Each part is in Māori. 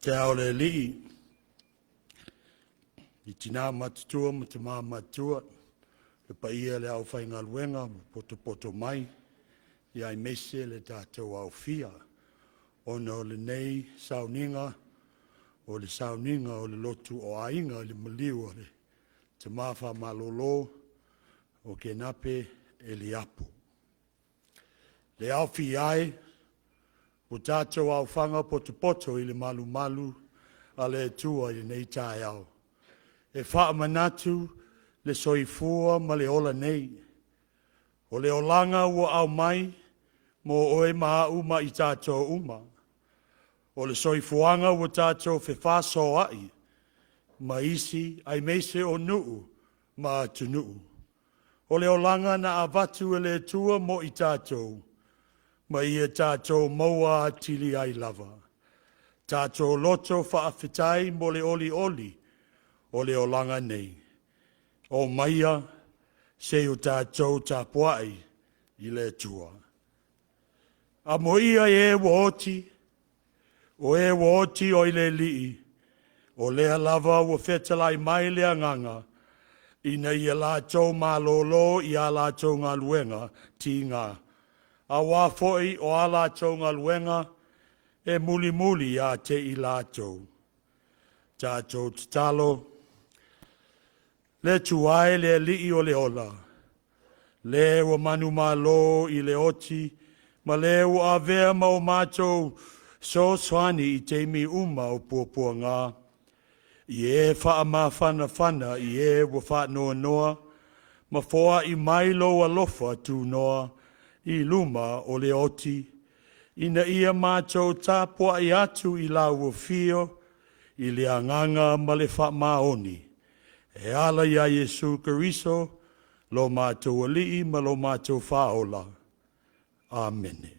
Te ao le li, i tina matutua ma te maa matua, le pa ia le au whainga luenga, poto mai, i ai mese le tātou au fia, ono le nei sauninga, o le sauninga o le lotu o ainga le maliu o le te mawha Malolo o Kenape Eliapo. Le au fi ai, o tātou au whanga poto i le malu a le tua i nei tae au. E wha manatu le soifua ma le ola nei. O le olanga ua au mai, mo oe maa uma i tātou uma. O le soifuanga ua tātou whewhaso ai, ma isi ai meise o nuu ma atu nuu. O le olanga na avatu e le tua mo i tātou, ma ia tātou maua atili ai lava. Tātou loto whaafetai mo le oli o le olanga nei. O maia se o tātou tāpuai i le tua. A mo ia e wooti, o e wooti o i le lii, o lea lava ua whetalai mai lea nganga, ina ia lātou malolo i a lātou ngā luenga ti ngā. A wafoi o a lātou ngā luenga, e muli a te i lātou. Tātou talo, le tuai le lii o le ola, le ua manu malo i le oti, ma le ua avea ma o mātou so swani i te mi uma o pua ngā. I e wha ma whana i e ua wha noa, ma foa i mailo alofa tu noa, i luma o le oti, ina ia mātou tāpua i atu i la ua fio, i le anganga ma le wha maoni. E ala ia Jesu Kariso, lo mātou alii ma lo mātou whaola. Amen.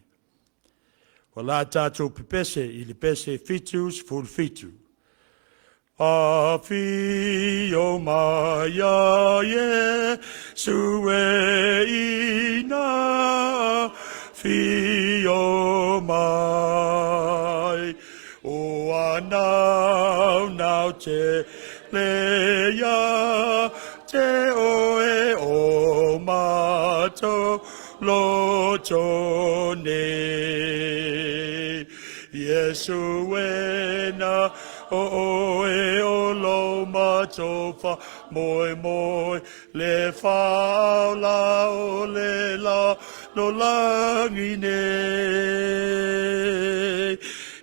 O la tātou pepese i le pese fitus full fitu. A fio maia Jesu e ina, fio mai. O anau te leia, te oe o mato loto ne. Jesu e na, o e o lo matofa moi le faula o le la no langine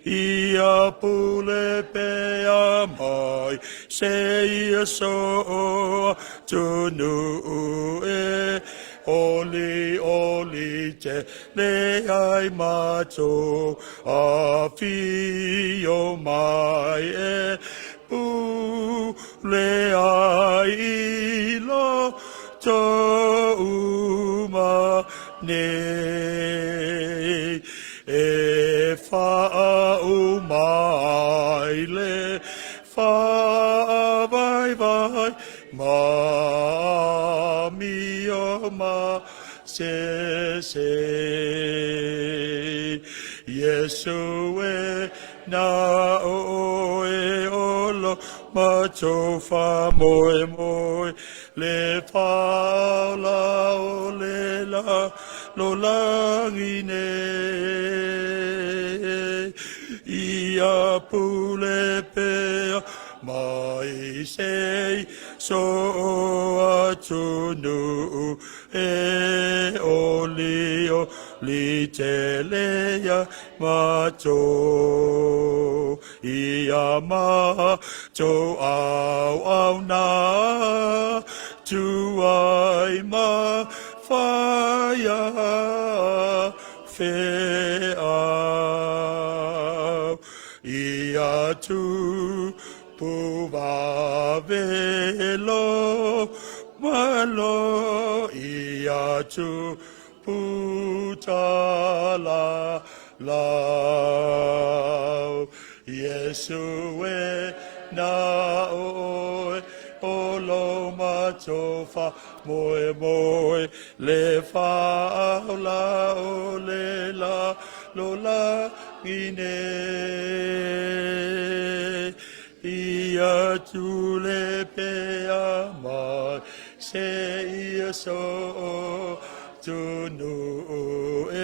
ia pule pe amai se ia so tunu e oli te le ai mato a fio mai e pu le ai lo to uma ne e fa umai le fa vai mai se se Yesu e na o e olo matofa moe moe le paula o le la lo langine ia pule pea mai sei so atunu e olio li telea mato ia ma to au na tu ai ma fire fe ia tu puva velo malo ia tu putala la Yesu e na o lo matofa moe moe le fa la o le la lo la ine ia tu le pea mai se ia so tu nu e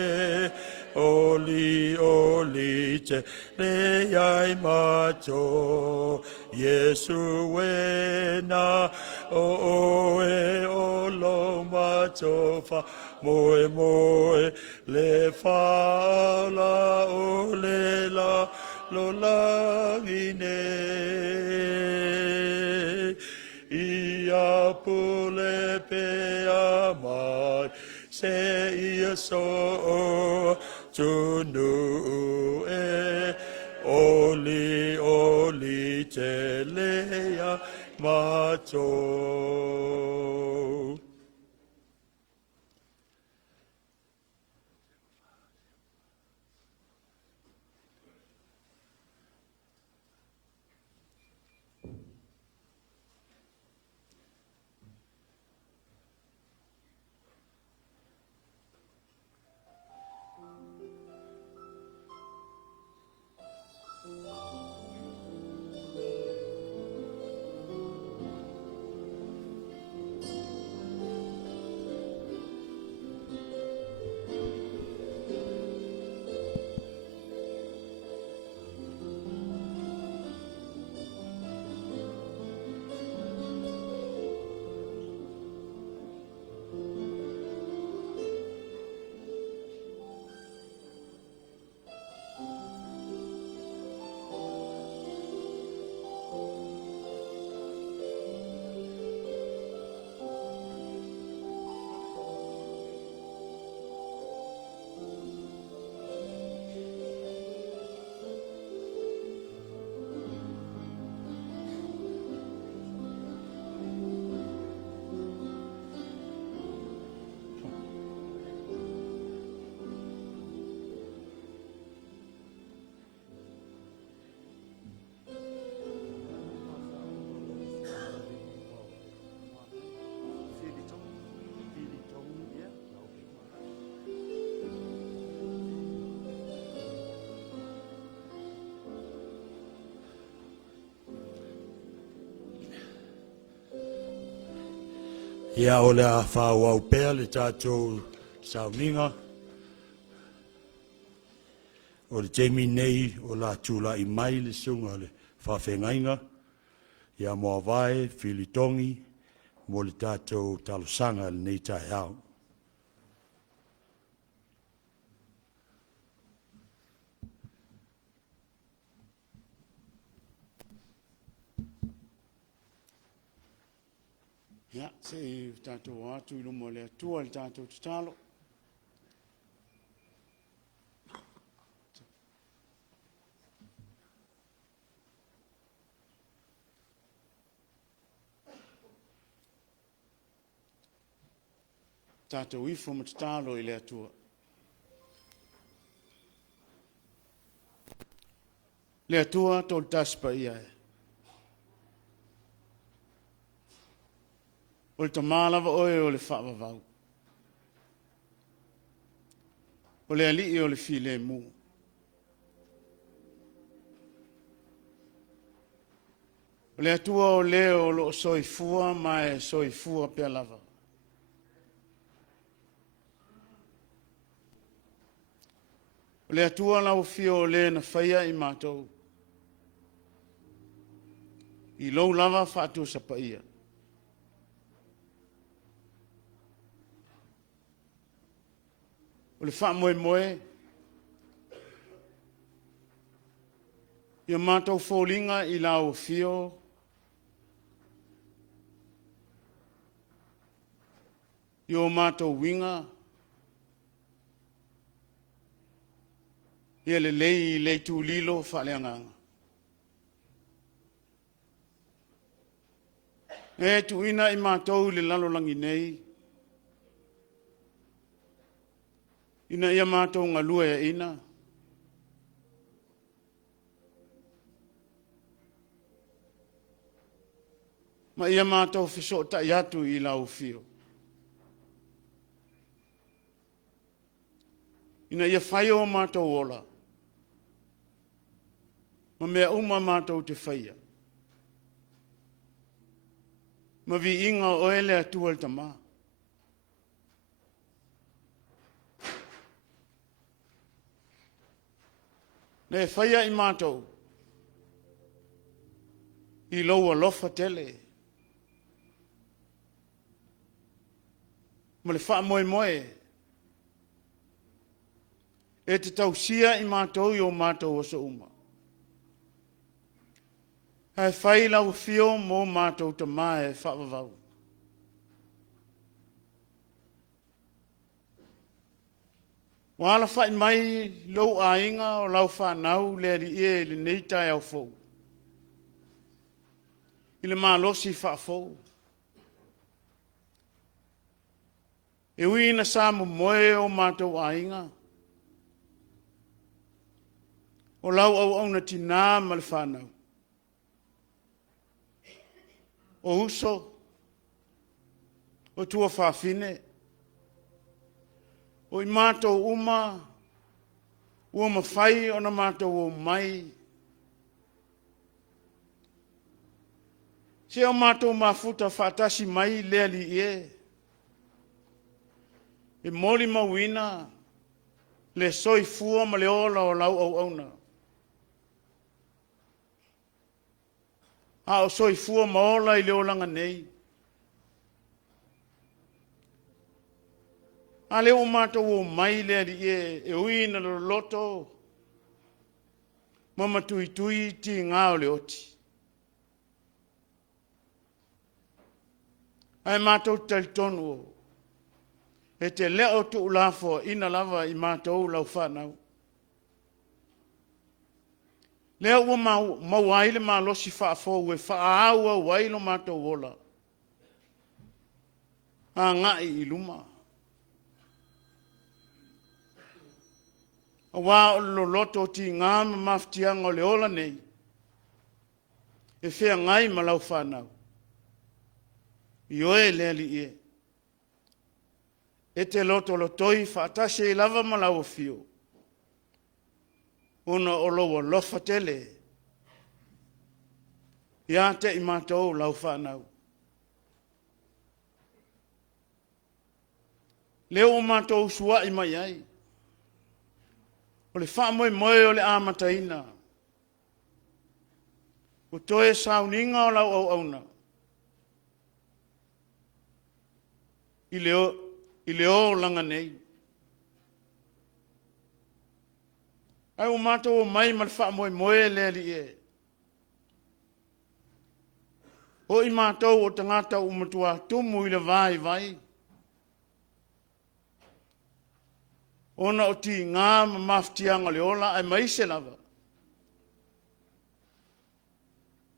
oli te le ai mato Yesu e na o e o lo mato fa moe moe le fa la o le la lo la ine ia pule pea mai se ia so tunu e oli te lea mato. Ia o le a whāwau pēr le tātou sauninga. O le Jamie nei o la tūla I mai le sunga le whawhengainga. Ia moa vai, Filitongi, mo le tātou talosanga le nei tai au. Ja, se tātou atu ilo mo le atua le tātou tatalo. Tātou ifo mo tatalo I le atua. Le atua tol taspa ia e. O le tamalawa oe o le whaavavau. o le ali o le file mu. O le atua o leo lo soifua mai soifua pe lava. O le atua lau fio o le na whaia I mātou. I lou lava whātua sa paia. O le wha moe moe. Ia mātou fōlinga I lau fio. Ia mātou winga. Ia le lei tu lilo whaleanganga. E tuina I mātou le lalolangi nei. Ina ia mātou ngalua e ina. Ma ia mātou fiso ta iatu I lau fio. Ina ia whai o mātou ola. Ma mea uma mātou te whaia. Ma vi inga o ele atua le Tama. Ne whaia I mātou. I loa lofa tele. Ma le wha moe moe. E te tausia I mātou I o mātou o sa uma. Hai whai lau fio mō mātou ta mai e whaavavau. Wala whai mai lau a inga o lau whanau le li e le neitai au fau. I le mālosi whaafau. E ui na sāmu moe o mātou a inga. O lau au na tina ma le whanau. O uso, o tua whawhine, o I mātou uma, ua mawhai o na mātou o mai. Se o mātou mafuta whaatasi mai lea li e. E mori mawina, le soifua ma le ola o lau au auna. A o soifua maola I le olanga nei. A le o mātou o mai le ali e ui na loto. Mama tui tui ti ngā o le oti. Ai mātou tali tonu o. E te leo tu ulafo ina lava I mātou lau whanau. Lea ua mauaile ma losi whaafou e whaaua wailo mātou ola. A ngai I luma. A wā o loloto ti ngāma maftianga o le ola nei. E whea ngai ma lau whanau. I oe lea li e. E te loto lotoi whaatase I lava ma lau fio. Ona o loa lofa tele. Ia te I mātou lau whanau. Leo o mātou sua I mai ai. O le wha moe moe o le āmataina. O toe sauninga o lau au auna. I leo langa nei. Ai o mātou o mai ma le wha moe moe le li e. O I mātou o tangata umatua tumu I le vai. Ona o ti ngā ma maftianga le ola ai mai se lava.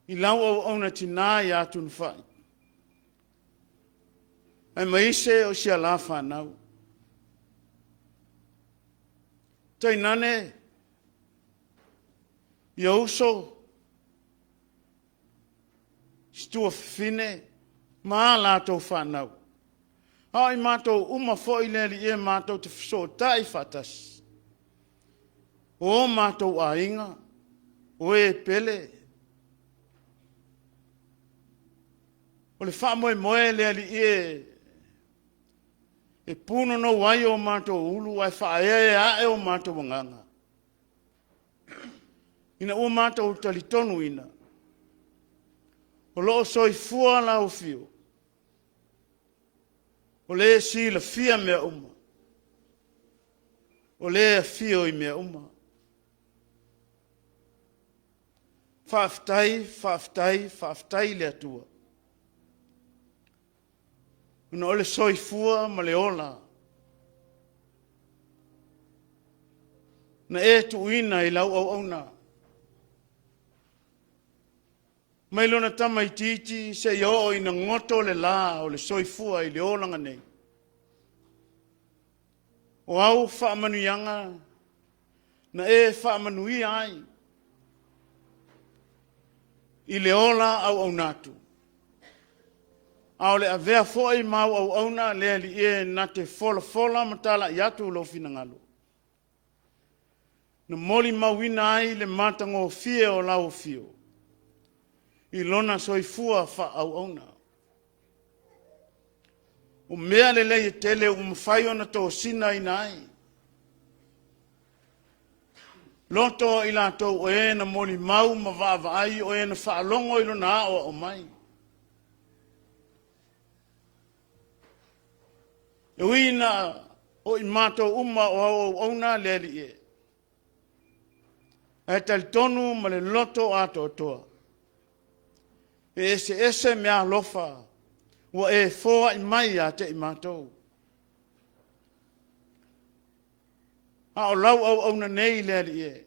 I lau au auna tina I atun whai. Ai mai se o sia la whanau. Tai nane. Ia uso. Stua fine. Maa lātou whanau. Ai mātou uma foi le li e mātou te fiso tai whatas. O mātou ainga, o e pele. O le wha moe moe le ali e puno no wai o mātou ulu, ai wha e o mātou nganga. Ina o mātou talitonu ina. O loo soifua la o fio. O le si la fia mea uma. O le fio I mea uma. Whaftai le atua. Una ole soifua ma le ola. Na e tuina I lau au na. Mai lona tama I titi se yo ina ngoto le la o le soifua I le olanga nei. O au whaamanuianga na e whaamanui ai. I le ola au natu. Au le avea foi mau au na le ali na te fola matala I atu lo finangalo. Na moli mawina ai le matango fie o lau fio. I lona soifua fa au na. O mea le tele umwhai ona tō sina I nai. Loto I la tō o na moli mau ma vaavai o na whaalongo I lona o mai. E uina o I mato uma o au na le li E talitonu ma le loto ato toa. E ese mea lofa. Wa e foa I mai a te I mātou. A o lau au na nei le ali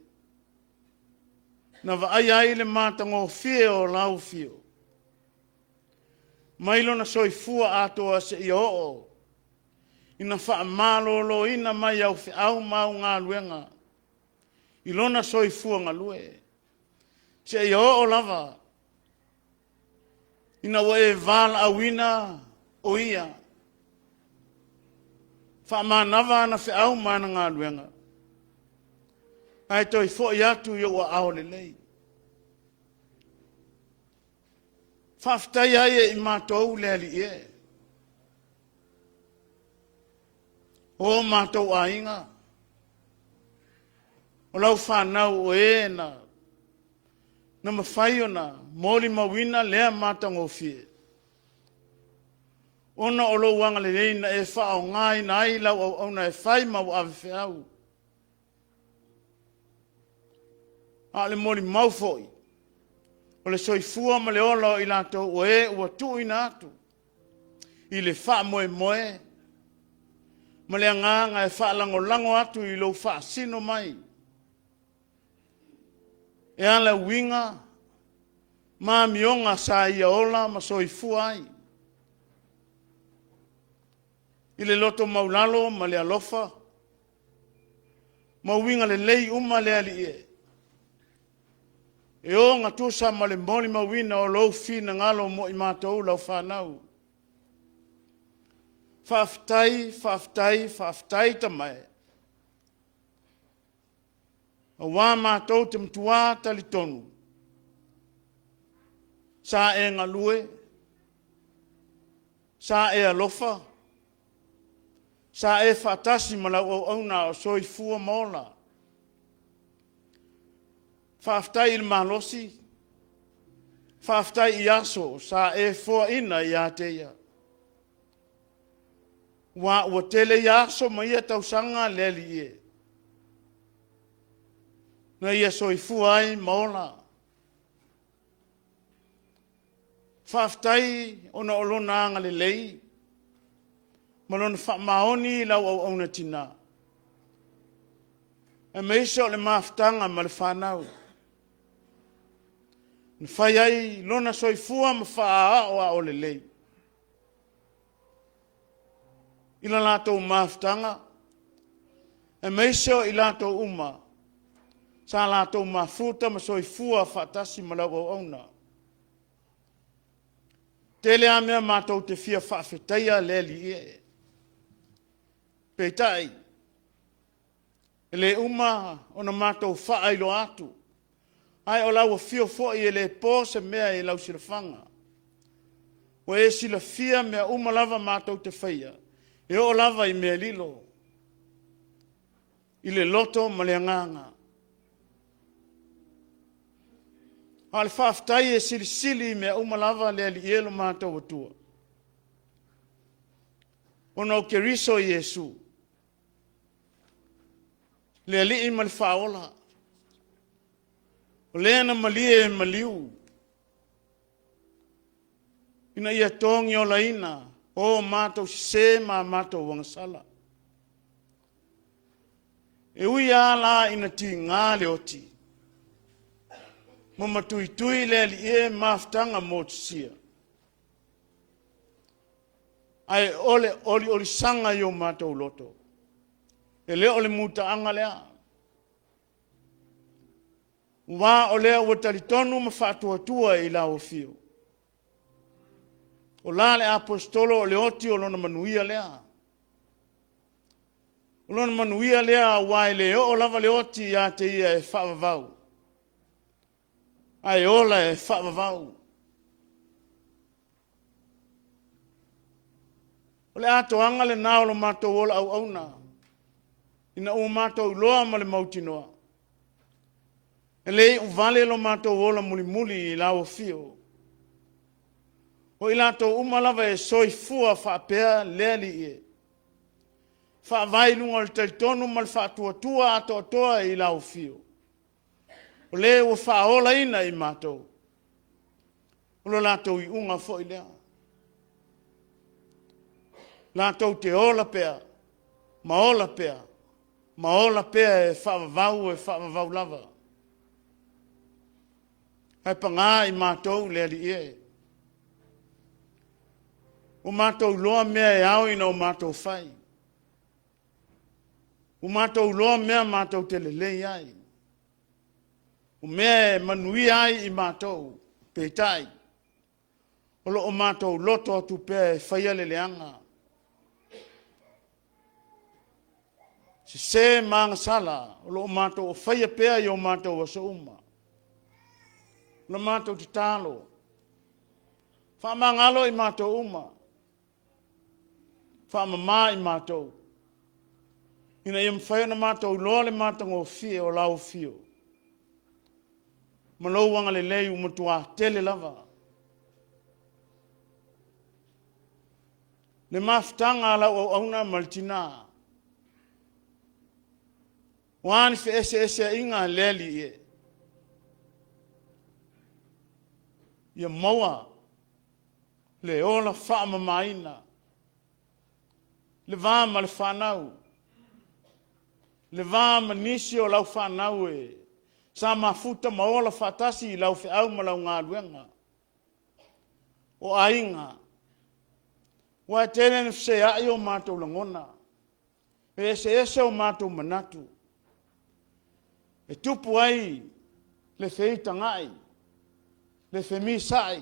Na wa ai le mātango fie o lau fio. Mailo na soifua atoa se I o. Ina wha malolo ina mai au fi au mau ngā luenga. I lona soifua ngā lue. Se I o lava. Ina wa e vala awina o ia. Wha manava na fi au mana ngā luenga. Ai toi fo I atu I o ao le lei. Whaftai ai I mātou le ali O mātou ainga. O lau whanau o na. Na mawhai ona, mōri mawina lea mātango fie. Ona o lo wanga le reina e whao ngai na ai lau au na e whai mau ave whiau. A le mōri maufoi. O le soifua ma le ola I lātou o ua tuina atu. I le wha moe. Ma le nganga e wha lango atu I lo wha sino mai. E ala winga. Ma mionga sa ia ola ma soifua ai. I le loto maulalo ma le alofa. Ma winga le lei uma le ali E o ngā tusa ma le moli mawina o lo fina ngalo mo I mātou lau whanau. Whaftai tamai. A wā mātou te mtua talitonu. Sa e ngalue. Sa e alofa. Sa e whatasi ma lau au na o soifua mola. Whaftai il malosi. Whaftai I aso sa e fua ina I ateia. Wa ua tele I aso ma ia tausanga leli Na ia soifua ai maola. Whaftai ona olona anga le lei. Malona whamaoni lau au na tina. E meisa o le maftanga ma le whanau. Whai ai lona soifua ma wha o le lei. Ila lātou maftanga. E meisa I lātou uma. Sa lātou mafuta ma soifua whatasi ma lau au na. Tele a mea mātou te fia whawhetaia leli Peitai. Le uma ona mātou whaailo atu. Ai o lau fio fo i le pō se mea i lau silafanga. O e sila fia mea uma lava mātou te whaia. E o lava i mea lilo. I le loto ma le anganga. A le whaftai e sili sili mea uma lava le ali elo mātou atua. Ona o ke riso i Yesu. Le ali i ma le whaola. O le ana malie e maliu. Ina ia tongi o laina. O mātou se ma mātou wangasala. E ui ala ina ti ngā le oti. Mama tui tui le ali e maftanga mo tisia. Ai oli sanga yo mātou loto. E leo ole muta anga lea. Wa o lea ua talitonu ma whātua i la o fio. O la le apostolo o le oti o lona manuia lea. O lona manuia lea wai le o lava le oti a te ia e whaavavau. Ai ola e whaavavau. O le ato anga le nao lo mātou ola au auna. Ina o mātou loa ma le mautinoa. E lei u vale lo mātou ola muli muli i la o fio. O i lato umalava e soi fua whaapea leali e. Whaavai lunga le taitonu mal whaatuatua ato atoa i la o fio. O le o whaola ina i mātou. O lo lato i unga fo i lea. Lato te ola pea. Maola pea. Maola pea e whaavavau lava. Hai panga i mātou leali e. O mātou loa mea e au ina o mātou whai. O mātou loa mea mātou te lelei ai. O mea e manui ai i mātou, peitai. O lo o mātou loto atu pea e whaia leleanga. Se maanga sala, o lo o mātou o whaia pea i o mātou asa uma. Lo mātou te tālo. Whamangalo i mātou uma. Whamama i mātou. Ina ia mwhaia na mātou loa le mātou o fie o lau fio. Malou wanga le lei umatua tele lava. Le maftanga la o auna maltina. Wani fe ese inga leli e. Ia maua. Le ola whaama maina. Le vāma le whanau. Le vāma nisi o lau whanau e. Sa mafuta maola whatasi i lau whiau ma lau ngā ruenga. O ainga. Wa tēne ni wse ai o mātou langona. E ese o mātou manatu. E tupu ai le wheitangai. Le whemisai.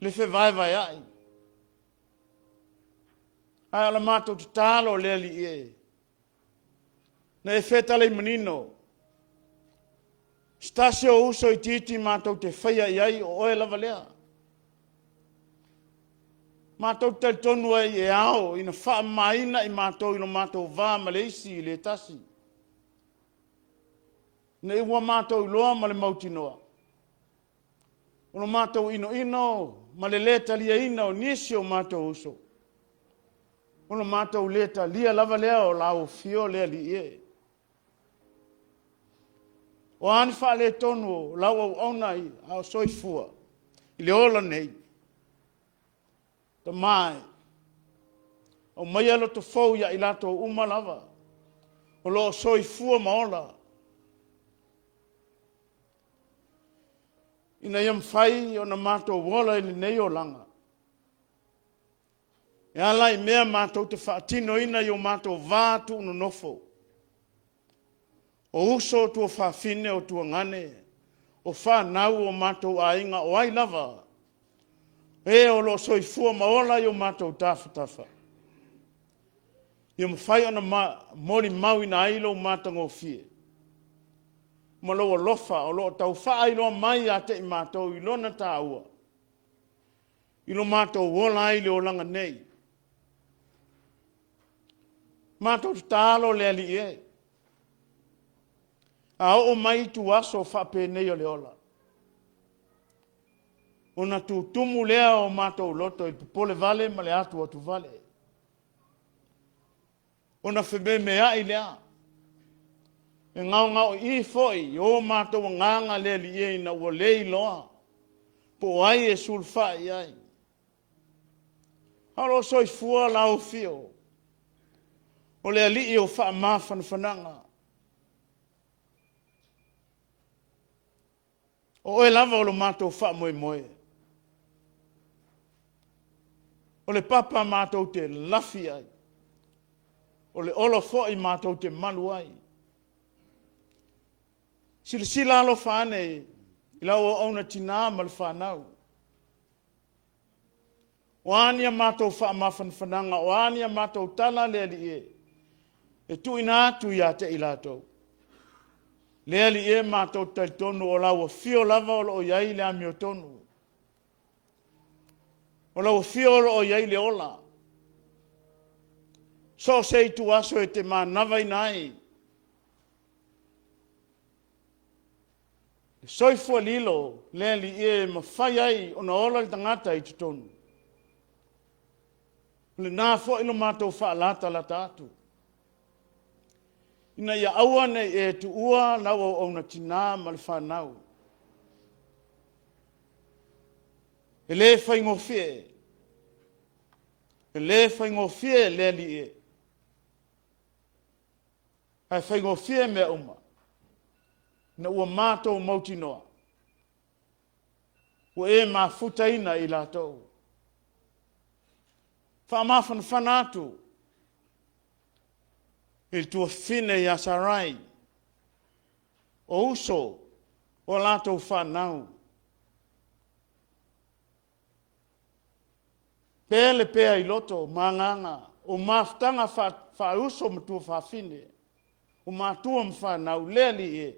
Le whevai ai. Ai ala mātou te tālo leali e. Na e whetale manino. Stasi o uso i titi mātou te whaia i ai o oe lava lea. Mātou te tonu ai e ao ina wha maina i mātou ino mātou vā maleisi i le tasi. Na iwa mātou loa ma le mautinoa. Ono mātou ino ma le leta lia ina o nisi o mātou uso. Ono mātou leta lia lava lea o lau fio lea li e. O ani wha le tonu o lau au aunai au soifua. I le ola nei. Ta mai. O mai alo to fau ia i lato uma lava. O lo soifua maola. Ina iam whai o na mātou wola ili nei o langa. E ala i mea mātou te whaatino ina i o mātou vātu no nofo. O uso tua whawhine o tua ngane. O whanau o mātou ainga o ai lava. E o lo soifua maola i o mātou tawhatafa. Ia mawhai ona mori mau ina ailo mātango fie. Ma loa lofa o loo tau wha ailo mai a te i mātou i lona tā ua. I lo mātou wola ai le o langa nei. Mātou tālo le ali e. A o mai tu aso whape nei o le ola. O na tu tumu lea o mātou loto i pole vale ma le atu o tu vale. O na whebe mea i lea. E ngau i foi o mātou nganga le li e na ua lei loa. Po ai e sulfa i ai. Halo soi fua lau fio. O le ali i o wha mawhan whananga. O e lava o lo mātou wha moe moe. O le papa mātou te lafi ai. O le olo fo i mātou te malu ai. Sila alo whane i lau o auna tina mal whanau. O ania mātou wha mawhan whananga, o ania mātou tala le ali e. E tu ina atu ia te ilatou. Le ali e mātou tai tonu o lau o fio lava o iai le ami o tonu. O lau o fio o iai le ola. So sei tu aso e te mānawa inai. Soifua lilo le ali e mawhai ai o na ola le tangata i tutonu. Le nā fo ilo mātou wha lata atu. Ina ia aua nei e tu ua lau au na tina ma le whanau. E le whaingo fie. E le whaingo fie le li e. Hai whaingo fie mea uma. Na ua mātou mauti noa. Ua e mā futaina i lātou. Whaamawhan whanatu. Il tua fine ia sarai. O uso. O lātou whanau. Pele pea i loto, manganga. O maftanga wha uso matua whafine. O mātua mwhanau leli e.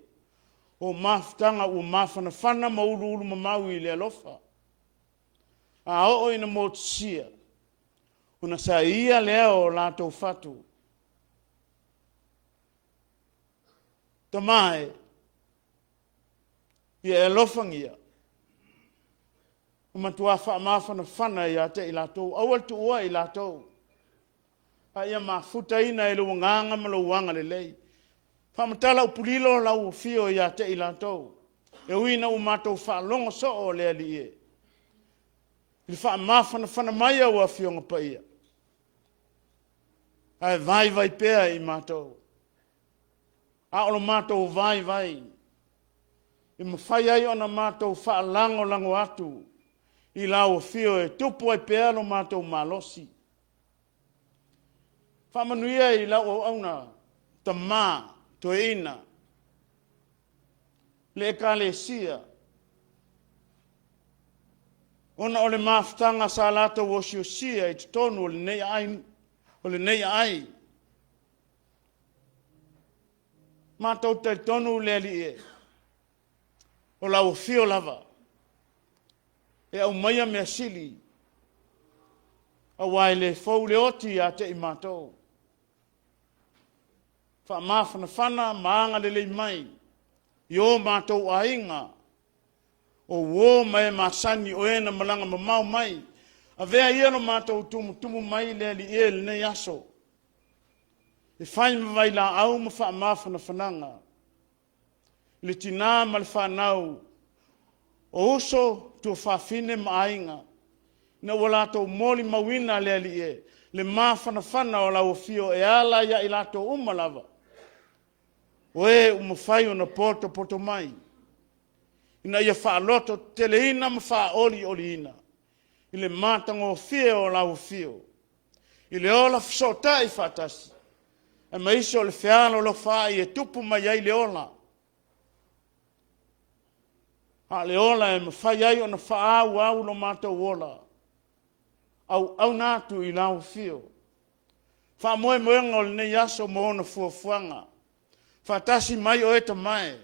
O maftanga o mawhana whana maulu ulu mamau i le alofa. A o ina motsia. Una sa ia leo lātou whatu. Tamae. Ia e lofangia. O matua wha mawhana whana ia te i lātou. Awal tu ua i lātou. A ia mawhutaina e lu nganga ma lu wanga le lei. Whamatala o pulilo lau fio ia te i lātou. E uina o mātou wha longo so o lea li e. I wha mawhana whana mai au a fio ngapa ia. Ai vai pea i mātou. A olo mātou vai. I mawhai ai ona mātou wha lango atu. I lau fio e tupu ai pea lo mātou malosi. Wha manuia i lau o auna. Tama, Toeaina. Le ekalesia. Ona ole maftanga sa lata wosiosia i tonu ole nei ai. Ole nei ai. Mātou te tonu le li e. O lau fio lava. E au maia mea sili. A wai le fau le oti a te i mātou. Wha mawhana whana maanga le lei mai. I o mātou a inga. O wō mai masani o ena malanga mamau mai. A vea iero mātou tumu mai le li e le nei aso. E whai mawai la au ma wha mawhana whananga. Le tina ma le whanau. O uso tu whawhine ma ainga. Na walato moli mawina le li e. Le mawhana whana o lau fio e ala ia i lato umalava. Oe umawhai o na poto mai. Ina ia whaaloto teleina ma wha oli ina. I le mātango fio o lau fio. I le ola fsota i whatasi. E maiso le whialo lo whai e tupu mai ai le ola. A le ola e mawhai ai o na whaau au lo mātou ola. Au nātu i lau fio. Fa moe moe ngol ne yaso mo na fuafuanga. Fa tasi mai o eta mai.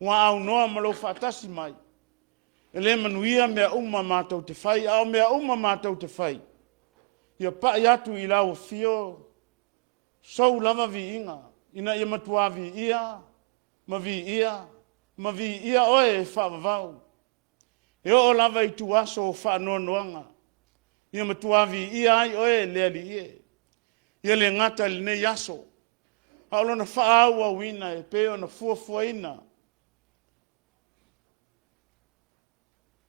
Wa au noa malo fa tasi mai. Ele manuia mea uma mātou te whai, au mea uma mātou te whai. Ia pa iatu I lau fio, sou lava vi inga, ina ia matua vi ia, ma vi ia oe whaavavau. E o lava I tuaso o whaanoanoanga, ia matua vi ia ai oe leali ie. Ia le ngata le ne yaso. Haolona whaaua wina e peo na fuafuaina.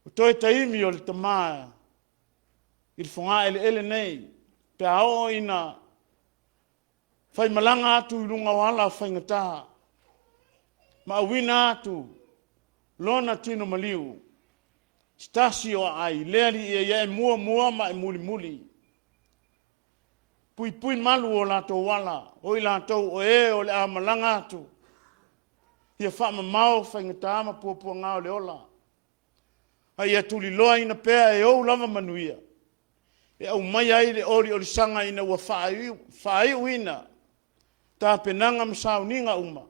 O toi taimi o le tamaa, I le whonga ele nei, pe ao ina, whai malanga atu I lunga wala whai ngataha. Ma wina atu, lona tino maliu, stasi o ai, leali ia e mua ma e muli. Pui malu o lato wala, o I lato o o le a malanga atu. Ia wha mau whai ngataha ma pua ngao le ola. Ai atuli loa ina pea e ou lava manuia. E au mai ai le ori sanga ina ua whaai uina. Ta penanga msau ninga uma.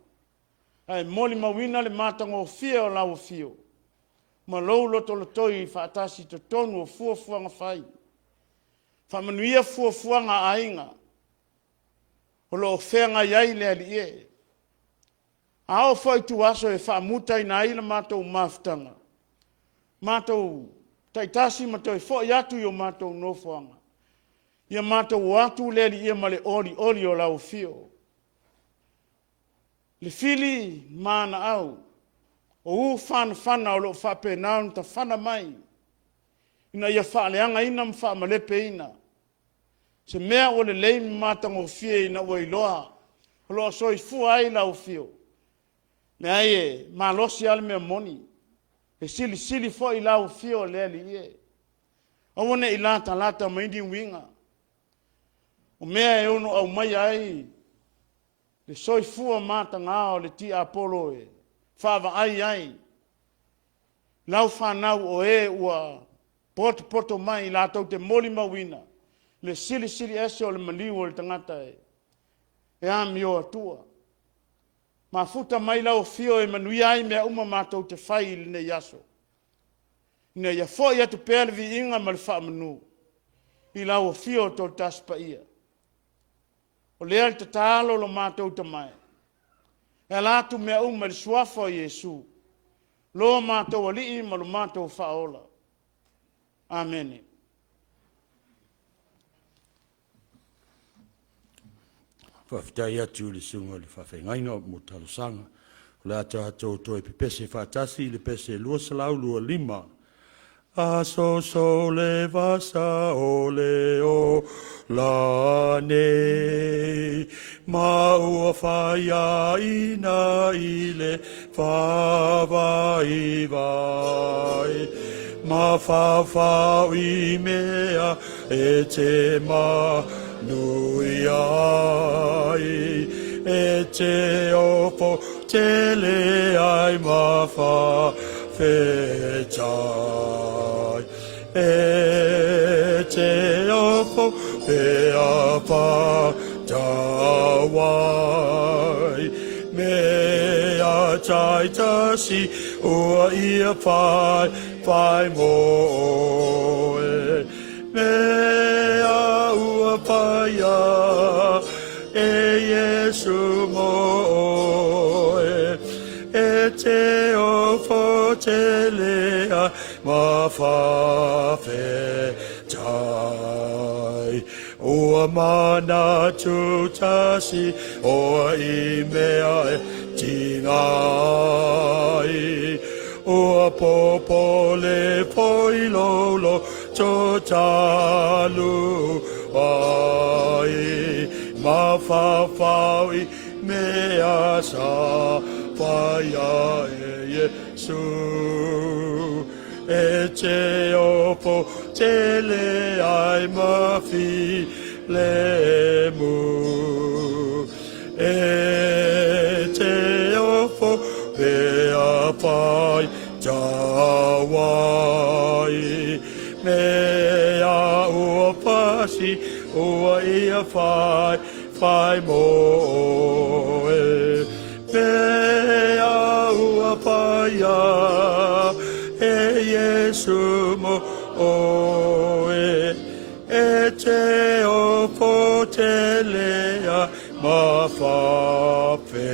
Ai moli mawina le matango fia o lau fio. Ma lou loto lotoi whaatasi to tonu o fuafuanga whai. Whamanuia fuafuanga ainga. O lo whenga iai le ali e. Ao whai tu aso e whaamuta ina aila matou maftanga. Mātou taitasi matou e fo iatu I o mātou nofoanga. Ia mātou watu leli ia male oli o lau fio. Le fili mana au. O u whana o lo whape naun ta whana mai. Ina ia whaaleanga ina mwha malepe ina. Se mea o le leimi mātango fie ina ua iloa. O lo soi fua ai lau fio. Me ai e malosi ale mea moni. E sili fo I lau fio leali ie. Awane I lata maindi winga. O mea e ono au mai ai. Le soi fua mata ngao le ti apolo e. Fava ai. Lau whanau o ua poto mai latou te moli mawina. Le sili ese o le maliu o le tangata e. E ami o atua. Ma futa mai lau fio e manuia ai mea uma mātou te whai I ne yaso. Ina ia fo ia tu pēle vi inga ma le wha manu. I lau fio tō taspa ia. O lea te tālo lo mātou te mai. E lātu mea uma le suafa o Yesu. Lo mātou alii ma lo mātou whaola. Amen. Whawhitai atu le sunga le whawhengaina o mo talosanga. O le ata atou toi pe pese whaatasi le pese lua salau lua lima. Aso so le vasa o le o la ne. Ma ua whaia ina I le whawai vai. Ma whawhau I mea e te ma nui ai. E te opo te le ai ma whawhetai. E te opo e a tawai. Me a taitasi ua ia pai moe. Me a ua pai a e Yesu moe. E te ofo te lea ma whawhetai. Ua mana tutasi o I mea e tingai. Ua popole poilolo to talu ai. Ma whawhaui mea sa whaia e Yesu. E te opo te le ai mawhi le mu. E te opo pe a pai tawai. Me a ua pasi ua ia whai mo e. Mea ua paia e Yesu mo o e. E te o potelea ma whawhe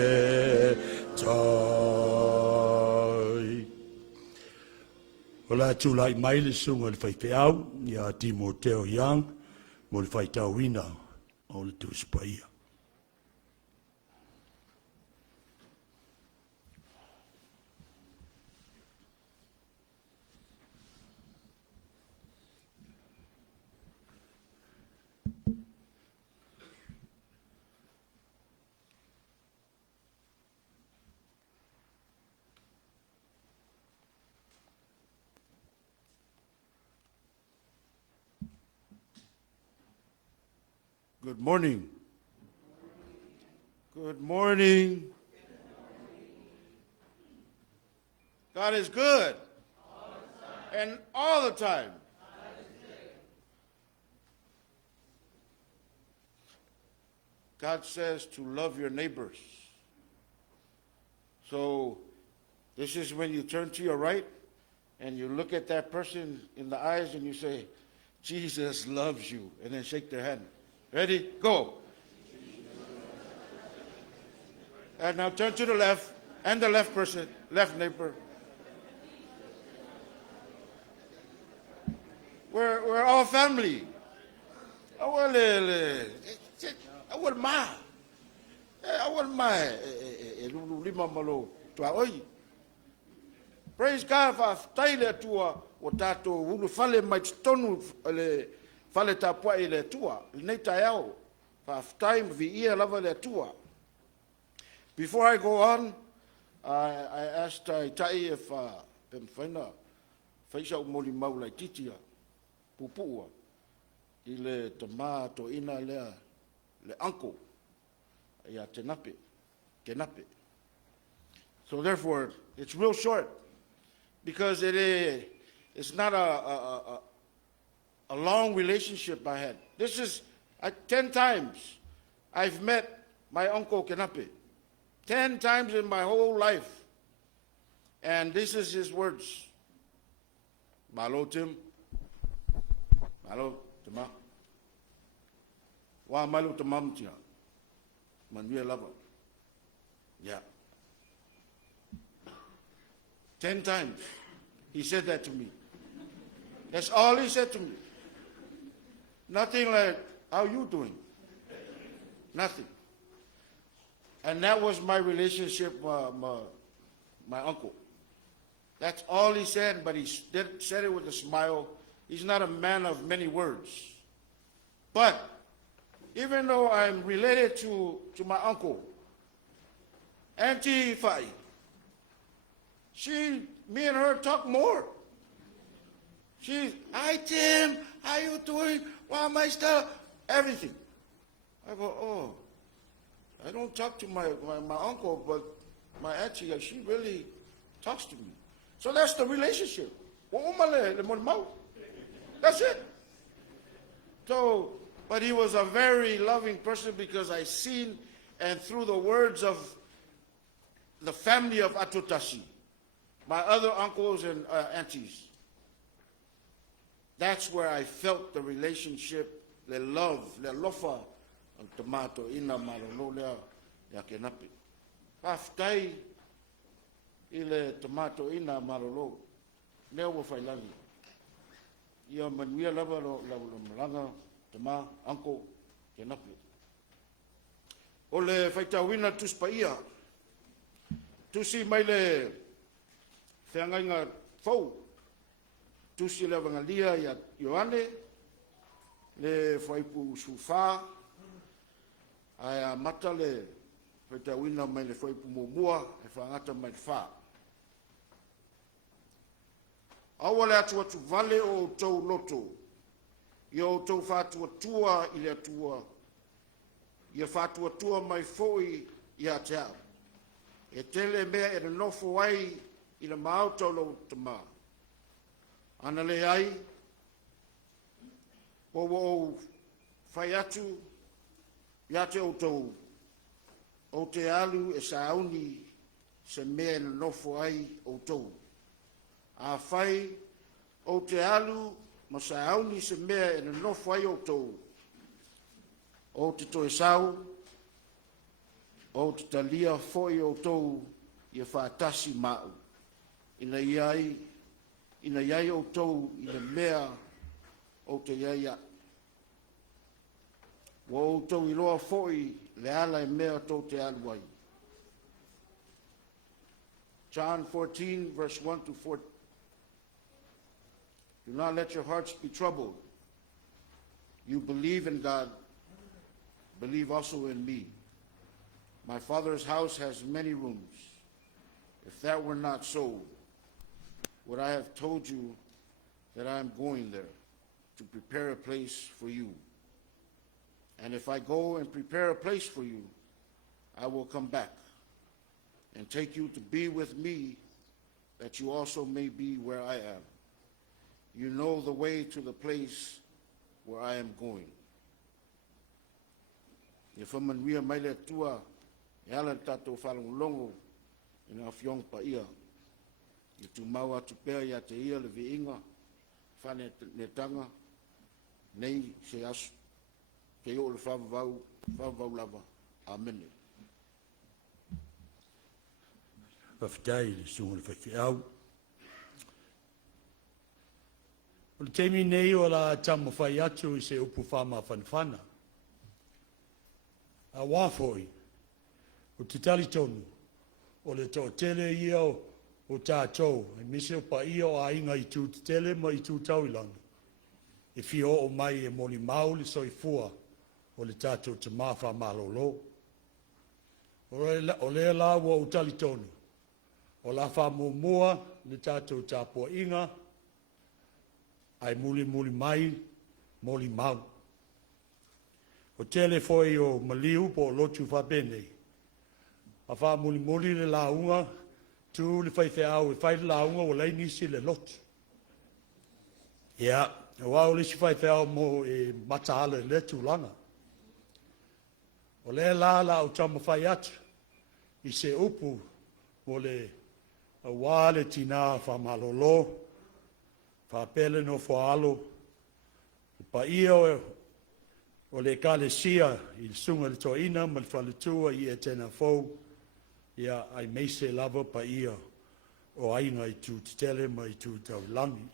tai. O la tūlai mai le sunga le whaipeau, ia Timoteo Young, mo le whaitauina o le tūspaia. Good morning. Good morning. God is good. And all the time. God says to love your neighbors. So this is when you turn to your right and you look at that person in the eyes and you say, Jesus loves you, and then shake their hand. Ready? Go. And now turn to the left, and the left person, left neighbor. We're all family. Praise God for taile tua o tato ulu fale mai tonu le fale tapua i le tua. Nei tai au. For time vi ia lava le tua. Before I go on, I asked TAITAI if Pem Whaina whaisa umoli mau lai titia pupua i le Tama Toeaina le uncle ia Kenape. So therefore, it's real short because it's not a long relationship I had. This is 10 times I've met my uncle Kenape. 10 times in my whole life. And this is his words. Malo Tim. Malo Tama. Wa malo Tamam tia. Manuel lava. Yeah. 10 times he said that to me. That's all he said to me. Nothing like, how you doing? Nothing. And that was my relationship with my uncle. That's all he said, but he said it with a smile. He's not a man of many words. But even though I'm related to my uncle, Auntie Fai, me and her talk more. Hi Tim, how you doing? Wow, my stuff, everything. I go, oh, I don't talk to my uncle, but my auntie, she really talks to me. So that's the relationship. That's it. So, but he was a very loving person because I seen, and through the words of the family of Atutashi, my other uncles and aunties, that's where I felt the relationship, the love, the lofa, of Toeaina Malolo Kenape. Aftai ile Toeaina Malolo leo wa failangi. Ia manuia lava lo malanga Tama Uncle Kenape. O le faitauina tuspaia. Tusi mai le whiangainga fau. Tusi le vangalia ia Ioane. Le whaipu sufa. Ai mata le faitauina mai le whaipu mumua. E whangata mai le wha. Awa le atu vale o tau loto. Ia o tau whātua i le atua. Ia whātua mai foi i a te au. E tele mea e le nofo ai i le mautau lo Tama. Ana le ai, o Whai atu, ia te outou, o te alu e sauni se mea na nofo ai outou. A whai o te alu ma sauni se mea na nofo ai outou. O te toe sau, o te talia foi outou ia whaatasi mau. Ina iai outou ina mea o te iaia. Wa outou iloa foi le ala e mea tau te aluai. John 14, verse 1 to 4. Do not let your hearts be troubled. You believe in God, believe also in me. My Father's house has many rooms. If that were not so, would I have told you that I am going there to prepare a place for you? And if I go and prepare a place for you, I will come back and take you to be with me, that you also may be where I am. You know the way to the place where I am going. Ia whamanuia mai le tua, e ala tatou whalongolongo, i ngā whiong pa ia. I tu mau atu pea ia te ia le viinga, whane ne tanga, nei se asu, ke o le whavavau lava. Amen. Whawhitai le sunga le whawhiau. O le teimi nei o la tama whai atu I se upu whama whanawhana. A wāwhoi, o te tali tonu, o le tō tele ia o tātou, e mise o pa ia o a inga I tū te tele ma I tū tauilanga. E whio o mai e moni mau le soifua o le tātou te mawha malolo. O le la ua o tali tonu, o la wha mua le tātou tāpua inga, ai muli mai, moli mau. O tele foi o maliu po lotu whabene. A wha muli le launga, tu le whaiwhau e whai launga o lei nisi le lotu. Ia, o wau le si whaiwhau mo e mataale le tūlanga. O le la o tama whai atu, I se upu mo le wale tina wha malolo, wha pele no whaalo, pa ia o le kalesia I sunga le toeina ma le whaletua I Etena fau, ia ai meise lava pa ia o ainga I tū tele ma I tū tau langi.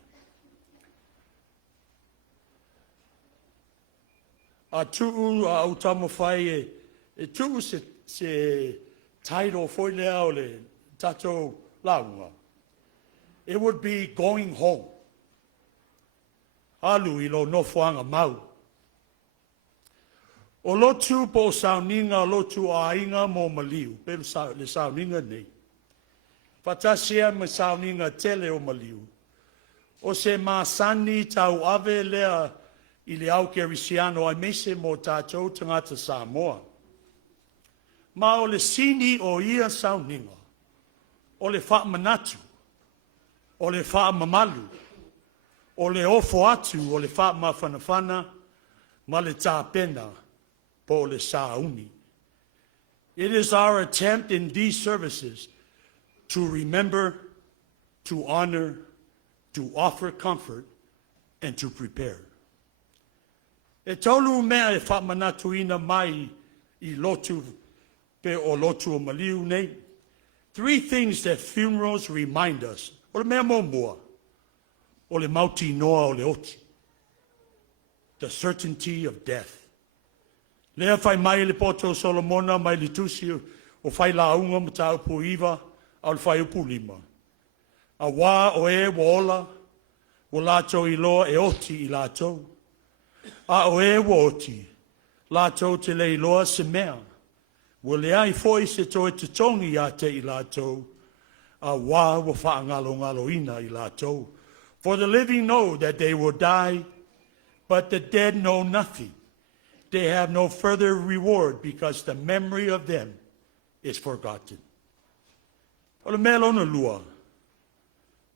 A tuu a au tama whai e tuu se title foi lea o le tatou launga. It would be going home. Alu I lo nofoanga mau. O lotu po sauninga lotu a inga mo maliu, pero le sauninga nei. Fatasia me sauninga tele o maliu. O se masani tau ave lea I le au kerisiano ai mese mo tātou tangata Samoa. Ma o le sini o ia sauninga, o le wha manatu, o le wha mamalu, o le ofo atu, o le wha mawhanawhana, ma le tāpena, po le sauni. It is our attempt in these services to remember, to honor, to offer comfort, and to prepare. E tolu mea e whamanatuina mai I lotu pe o lotu o maliu nei. 3 things that funerals remind us. O le mea momoa, o le mauti noa o le oti. The certainty of death. Lea whai mai le poto Solomona mai le tusi o whai launga ma tau pu iwa au le whai upu lima. A wā o e wola, o lātou I loa e oti I lātou. A o e oti, lātou te lei loa se mea. Wa le ai foi se toe te tongi a te I lātou, a wā wa whaangalo ina I lātou. For the living know that they will die, but the dead know nothing. They have no further reward because the memory of them is forgotten. O le mea lona lua,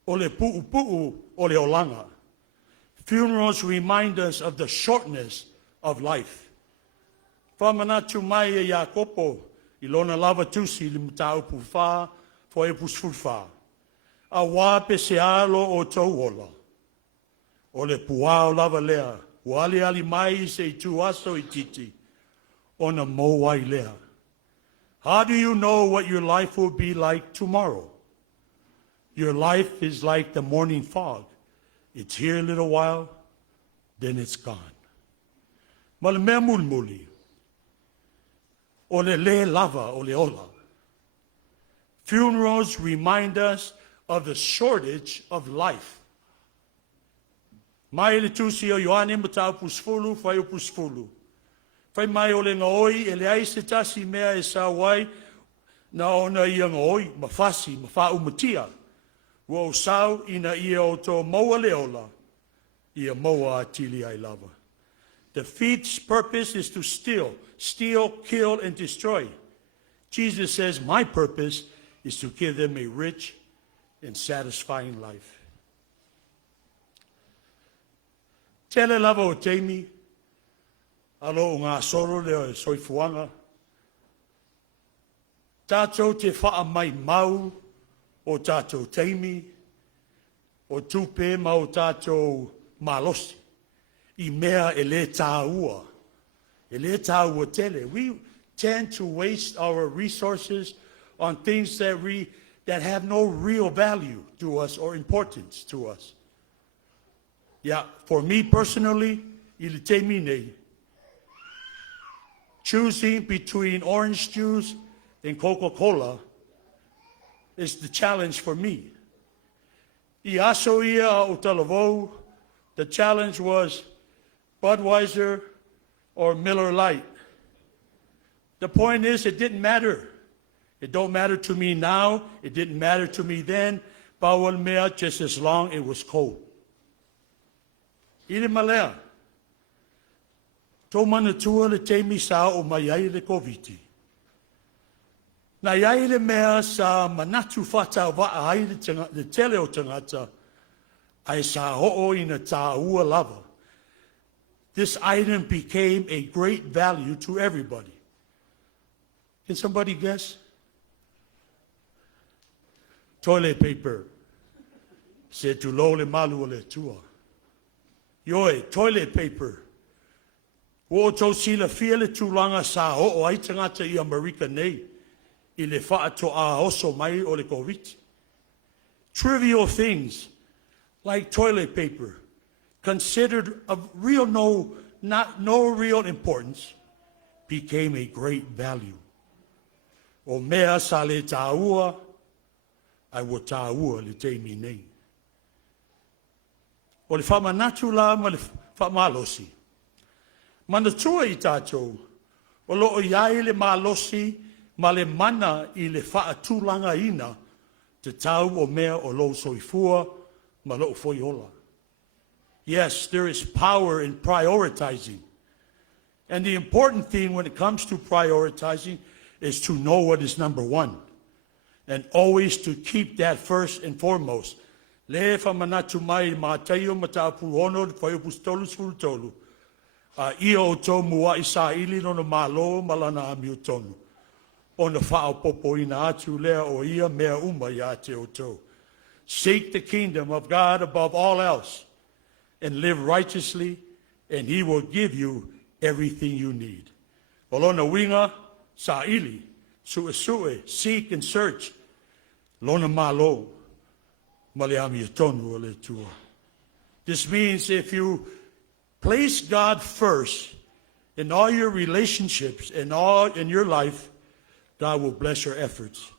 o le pu'u o le olanga. Funerals remind us of the shortness of life. Whamanatu mai e Iakopo, I lona lava tusi li mtaupu wha, fo e pusfulwha. A wā pe se alo o tauola. O le puao lava lea, wali ali mai se I tuaso I titi, ona mowai lea. How do you know what your life will be like tomorrow? Your life is like the morning fog. It's here a little while, then it's gone. Ma le mea mulmuli, o le lava o le ola. Funerals remind us of the shortage of life. Mai le tusi o Ioane matau pusfulu, fai o pusfulu. Fai mai o le ngoi, e le ai se tasi mea e sa wai, na ona ia ngoi, mafasi, mafa umatia. Ua o sau ina ia o tō maua leola, ia maua atili ai lava. The thief's purpose is to steal, kill, and destroy. Jesus says, my purpose is to give them a rich and satisfying life. Tele lava o teimi, alo o ngā soro leo e soifuanga. Tātou te wha mai mau o tātou teimi, o tupe mau tātou malosi. I mea e le tāua. E le tāua tele. We tend to waste our resources on things that have no real value to us or importance to us. Yeah, for me personally, I le teimi nei. Choosing between orange juice and Coca-Cola is the challenge for me. I aso ia o talavou, the challenge was Budweiser or Miller Lite. The point is, it didn't matter. It don't matter to me now. It didn't matter to me then. Bawal mea, just as long it was cold. Ire malea. Tō manatua le teimi sa o mai ai le koviti. Na iai le mea sa manatu whata wa ai le tele o tangata, ai sa ho'o ina tā ua lava. This item became a great value to everybody. Can somebody guess? Toilet paper. Se tu lo le malu o le tua. Yoe, toilet paper. O tau sila fia le tūlanga sa ho'o ai tangata I Amerika nei. I le whaato a oso mai o le COVID. Trivial things like toilet paper, considered of no real importance, became a great value. O mea sa le tāua, ai wa tāua le teimi nei. O le whamanatu la ma le whamalosi. Mana tua I tātou, o loo iai le malosi, ma le mana I le whaatulanga ina, te tau o mea o lo soifua, ma lo foiola. Yes, there is power in prioritizing. And the important thing when it comes to prioritizing is to know what is number one. And always to keep that first and foremost. Le whamanatu mai mātaio matapu hono, whaiopus tolu sfulu tolu. Ia o tō mua I sa ili no na malo malana ami o tonu. O na whao popo ina atu lea o ia mea uma ia te o tō. Seek the kingdom of God above all else and live righteously, and He will give you everything you need. Olona winga sa ili, su'e, seek and search. Lona malo, maleami tonu ole tua. This means if you place God first in all your relationships and all in your life, God will bless your efforts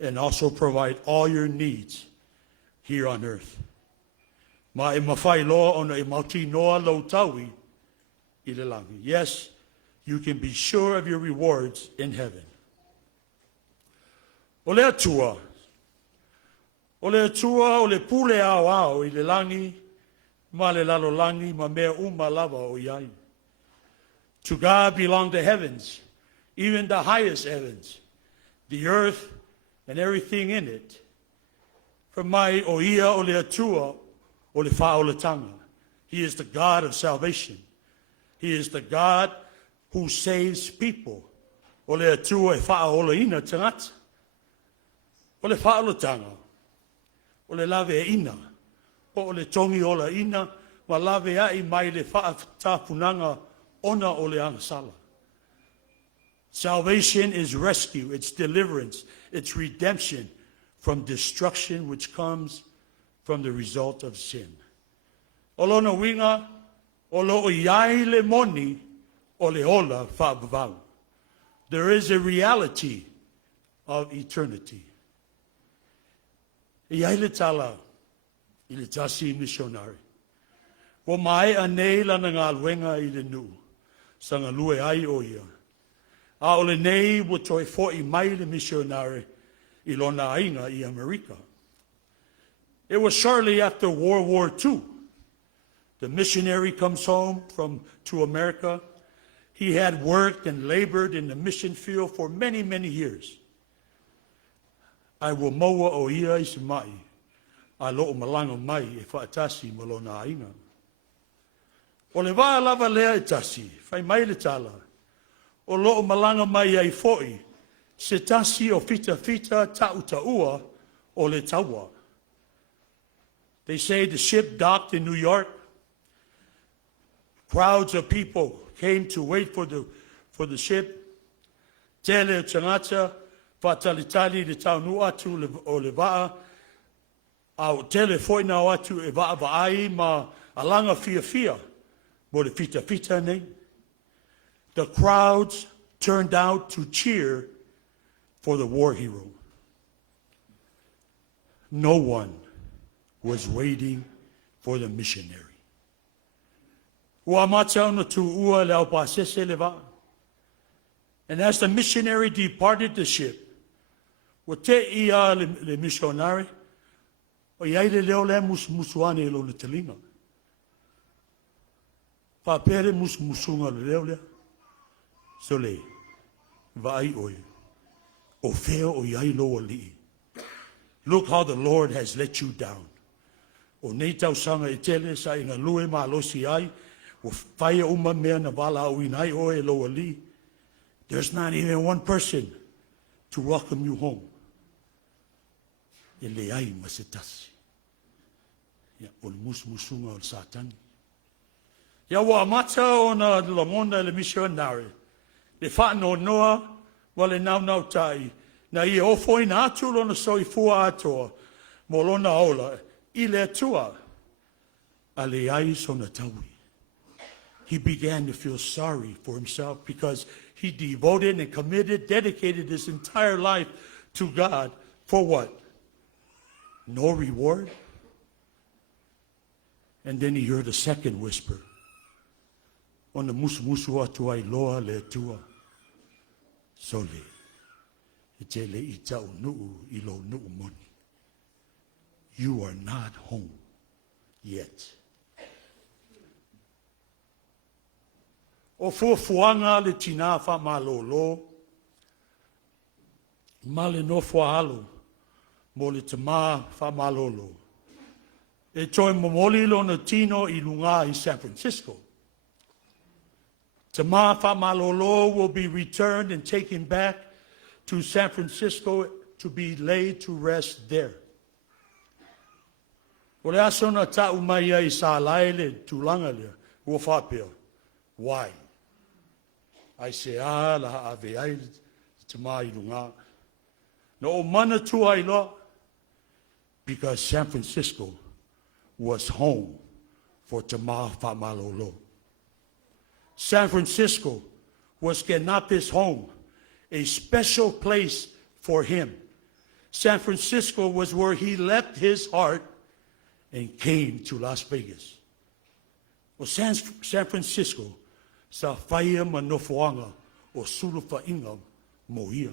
and also provide all your needs here on earth. Ma e mawhai loa ona e mauti noa lau taui I le langi. Yes, you can be sure of your rewards in heaven. O le atua, o le pule ao I le langi, ma le lalo langi, ma mea uma lava o iai. To God belong the heavens, even the highest heavens, the earth and everything in it. From mai o ia o le atua o le whaolatanga. He is the God of salvation. He is the God who saves people. O le atua e whaola ina tangata. O le whaolotanga. O le lave e ina. O le tongi ola ina. Ma lave ai mai le whaatapunanga ona o le angasala. Salvation is rescue, it's deliverance, it's redemption from destruction which comes from the result of sin. O lona winga, o lo iai le moni, o le ola whaabavau. There is a reality of eternity. Iai le tala, I le tasi missionary. Wa mai anei lana ngā luenga I le nu, sa ngā lue ai o ia. A ole nei wo toi fo I mai le missionary I lona ainga I America. It was shortly after World War II. The missionary comes home to America. He had worked and labored in the mission field for many, many years. I will moa o ia I se mai. A loo malanga mai e whaatasi malona ainga. O le waa lava lea e tasi, whai mai le tala. O loo malanga mai ai foi, se tasi o fita tau taua o le taua. They say the ship docked in New York. Crowds of people came to wait for the ship. Tele o tangata, whatalitali le tau nu atu o le waa. Au tele foi na atu e waa vaai ma alanga fia. Mo le fita nei. The crowds turned out to cheer for the war hero. No one was waiting for the missionary. And as the missionary departed the ship, o te ia le missionary, o iai le leo le musuane lo le telinga. Whapere musunga le leo le. So le, vai oi, o feo o iai loa li. Look how the Lord has let you down. O nei tau sanga e tele sa inga lue ma losi ai, o whaia uma mea na wala au inai o e loa li. There's not even one person to welcome you home. E le ai ma se tasi. Ia, o le musunga o le satani. Ia wa amata o na lamonda le missionary. Le whaano noa, wa le nau tai. Na I ofo ina atu lona soifua atoa, mo lona ola, I le atua, a le ai sona taui. He began to feel sorry for himself because he devoted and committed, dedicated his entire life to God for what? No reward? And then he heard a second whisper. On the musu atua I loa le atua. Sole. Itele itau nuu ilo nuu moni. You are not home yet. O fuafuanga le tina fa malolo. Male no fuahalo. Mo le tama fa malolo. E toi momoli lo na tino I lunga I San Francisco. Tama fa malolo will be returned and taken back to San Francisco to be laid to rest there. O le aso na tau mai ai sa laile tulanga lea, ua whapea. Why? I say, la ave ai te mai runga. No o mana tu ai lo, because San Francisco was home for Tama Malolo. San Francisco was Kenape's home, a special place for him. San Francisco was where he left his heart and came to Las Vegas. O San Francisco, sa whaia manofoanga o sulufa inga moia.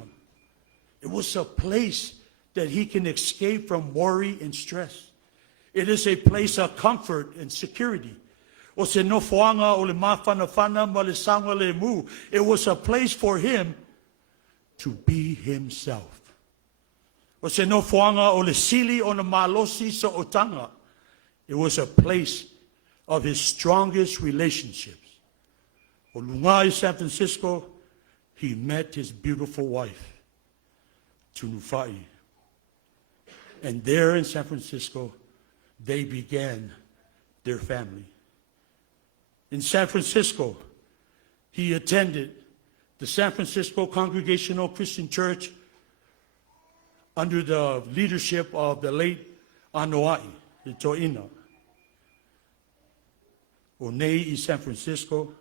It was a place that he can escape from worry and stress. It is a place of comfort and security. O se nofoanga o le mawhanawhana ma le sanga le mu. It was a place for him to be himself. O se nofoanga o le sili o na malosi sa otanga. It was a place of his strongest relationships. O lunga I San Francisco, he met his beautiful wife, Tunufai. And there in San Francisco, they began their family. In San Francisco, he attended the San Francisco Congregational Christian Church under the leadership of the late Anoa'i, the Toeaina. O nei I San Francisco,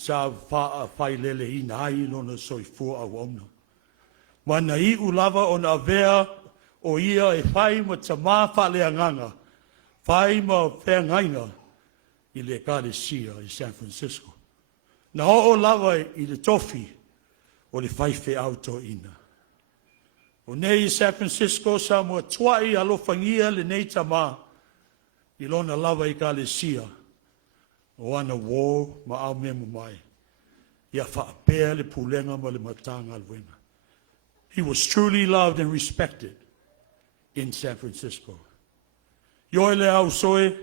sa whailele I nai lona soifua au auna. Mana I ulava o na avea o ia e whai ma Tama whaleanganga, whai ma whengainga I le Kalesia I San Francisco. Na o lava I le tofi o le whaife au Toeaina. O nei I San Francisco sa mua tuai alofangia le nei Tama I lona lava I Kalesia o ana wō ma au mea mai. Ia whaapea le pulenga ma le matanga alwenga. He was truly loved and respected in San Francisco. Ioi le au soe,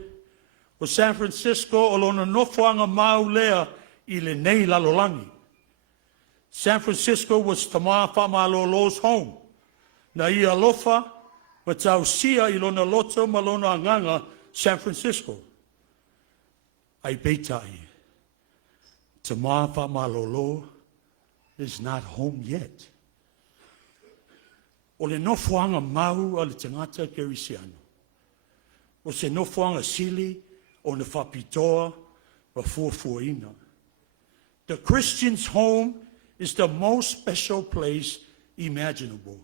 o San Francisco o lona nofoanga mau lea I le nei lalolangi. San Francisco was Tama Malolo's home. Na ia lofa, ma tau sia I lona loto ma lona anganga San Francisco. Ai peitai, Tama Malolo is not home yet. O le nofoanga mau a le tangata kerisiano. O se nofoanga sili o ne whapitoa wa fuafuaina. The Christian's home is the most special place imaginable.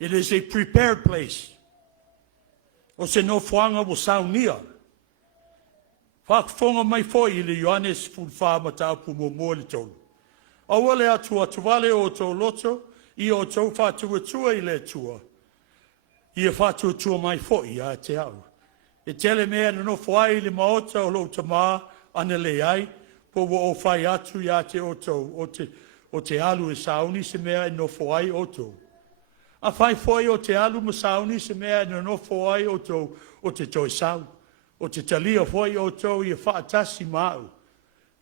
It is a prepared place. O se nofoanga wo saunia. Whakfonga mai foi I le Ioanes fulwha ma tau pumomoa le tolu. Awa le atua tuvale o tau loto, I o tau whatuatua I le tua. Ia whatuatua mai foi a te au. E tele mea no whai le maota o lo Tama ana le ai, po o whai atu ia te o tau, o te alu e sauni se mea no whai o tau. A whai foi o te alu ma sauni se mea no whai o tau, o te toi sau. O te talia foi o tau I whaatasi mau,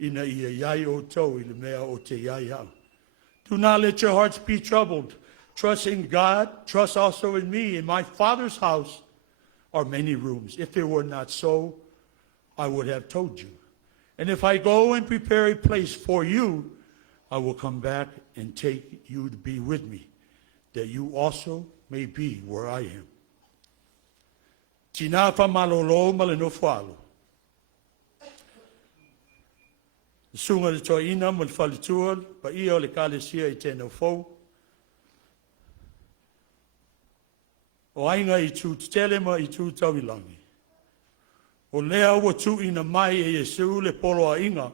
ina ia iai o tau I le mea o te iai au. Do not let your hearts be troubled. Trust in God, trust also in me. In my Father's house are many rooms. If it were not so, I would have told you. And if I go and prepare a place for you, I will come back and take you to be with me, that you also may be where I am. Tina fa malolo ma le nofoalo. Sunga le Toeaina ma le whalitua, pa ia o le Kalesia Etena fau. O ainga I tū telema I tū tawilangi. O lea ua tuina mai e Yesu le polo a inga.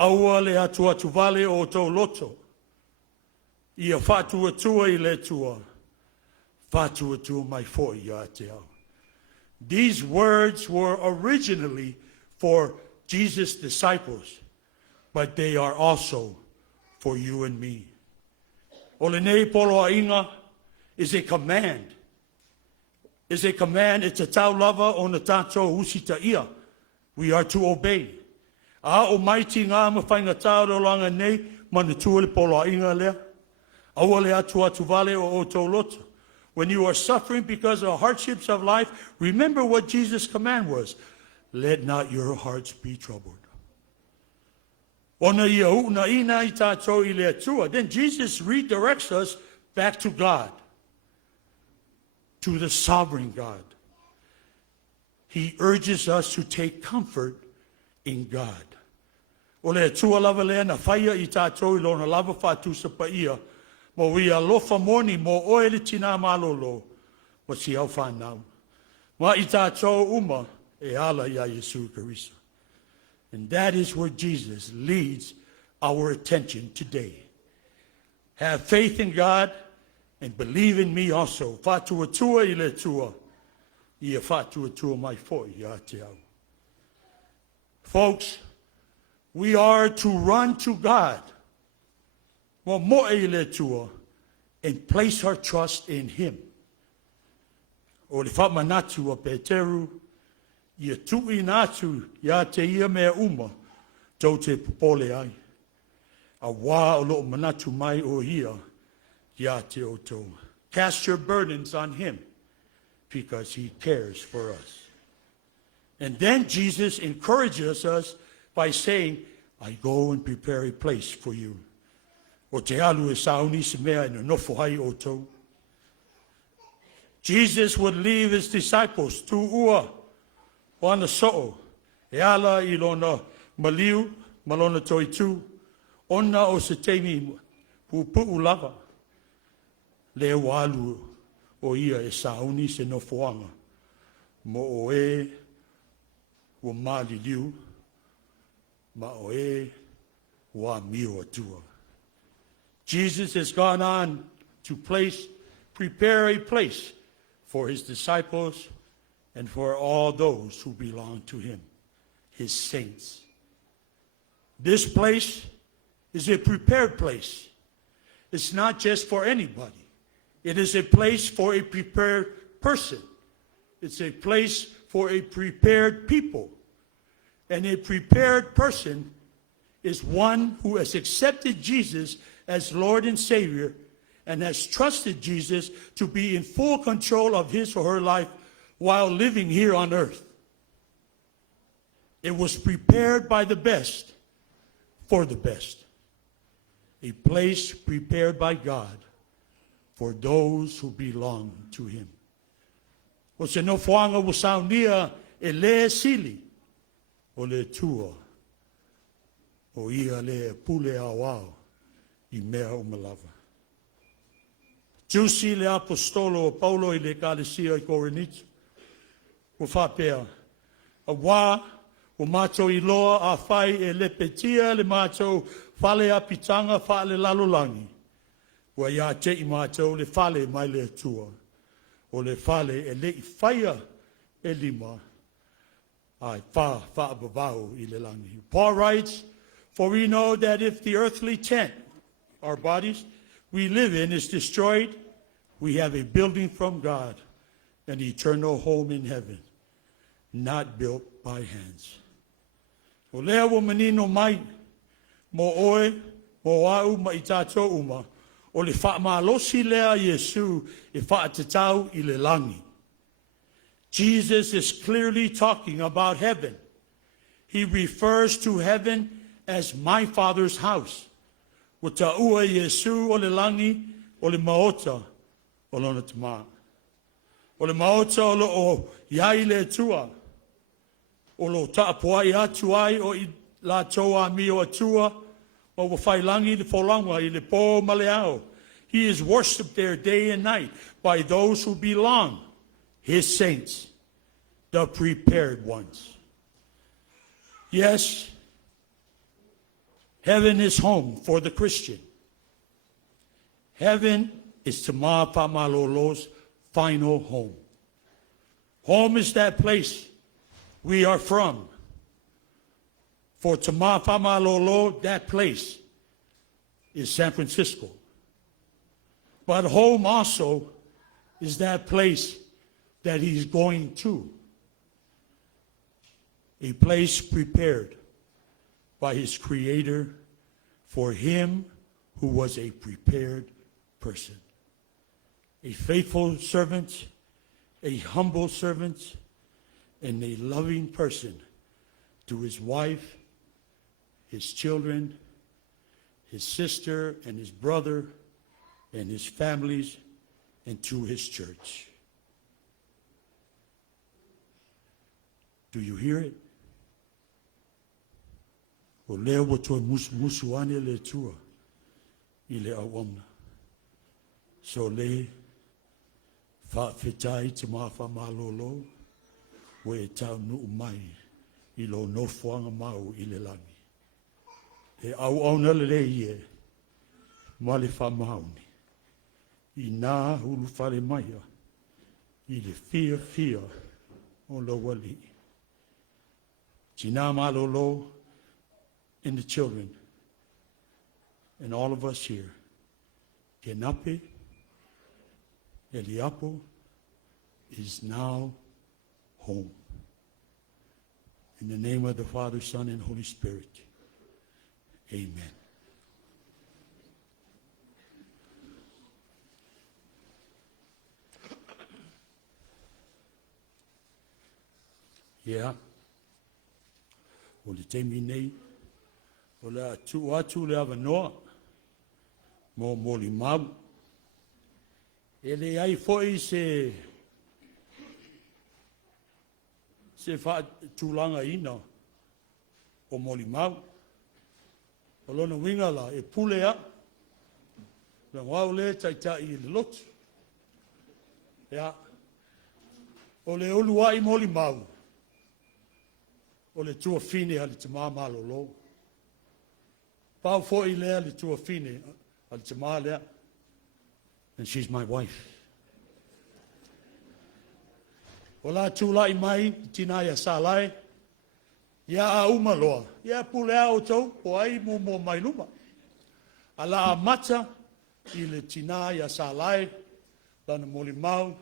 Aua le atu vale o tau loto. Ia whatuatua I le tua. Whatuatua mai foi ia te au. These words were originally for Jesus' disciples, but they are also for you and me. O le nei polo a inga is a command. Is a command. It's a tau lava o na tātou usita ia. We are to obey. A o maiti ngā mawhainga tau o langa nei, mana tua le polo a inga lea. Aua le atu vale o tau loto. When you are suffering because of hardships of life, remember what Jesus' command was. Let not your hearts be troubled. Ona ia una ina I tātou I le atua. Then Jesus redirects us back to God, to the sovereign God. He urges us to take comfort in God. O le atua lava lea na whaia I tātou I lona lava whātusa pa ia, mo ia lofa moni mo oe le tina malolo, mo si au whanau. Ma I tātou uma e ala ia Yesu Karisa. And that is where Jesus leads our attention today. Have faith in God and believe in me also. Whatuatua I le tua, ia whatuatua mai foi ia te au. Folks, we are to run to God. Mo moe le tua, and place our trust in Him. O le whamanatu a Peteru, ia tuuina atu ia te ia mea uma tau te popole ai. A wā o loo manatu mai o hia ia te outou. Cast your burdens on him because he cares for us. And then Jesus encourages us by saying, I go and prepare a place for you. O te alu e sauni se mea ina nofo hai outou. Jesus would leave his disciples to ua o ana so'o. E ala I lona maliu, malona toitu, ona o se teimi pupu'u lava. Le walu o ia e sauni se nofoanga. Mo o e ua mali liu, ma o e ua mio atua. Jesus has gone on to prepare a place for his disciples and for all those who belong to him, his saints. This place is a prepared place. It's not just for anybody. It is a place for a prepared person. It's a place for a prepared people. And a prepared person is one who has accepted Jesus as Lord and Savior and has trusted Jesus to be in full control of his or her life while living here on earth. It was prepared by the best for the best. A place prepared by God for those who belong to him. O se no fuanga o saunia e le sili o le tua o ia le pule awao I mea o malava. Giusi le apostolo Paulo I le kalesia I Korinito. O whapea. A wā o mato I loa a whai e le petia le mato whale a pitanga whale lalolangi. Ua ia te I mato le whale mai le tua. O le whale e le I whaia e lima. Ai wha babau I le langi. Paul writes, for we know that if the earthly tent, our bodies we live in is destroyed, we have a building from God, an eternal home in heaven, not built by hands. O lea wo manino mai, mo oe, mo au ma I tātou uma, o le whaamalosi lea Yesu e whaatatau I le langi. Jesus is clearly talking about heaven. He refers to heaven as my Father's house. O ta ua Yesu o le langi o le maota o lona Tama. O le maota o lo o iai le tua. O lo taapuai atu ai o I la toa mi o atua o wa whai langi le folanga I le po maleao. He is worshipped there day and night by those who belong, his saints, the prepared ones. Yes, heaven is home for the Christian. Heaven is Tama Malolo's final home. Home is that place we are from. For Tama Malolo, that place is San Francisco. But home also is that place that he's going to. A place prepared by his Creator for him who was a prepared person. A faithful servant, a humble servant, and a loving person to his wife, his children, his sister, and his brother, and his families, and to his church. Do you hear it? O lea wa toi musuane le tua I le awamna. So le whaafetai te mawha malolo we e tau nuu mai I lo nofuanga mau I le langi. E au auna le ie ma le whamauni. I nā hulu whare maia I le fia o lo wali. Tina malolo and the children, and all of us here, Kenape Eliapo is now home. In the name of the Father, Son, and Holy Spirit. Amen. Yeah. O le teimi nei, o le atu le avanoa, mo moli mau. E le ai foi se fa tūlanga ina o moli mau. O lona winga la e pulea, le ngau le taitai i le lotu. Ya, o le olua i moli mau. O le tua fine a le Tama Malolo. Pau fo i lea le tua fine a le Tama lea. And she's my wife. O la tūla i mai, tina ia salai. Ia a umaloa. Ia pulea o tau, o ai mo mai luma. A la amata i le tina ia salai. Lana moli mau.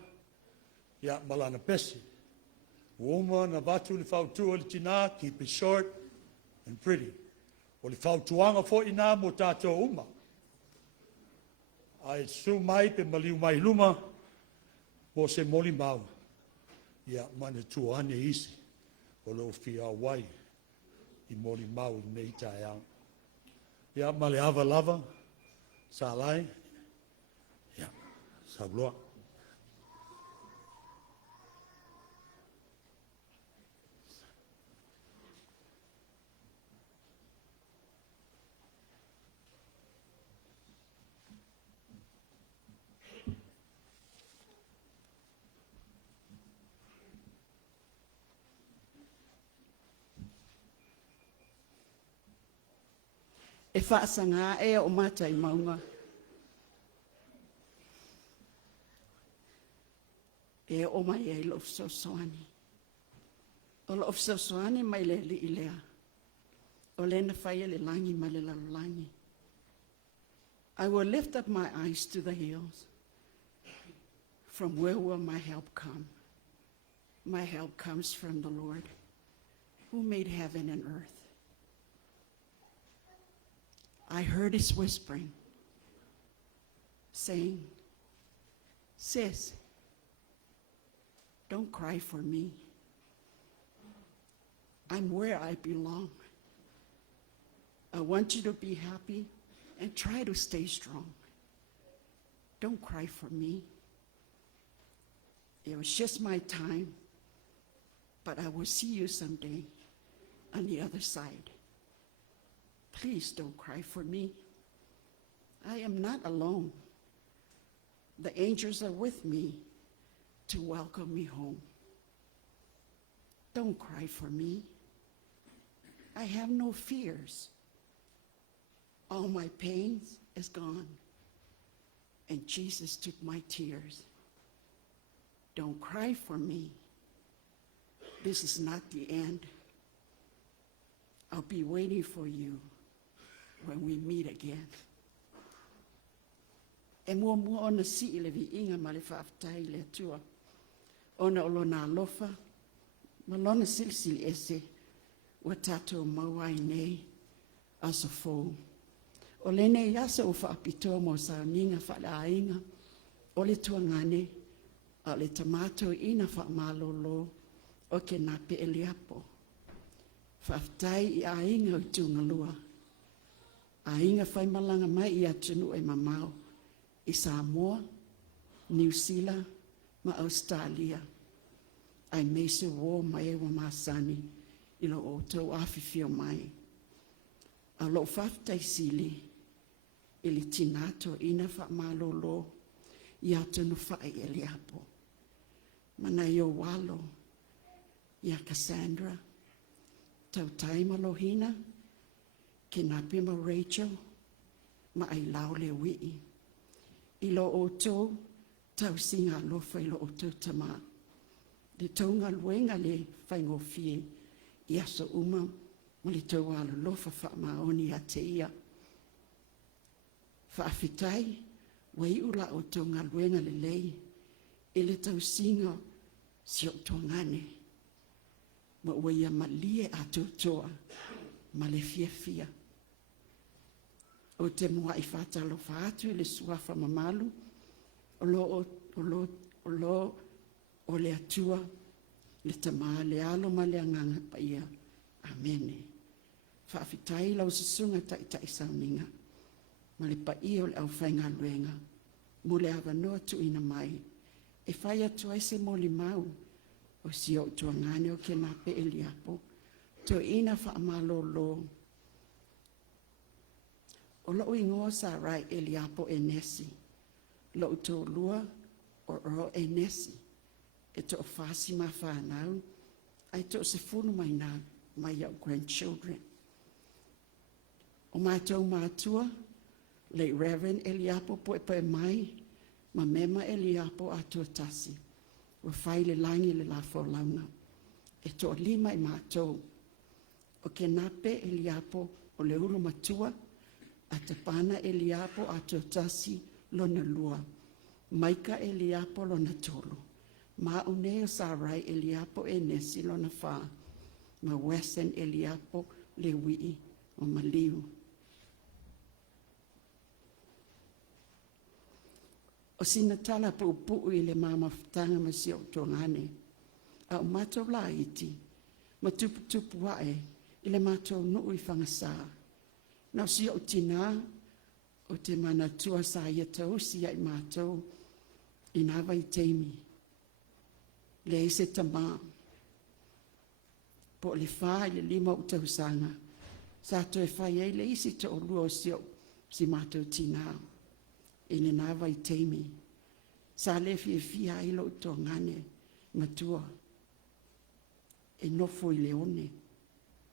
Ia malana pesi. Uma na vatu le fautua le tina, keep it short and pretty. O le fautuanga fo ina mo tātou uma. Ai su mai pe maliu mai luma, mo se moli mau. Ia mana tuane isi, o lo fia wai, I moli mau nei tai au. Ia male ava lava, sa lai, ia, sa bloa. E whaasanga e o matai maunga. E o mai e lo sosoani. O lo sosoani mai le li ilea. O le na whaia le langi mai le langi. I will lift up my eyes to the hills. From where will my help come? My help comes from the Lord, who made heaven and earth. I heard his whispering, saying, sis, don't cry for me. I'm where I belong. I want you to be happy and try to stay strong. Don't cry for me. It was just my time, but I will see you someday on the other side. Please don't cry for me. I am not alone. The angels are with me to welcome me home. Don't cry for me. I have no fears. All my pains is gone, and Jesus took my tears. Don't cry for me. This is not the end. I'll be waiting for you when we meet again. E mua ona si le vi inga ma le whaaftai le atua. Ona olo nā lofa, ma lona silisili ese, ua tātou mauai nei, aso fōu. O le nei asa o whaapitoa mo sa ninga whala inga, o le tuangane, a le tamato ina whaamalolo, o Kenape Eliapo. Whaaftai I a inga o tungalua. A inga whai malanga mai I atunu e mamau I Samoa, New Zealand, ma Australia. Ai meise wō mai e wa masani I lo o tau awhiwhio mai. A lo whaftai sili I li tinato ina whaamalolo I atunu whai Eliapo. Mana I o walo I a Cassandra, Toeaina Malolo Kenape ma Rachel, ma ai lau le wii. I lo o tō, tau singa lofa I lo o tō Tama. Le taunga luenga le whaingo fie, I aso uma, ma le tau alo lofa wha maoni a te ia. Whaafitai, wei ula o taunga luenga le lei, I le tau singa si o tōngane. ma ua ia malie atu toa, ma le fia. O te mua I whātalo whaatu I le suafa mamalu, o lo o le atua, le Tama, le alo ma le anganga pa ia. Amene. Whaafitai lau sisunga taitai sauninga, ma le pa ia o le au whainga luenga, mo le avanoa tuina mai, e whai atua I se moli mau, o si o Toeaina Kenape Eliapo, Toeaina Malolo. O lo ingoa sa rai Eliapo enesi, lo to lua o ro enesi, e to fasi ma whanau, ai to se funu mai na, my young grandchildren. O mātou mātua, le REV Eliapo poe mai, ma mema Eliapo atua tasi, o whai le langi le lafo launga, e to lima I mātou, o Kenape Eliapo o le ulu matua, a te pana Eliapo atua tasi lona lua, Maika Eliapo lona tolu, ma uneo sarai Eliapo enesi lona wha, ma Western Eliapo le wii o maliu. O sina tala puu I le mama whatanga ma si o tongane, a o matou la iti, ma tupu wae I le matou nuu I whangasa. Nau si o tina, o te mana tua sa ia tau si ai matou, I nawa I teimi. Le se Tama, po le wha I le lima o tau sanga, sa toi whai ei le isi to o lua o si matou tina. I le nawa I teimi, sa le fia I lo to ngane matua, e nofo I leone,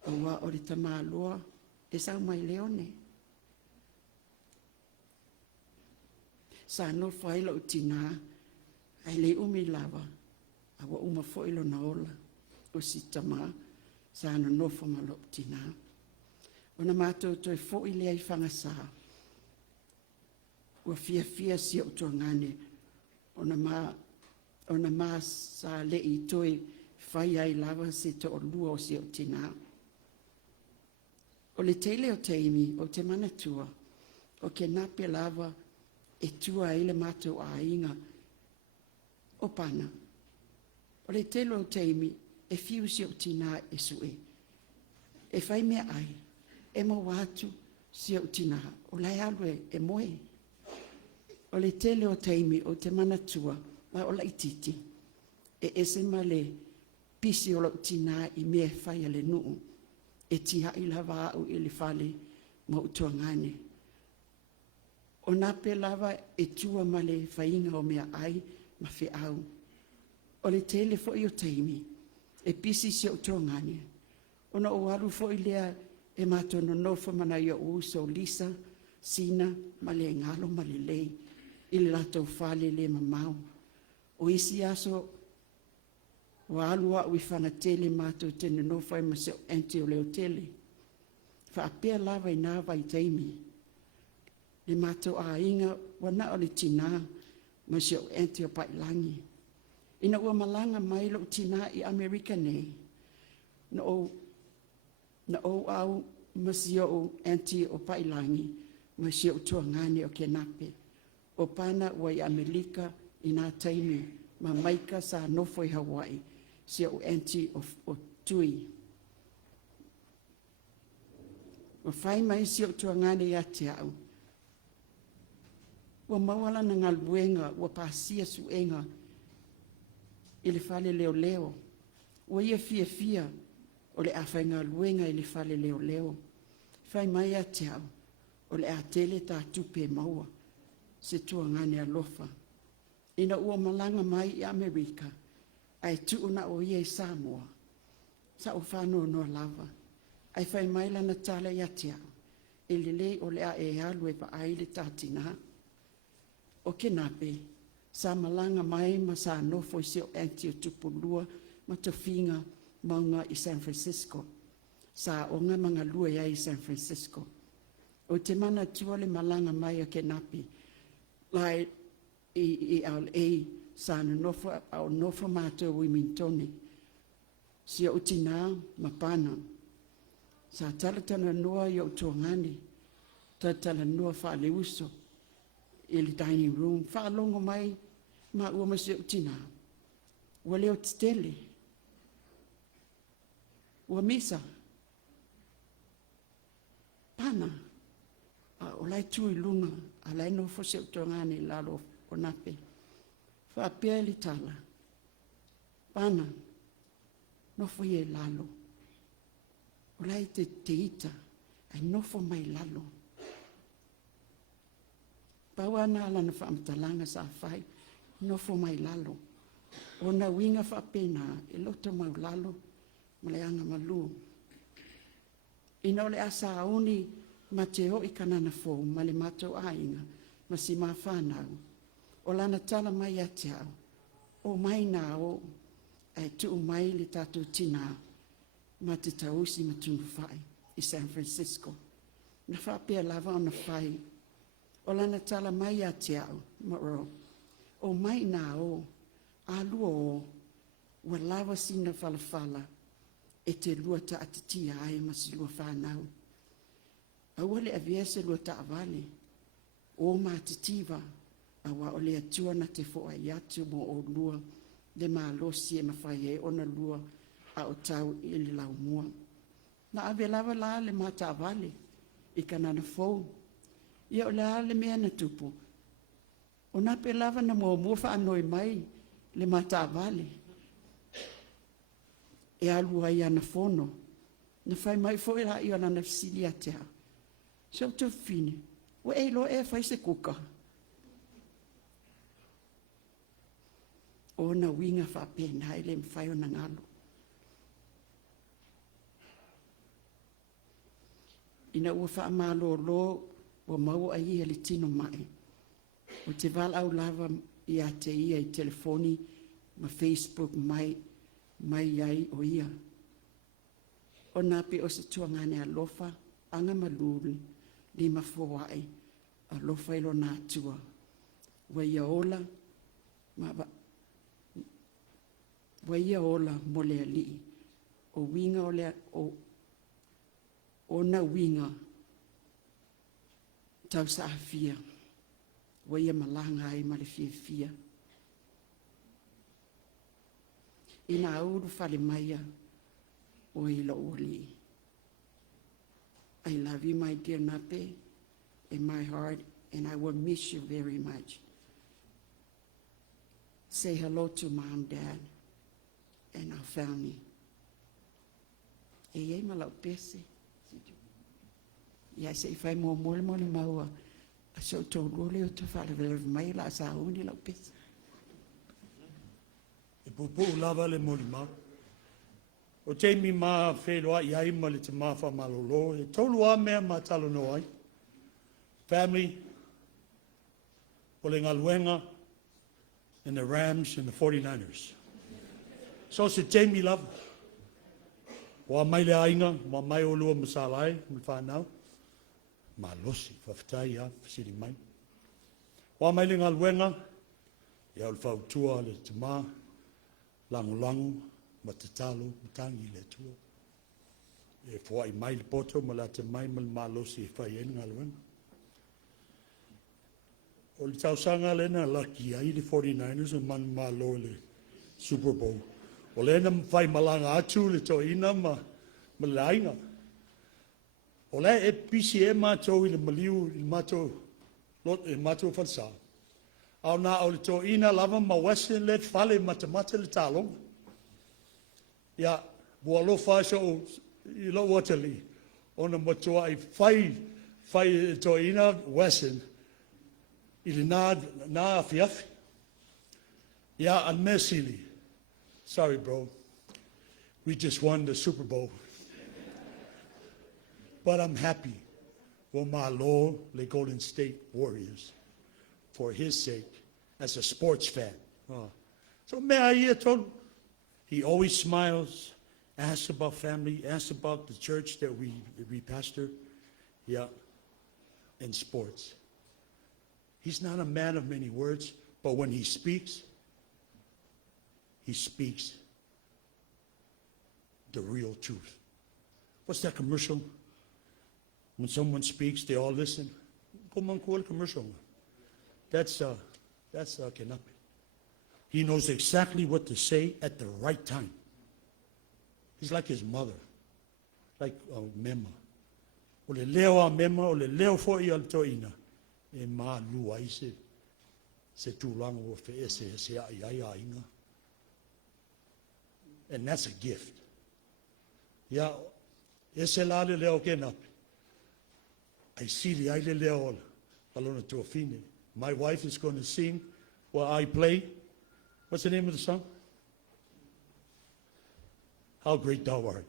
o wa o le Tama loa, e sau mai leone. Sa nofo I lo tina, ai le umi lava, a wa uma fo I lo na ola, o si Tama, sa no nofo ma lo tina. O na matou toi fo I le ai whangasa, ua fia si o Toeaina, o na ma sa le I toi whai ai lava se to o lua o si o tina. O le tele o teimi, o te manatua, o Kenape lava e tua I le matou a inga o pana. O le tele o teimi e fiu si o tina e sue. E whai mea ai, e mo watu si o tina, o lai alwe e moe. O le tele o teimi o te manatua, ma o lai titi, e ese ma le pisi o lo tina I mea whai ale nuu, e tia I lava au I le whale ma o Toeaina. O nape lava e tua ma le whainga o mea ai ma whi au. O le tele fo I o teimi, e pisi si o Toeaina. O na o aru fo I lea e mato no nofo mana I o uso Lisa, Sina, ma le ngalo ma le lei, I le lato whale le mamau. O isi aso o alua o I whana tele mato tene nofo I ma se o ente o leo tele. Whaapea lava I nawa I teimi. Le mato a inga wana o le tina ma se o ente o pailangi. Ina ua malanga mai lo tina I Amerika nei. Na o au ma se o ente o pailangi ma se o Toeaina o Kenape. O pana wa I Amerika I nā taimi ma maika sa nofo I Hawaii se o ente o tui. O whai mai se o Toeaina I ate au. Ua mawala na ngā luenga, ua pāsia suenga I le whale leo. Ua ia fia o le awhai ngā luenga I le whale leo. Whai mai a te au, o le a tele tā tupe maua, se Toeaina alofa. Ina ua malanga mai I Amerika, ai tuuna o ia I Samoa, sa o whano no lava. Ai whai mai lana tala I a te au, e lei o le a e alu e pa ai le tātina. O Kenape, sa malanga mai ma sa nofo I se o enti o tupulua ma tofinga maunga I San Francisco. Sa o ngā mga lua ia I San Francisco. O te mana tua le malanga mai o Kenape, lai I EARLE sa nofo mātou I Mintone. sia utina mapana. Sa tala tana noa yo tuangani, tala noa wha le uso, ili dining room, wha longo mai, ma ua ma sia utina. Ua leo titele, ua misa, pana, o lai tui lunga, a lai no fo sia utuangani lalo Kenape. Wha pia li tala, pana, no fo ye lalo. O lai te teita, ai nofo mai lalo. Pauana ala na whaamatalanga sa whai, nofo mai lalo. O na winga whapena, e loto mau lalo, maleanga malu. Ina ole asa auni, ma te ho i kanana fo, ma le matou ainga, ma si ma whanau. O lana tala mai ate au, o mai na o, ai tu mai le tatu tina, ma te tausi ma tunu whai i San Francisco. Na whapea lava o na whai. O lana tala mai a te au, maro. O mai nā o, alua o, wa lava sina whalawhala, e te lua ta atitia ai ma si lua whanau. Awale a viese lua ta avale, o ma atitiva, awa o le atua na te fo ai atu mo o lua, le maa losi e mawhai e ona lua, a o tau i le lau mua. Na ave lava la le mata avale, i kanana fou. Ia o le ale mea na tupu. O na pe lava na mua mua wha anoi mai, le mata avale. E alua i ana fono. Na whai mai fo ira i ana na fisili atea. So tu fine. O e lo e whai se kuka. O na winga wha pena i le mwhai o na ngalo. Ina ua wha malolo o mau a ia le tino mai. O te vala au lava i a te ia i telefoni ma Facebook mai ai o ia. O nape o se tuangane a lofa anga malulu li mafowai a lofa ilo nātua. Wa ia ola mo le ali. O winga o le o na winga tau sa afia wa ia malanga ai ma le fia ina auru fale maia o ilo oli. I love you, my dear Nape, in my heart, and I will miss you very much. Say hello to Mom, Dad, and our family. E malau pese. Ia se fai mo mole maua. A so to role o te whare vele mai la sa uni lau pese. E pupu lava le moli mau. O te mi maa wheroa i aima le te mawha malolo. E tolu a mea ma talo no ai. Family, o le ngaluenga, and the Rams and the 49ers. So se te mi lava. Wa mai le ainga, wa mai o lua masalai, mi whanau. Ma losi, whawhitai a, whisiri mai. Wa mai le ngaluenga, e au whau tua le te maa, langu, ma te talo, matangi le tua. E whai mai le poto, ma la te mai, ma le ma losi e whai eni ngaluenga. O le tausanga lena, laki ai le 49ers, o man ma lo le Super Bowl. O lena whai malanga atu le Toeaina ma le ainga. O le e pisi e mātou i le maliu i mātou whansa. Au nā o le Toeaina lava ma Western le whale matamata le tālonga. Ia, bua lo whai so i lo Waterloo. Ona matua i whai Toeaina Western i le nā awhiawhi. Ia, an mesili. Sorry, bro. We just won the Super Bowl. But I'm happy for Malolo, the Golden State Warriors, for his sake, as a sports fan. So may I hear told? He always smiles, asks about family, asks about the church that we pastor, yeah, in sports. He's not a man of many words, but when he speaks the real truth. What's that commercial? When someone speaks, they all listen. Come on, call commercial. That's Kenape. He knows exactly what to say at the right time. He's like his mother, like Mema. O le leo a Mema, o le leo fo I al Toeaina. E ma lua I se tūlanga o fe se ai inga. And that's a gift. Ya, ese la le leo Kenape. I see the ai le leo alona tuafine. My wife is going to sing while I play. What's the name of the song? How Great Thou Art.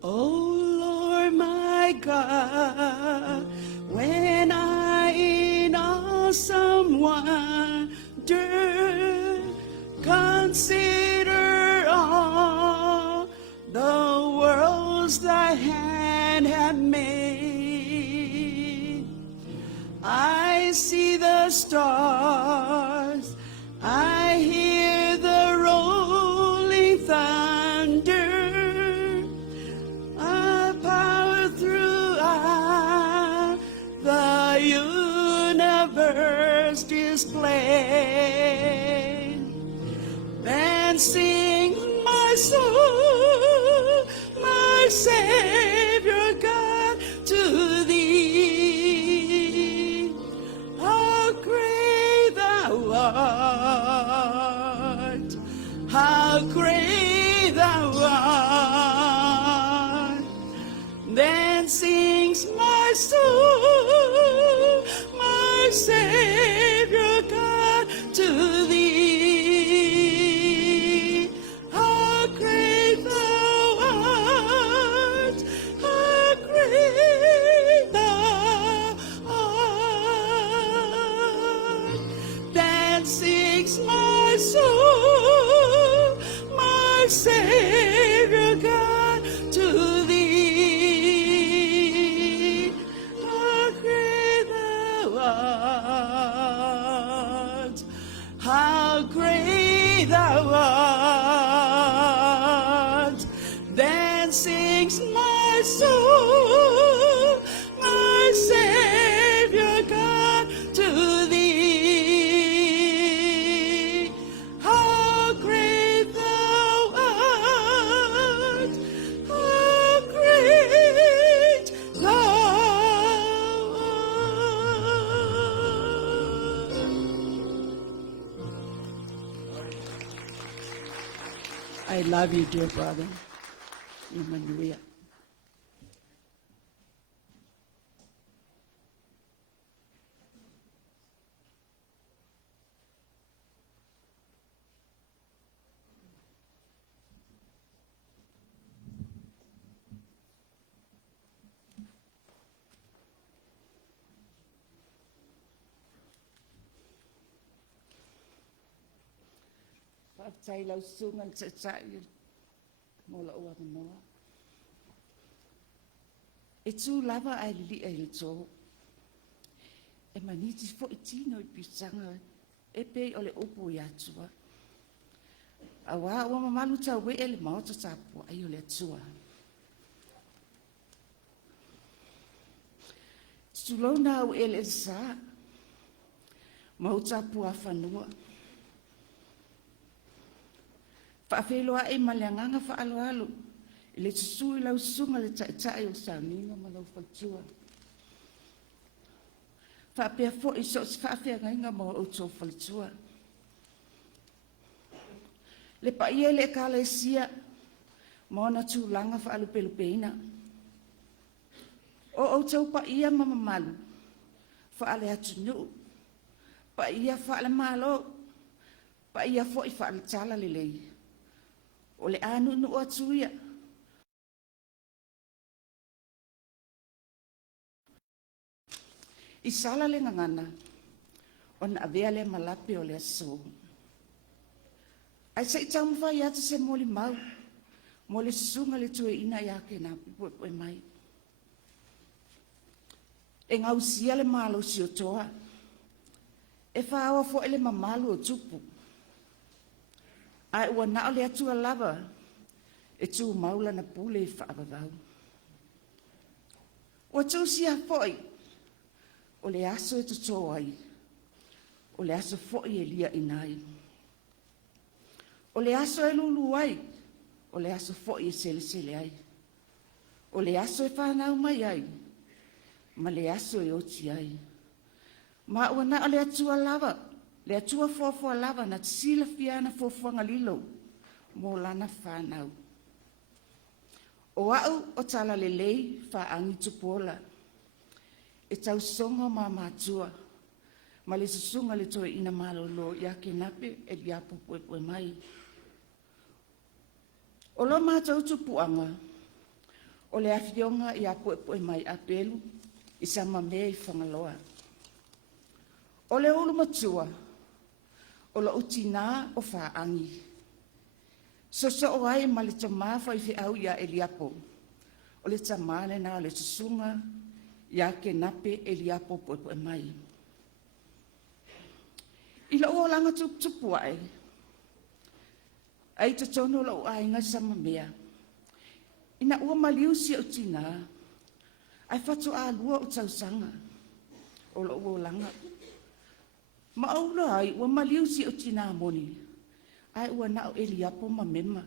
Oh Lord my God, when I in awesome wonder consider all the worlds thy hand had made, I see the stars, I hear the rolling thunder, a power throughout the universe displayed. Then sing my soul, my Savior God, to thee. How great thou art, how great thou art. Then sings my soul, my Savior God, to thee. How great thou art, how great thou art. Then sings my soul, my Savior God, to thee. How great thou art, how great thou art. Then sings my soul, my Savior God, to thee. How great thou art, how great thou art. I love you, dear brother. Emmanuel. Tai lau sungan se sai mo la ua noa. E tū lava ai li ai le tō. E maniti fo I tino I pisanga e pei o le upu I atua. A wā ua mamalu tau we e le maota tapu ai o le atua. Sulona au ele sa. Mauta pua whanua. Whaafeloa e maleanganga whaaloalo. Le susui lau sunga le taitai o sauninga ma lau whaitua. Whaapea fo i so si whaafea ngainga mo o tō whaitua. Le pa ia le kala e sia maona tūlanga whaalupelupeina. O tau pa ia mamamalu whaale atu nuu. Pa ia whaale malo. Pa ia fo i whaale tala le lei. O le anu nu atu ia. I sala le ngangana. O na avea le malape o le aso. Ai se i tamu whai atu se moli mau. Mole sunga le Toeaina Kenape Eliapo mai. E ngau sia le malo si o toa. E whaawa fo ele mamalu o tupu. Ai ua nao le atua lava. E tu maula na pule i whaabavau. Ua tu sia foi. O le aso e tuto ai. O le aso foi e lia inai. O le aso e lulu ai. O le aso foi e sele ai. O le aso e whanau mai ai. Ma le aso e oti ai. Ma ua na le atua lava. Le atua fofua lava na sila fiana fofua ngalilo. Mo lana whanau. O au o tala le lei whaangi tupola. E tau songa ma matua. Ma le susunga le Toeaina Malolo Kenape Eliapo mai. O lo mātou tupuanga, o le awhionga i a poe mai a pelu, i sa mamea i whangaloa. O le ulu matua, o lo utina o whaangi. So o ai ma le tamafa i au i a Eliapo, o le tamane na le susunga i a Kenape Eliapo poe mai. I lo o langa tupu ai, ai te tono lau ainga sama mea. Ina ua maliu si au tina. Ai fatu a lua o tausanga. O lau o langa. Ma au lo ai ua maliu si au tina moni. Ai ua nao Eliapo ma mema.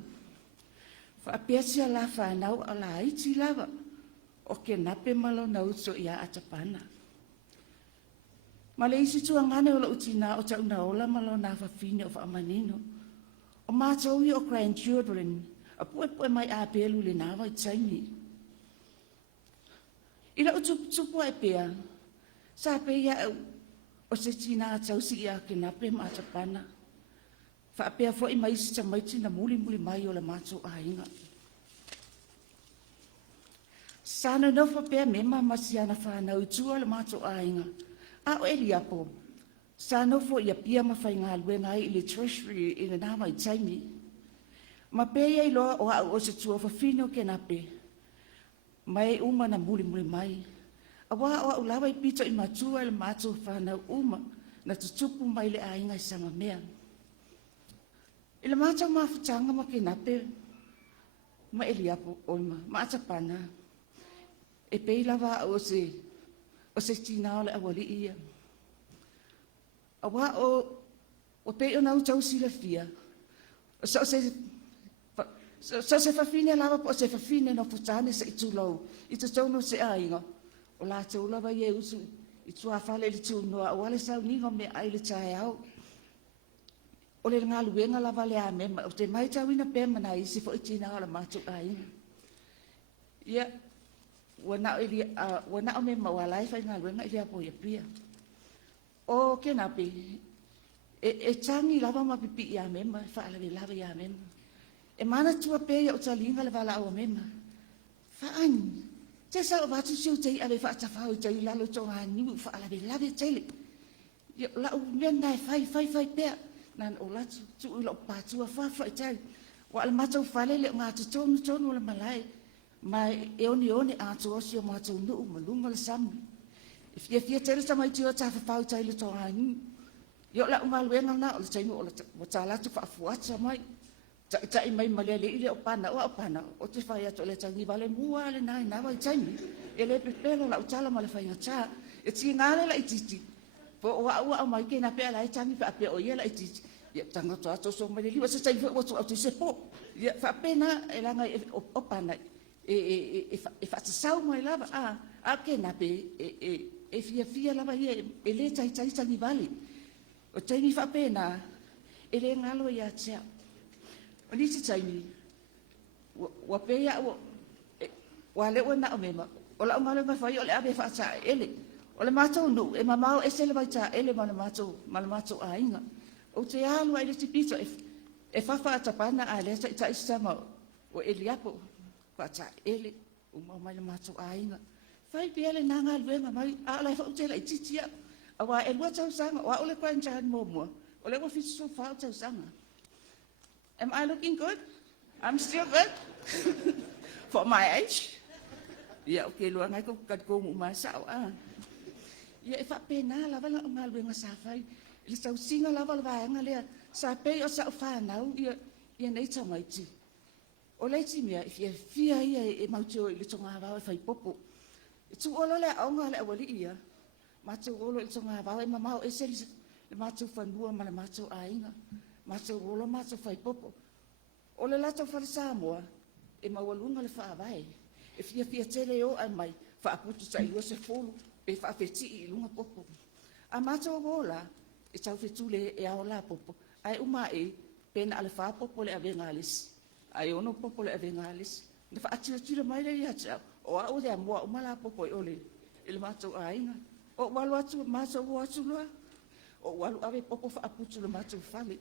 Fa apea si ala whanau ala aiti lava. O Kenape malo na uso ia atapana. Ma le isi tuangane o lau tina o tauna ola malo na whawhine o whamanino. O mātou i o grandchildren, a poe mai a pelu le nawa i taimi. I lau tupu e pea, sa pea au, o se tina a tausi i a Kenape ma atapana. Fa pea fo i mai si tamaiti na muli mai o le mātou a inga. Sana no fa pea mema masiana whanau i tua le mātou a inga. A o Eliapo. Sa no fo ia pia ma fai ngā luenga i le treasury i le nama i taimi. Ma pēia i loa o au o se tua whawhino Kenape. Mai uma na muli mai. A wā o au lawa i pito i matua i le mātua whanau uma na tutupu mai le ainga i sama mea. I le mātua mawhitanga ma Kenape. Ma Eliapo oima, ma atapana. E pei lawa o se tina o le awali ia. Awa o pe o nau tau sila fia. So se whawhine lawa po se whawhine no putane se itu lau. Itu tauno se ainga. O la tau lawa ye usu. Itu a whale li tu noa. O ale sau ningo me ai le tae au. O le ngā luenga lawa le a mema. O te mai tau ina pēma na isi fo itina ala mātu ainga. Ia. Wana o mema walai whai ngā luenga ili apo ia pia. O Kenape, e tangi lava ma pipi ia mema, whaalawe lava ia mema. E mana tua pēia o talinga le wala au mema. Whaani, te sa o watu siu tei awe whaatawhau tei lalo tonga niu whaalawe lava teile. La u mena e whai pēa, nan o latu, tu ilo pātua whawhai tei. Wa ala matau whale le ngā tonu le malai, mai e oni ātu osi o matau nuu malunga le sami. If you tell somebody to have a foul tail to hang, you're like my wing on that, or the time what's a lot of what's a my time my Malay or Pana or Pana, or the fire to let a give a more than I never tell me. A little bit better, like Talamalafaya cha, e ti ngale la ititi po wa mai ke na pe la tangi fa pe o ye la ititi ya tanga to so mai li wa se sai wa to au se po ya fa pena e la ngai o pana e fa sa mai la a ke na pe e fia la ye e le tai tangi vale o tangi fa pena e le ngalo ya tsa o ni ti tangi wa pe ya wa le ona o mema o la ngalo ma fa yo le ave fa sa ele o le matou nu e mamau e se le vai ta ele ma le matou ainga o te alu ai le tipito e fafa atapana a le ta isama o Eliapo pa ta ele o mai le matou ainga fai pele na nga luenga mai a la fa o te la ititia a wa e lua tau sanga wa o le kwa njan mo o le wa fitu so fa tau sanga. Am I looking good? I'm still good for my age. Ya okay lua ngai ko kat ko mu ma sa ya e fa pena la vala nga luenga sa fai le tau singa la vala va nga le sa pe o sa fa na ya nei ta mai ti o le ti mia fia ia e mauto le tonga va fai popo tu olo le au nga le wali ia ma tu olo le tonga va e mama o ese le ma tu fa nua ma le ma tu ainga ma tu olo ma tu fai popo o le la tu fa sa mo e ma walunga le fa vai e fia tele o ai mai fa aputu sa i se fulu e fa feti i lunga popo a mato vola e tau fetule e aola popo ai uma e pena ale fa popo le avengalis ai ono popo le avengalis ne fa atira mai le ia o a o le mo o mala popo e ole ele mato ainga o walu atu mato wo atu loa o walu ave popo fa aputu le mato fale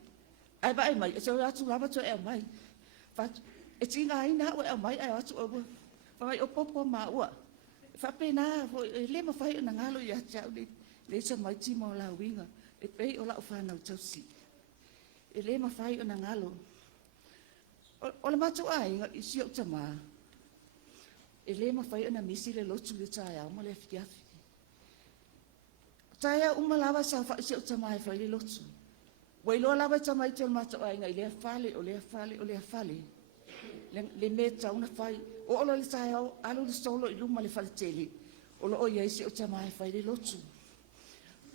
ai vai mai e so atu lava to e mai fa e tinga ina o e mai ai atu o vai o popo ma ua fa pena le ma fai na ngalo ya chau le sa mai ti mo la winga e pe o la fa na tau si e le ma fai na ngalo o le matu ai i si o tama e le ma fai na misi le lotu le taia mo le fia taia uma lava sa fa si o tama e fai le lotu wai lo lava tama i te matu ai ngai le fale o le fale le meta una fai o lo le taia alo le solo i luma le fale tele o lo ia isi o tama e fai le lotu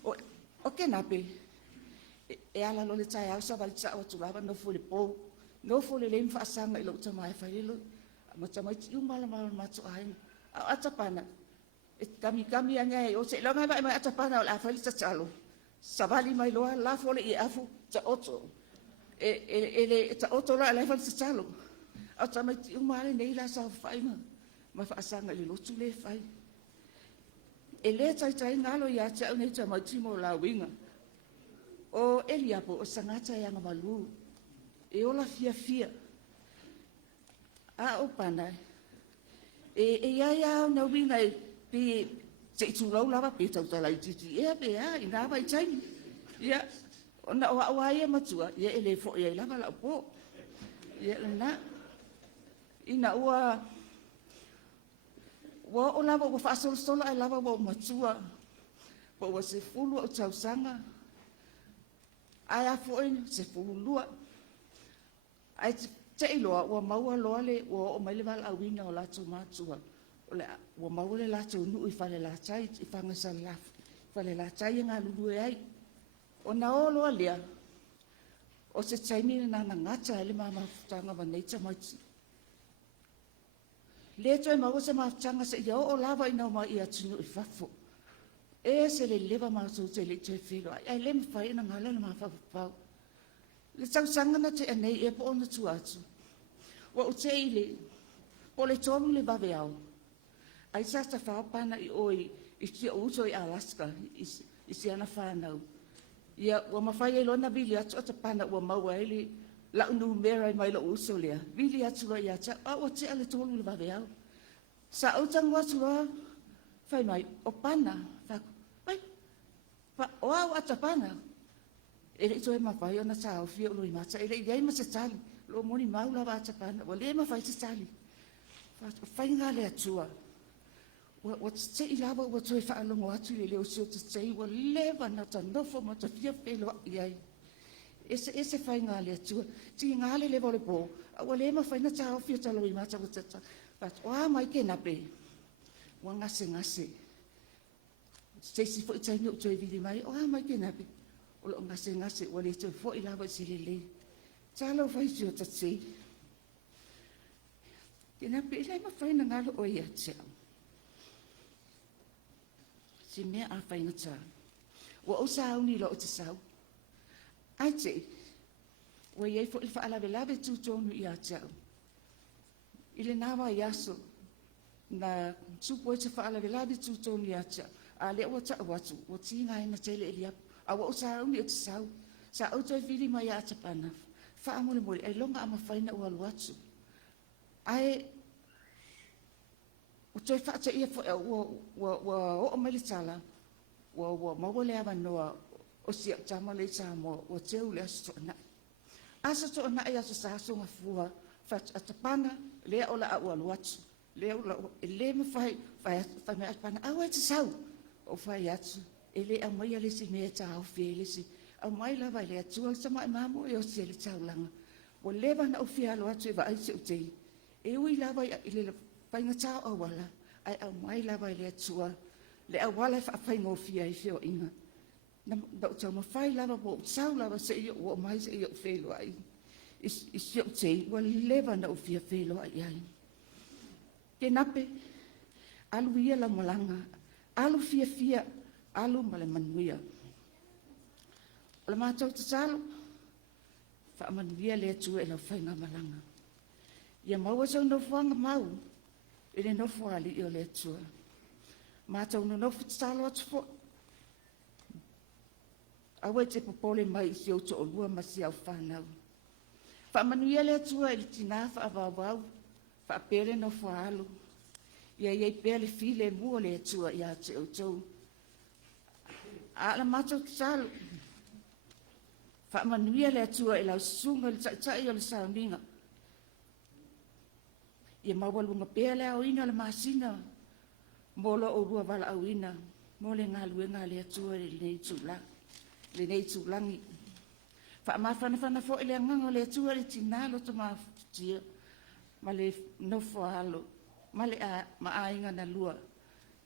o Kenape e ala lo le taia sa val sa o tu lava no fo le po no fo le fa sanga i lo tama e fai le lo ma tama i luma la ma tu ai a tapana e kami anga e o se lo nga vai ma tapana o la fai sa chalo sa vali mai lo la fo le i afu ta oto e le ta oto la fai sa chalo a tama i luma le nei la sa fai ma fa sanga i lo tu le fai e le tai ngalo ya cha nei tama ti mo la winga o Eliapo o sangata ya ngamalu e ola fia a o pana e ya na winga pe se tu lo lava pe tau tala i titi e pe a ina vai tai ya ona o ia matua ya ele fo ya lava la po ya na ina wa o lava o fa sol ai lava o matua po o se fulu o tau sanga ai a fo se fulu ai te iloa o maua loa le o mai le vala awina o latu matua o le o maua le latu nu i fale la tai i fanga sa la fale la tai nga lulu ai o na o loa lea o se taimi na ngata le mama tanga va nature mai le toi maua se ma tanga se yo o lava ina mai ia tunu i fafo e se le leva ma so te le te filo ai le mfai na ngala na ma fa le tau sanga na te nei e po ona tu atu wa o te ile po le tonu le bave au ai sa ta fa pana i oi i ti o so i Alaska i si ana fa na ia wa ma fa ile na bili atu ta pana wa ma wa ile la nu mera mai lo uso le bili atu lo ia ta o te ale tonu le bave au sa o tang wa tu fa mai o pana fa pai fa o ata pana ele toi ma fai ona sa o fio lo i mata ele ia ma se tali lo moni mau la va tapana o le ma fai se tali fa fai ngale atua o te i lava o toi fa lo mo atu le o so te o le va na ta no fo ma ta fia pelo ia ese fai ngale atua ti ngale le vole po o le ma fai na sa o fio ta lo i mata o tata fa o mai Kenape wa ngase Stacey fo itai no toi vidi mai o mai Kenape o lo ngase o le toi fo I lava silele talo fai tio tatsi Kenape ilai mawhai na ngalo o ia tia si mea a whai ngata wa o sa ni lo o te sau ai te wa iei fo ilfa ala velave tutonu ia tia ile nawa yaso na supo e te fa ala velave tutonu ia tia a le o ta watu o tinga ina tele Eliapo a wa o sa ni o te sau sa o toi vili mai a tapana fa amole mole ai longa ama faina o alu atu ai o toi fa te ia fo o mali tala o mawole ava noa o sia Tama le Tama o te ule asa to na ia sa songa fua fa tapana le o la o alu atu le o la le me fai me apana a wa te sau o fai atu ele a mai le si me ta o fele si a mai la vai le atu sa mai mamo e o se le taulanga o leva na o fia lo atu va ai se te e ui la vai ile fai na ta o wala ai a mai la vai le atu le a wala fa fai ngo fia I fio inga na do ta mo fai la bo sau la se o mai se o felo ai is se te o leva na o fia felo ai ai Kenape alu ia la malanga alu fia alu male manuia o le mātou te talo fa manuia le atu e la whainga malanga ia maua sau no fuanga mau e le no fuali I o le atua mātou no fu te talo atu fo awe te popole mai si o to o lua masi au whanau fa manuia le atua e le tina fa avawau fa pere no fualu ia iei pele file mua le atua ia te o tou a la mātou te talo fa manuia le atua e lau sunga le tai o le sauninga ia mawalunga pele au ina le masina molo o rua wala au ina mo le ngaluenga le atua le nei tulangi fa mawhana fo ele anganga le atua le tinalo to mafutia ma le nofo halo ma le maainga na lua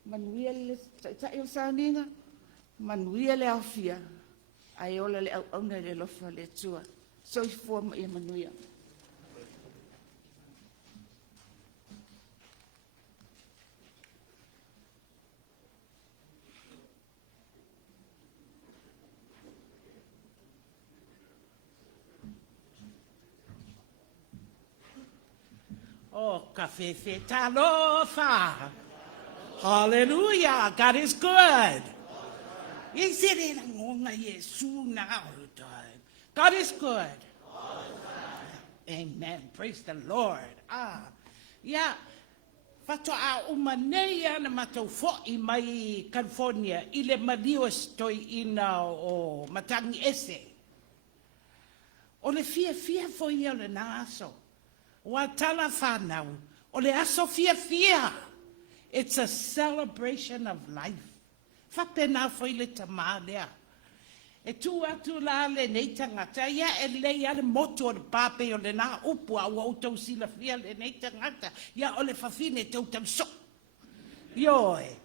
manuia le tai o le sauninga manuia le aufia ai ola le au le lofa le tua so I forma ia manuia Oh, kafefe talofa. Hallelujah. God is good. Is it in ngonga Yesu now all the time? God is good. Amen. Praise the Lord. Yeah. Fato a umaneia na matau fo'i mai California ile malio stoi ina o matangi ese. O le fia fo'i o le naso. Wa tala whanau. O le aso fia. It's a celebration of life. Whapena fo'i le Tama lea. E tu atu la le nei tangata. Ia e lei ale moto o le pape o le na upu a ua utau sila fia le nei tangata. Ia o le whawhine tau tam so. Ioe.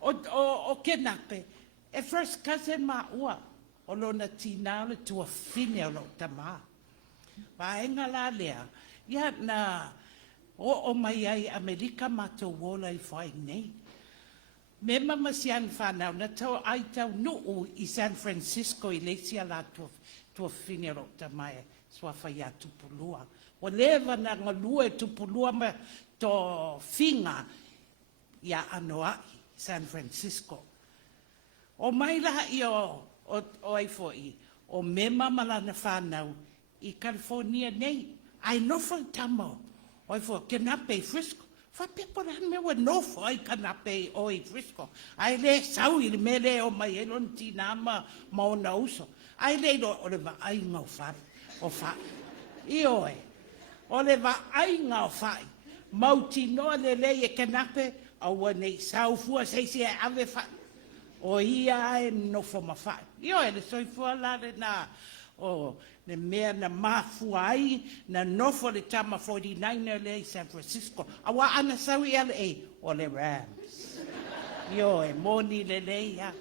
O Kenape. E first cousin ma ua. O lona tina o le tua fine o lo Tama. Vaenga la lea. Ia na o mai ai Amerika matou wola I whai nei. Mema masian whanau na tau ai tau nuu I San Francisco I leisia la tua whinero Tama e swa whai a tupulua. O lewa na ngalua e tupulua ma to whinga ia anoa San Francisco. O mai la I o ai foi. O mema malana whanau I California nei. Ai nofo Tama. Oi fo Kenape Frisco. Fa people me wa nofo ai Kenape oi Frisco. Ai le sau I le mele o mai elon tinama ma na uso. Ai le o le va ai ngau fa. O fa. Ioe. O le va ai ngau fa. Mauti no le e Kenape au nei sau fua se ave fa. O ia e nofo ma fa. Ioe le soi fua la na o le mea na mafuai na nofo le Tama 49 le San Francisco. Awa ana sawi LA o le Rams. Yo, e moni le ia.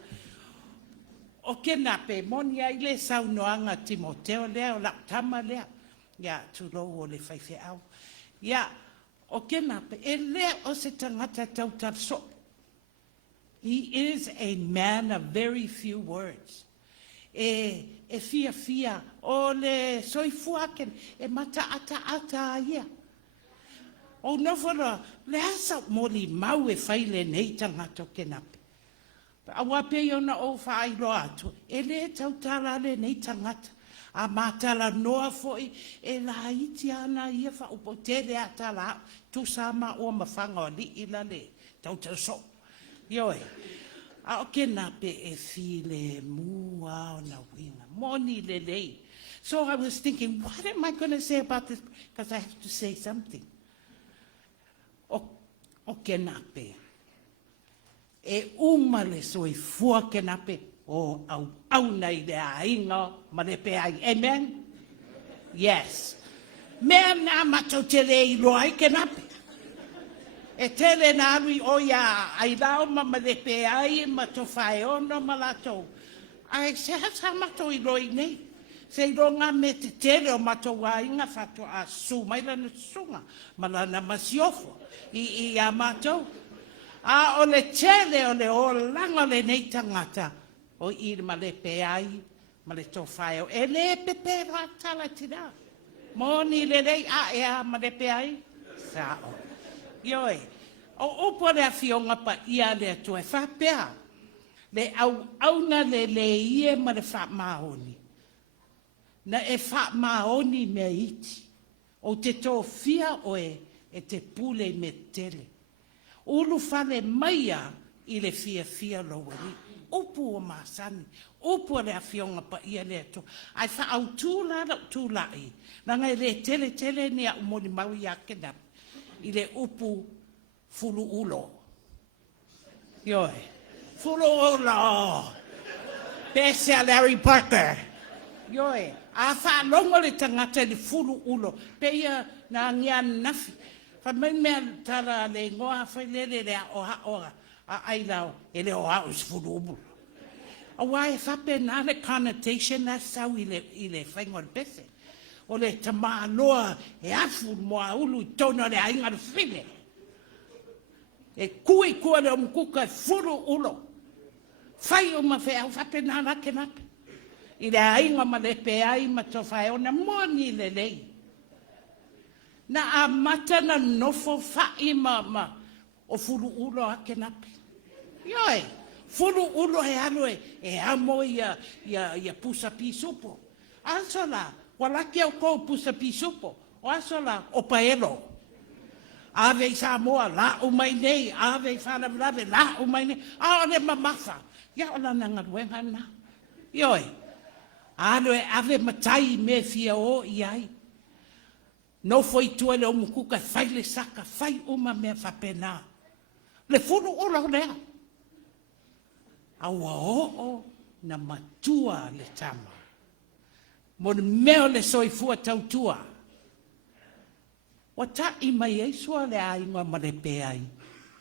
O Kenape, moni ai le saunoanga Timoteo lea, o la Tama lea. Ia, tulo o le whaiwhi au. Ia, o Kenape, e lea o se tangata tau so. He is a man of very few words. E fia, o le soifuaken, e mata ata ia. O nofora, le asa moli mau e whaile nei tangata o Kenape. A wape ona o whailo atu, e le tautala le nei tangata. A matala noa foi, e la iti ana ia wha upo tele atala, tu sama o mawhanga o li ila le tautala so. Ioe, a o Kenape e file mua o na winga, moni le lei. So I was thinking, what am I going to say about this? Because I have to say something. O Kenape. E umale soi fua Kenape o au nei le ainga ma le pe ai. Amen? Yes. Mea na mato tele I loai Kenape. E tele na alui o ia ai lau ma le pe ai ma to whae ono ma lato. Ai se hata mato I loi nei. Se ronga me te tele o mato wainga fato a su mai lana sunga. Ma lana masiofo. I a mato. A o le tele o le o langa le nei tangata. O I ma le pe ai, ma le to whae o. E le pepe ratala tina. Moni le rei a ea ma le pe ai. Sao. Ioe. O upo le a fionga pa ia le atu e whapea. Le auna le ie ma le wha maoni. Na e wha maoni me iti. O te tō fia oe e te pule me tele. Ulu fale maia I le fia loweri. Upu o masani. Upu le a fionga pa ia le atu. Ai wha au tūlai. Nanga le tele ni a umoni mau I a Kenape. I le upu fulu ulo. Ioe. Fulu ulo. Pese a Larry Parker. Ioe. A wha longa le tangata le fulu ulo. Peia na ngia nafi. Fa mea tara le ngoa whai le oha. A ailau. E le oha us fulu ulo. A wai whape na le connotation na sau I le whaingon pese. O le tama loa e afu moa ulu I tono le ainga le whine. E kui kua le omkuka e furu ulo. Whai o ma whea whape nana Kenape. I le ainga ma le pe ai ma to whai o na moni le lei. Na a mata na nofo whai ma o furu ulo a Kenape. Ioe, furu ulo he alo e amo ia pusa pisupo. Asola. Walaki au kou pusa pisupo. O asola o paelo. Ave I Samoa, la umai nei. Ave I whanavlave, la umai nei. A ole mamafa. Ia ola nanga ruenga na. Ioe. Alo e ave matai me fia o iai. No foi tua le omukuka fai le saka. Fai uma mea whapena. Le furu ula lea. Aua o na matua le Tama. Mo meo le soifua tautua. Wa ta I mai e sua le ainga ma le pe ai.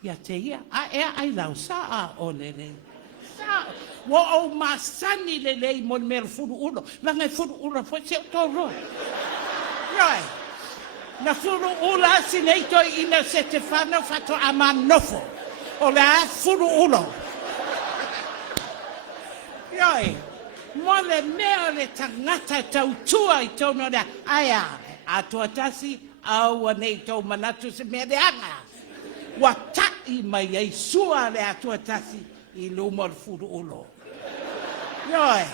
Ia te ia. A ea ai lau sa a o le le. Sa. Wa o masani le le mo meo furu ulo. Langa e furu ulo fo se o toro. Rai. Na furu ula sineito ina se te whana fato a manofo. O le a furu ulo. Rai. Mo le mea le tangata tautua I tono rea. Aia, a tuatasi, au anei tau manatu se mea reanga. Wa tai mai ei sua le a tuatasi I lumo le furu ulo. Ioe,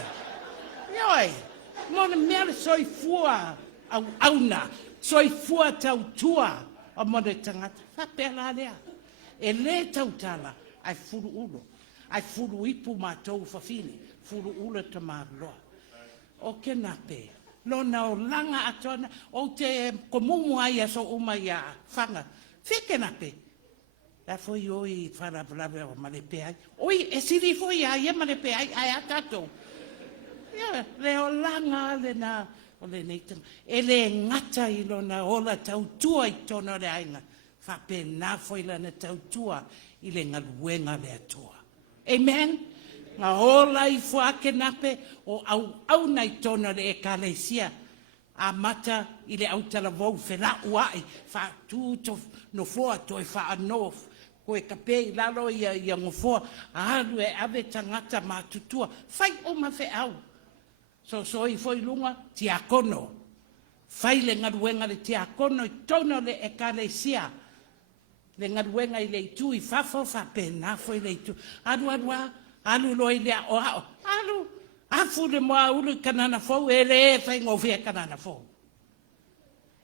mo le mea le soifua au auna, soifua tautua o mo le tangata. Whapela lea. E le tautala, ai furu ulo. Ai furu ipu mātou whawhine. Furu ula ta māloa. O Kenape. Lona o langa atona. O te komumu ai aso uma ia whanga. Whi Kenape. La foi oi whanapalawe o malepe ai. Oi, e siri foi ai e malepe ai atatou. Ia, le o langa le na o le neitan. E le ngata I lona ola tautua I tono le ainga. whapena foi lana tautua i le ngaluenga le atua. Amen? Ngā hola i fua Kenape o au nei tona le ekalesia a mata i le autala vau whela uai wha tūto no fua toi wha anof koe kape i lalo i a ngofoa a alu e ave tangata mātutua whai o ma whe au so i foi lunga ti akono whai le ngaruenga le ti akono i tono le ekalesia le ngaruenga i le itu i whafo whapena foi le itu alu loi lea o hao alu afu le moa ulu kanana fau e le whai ngofia kanana fau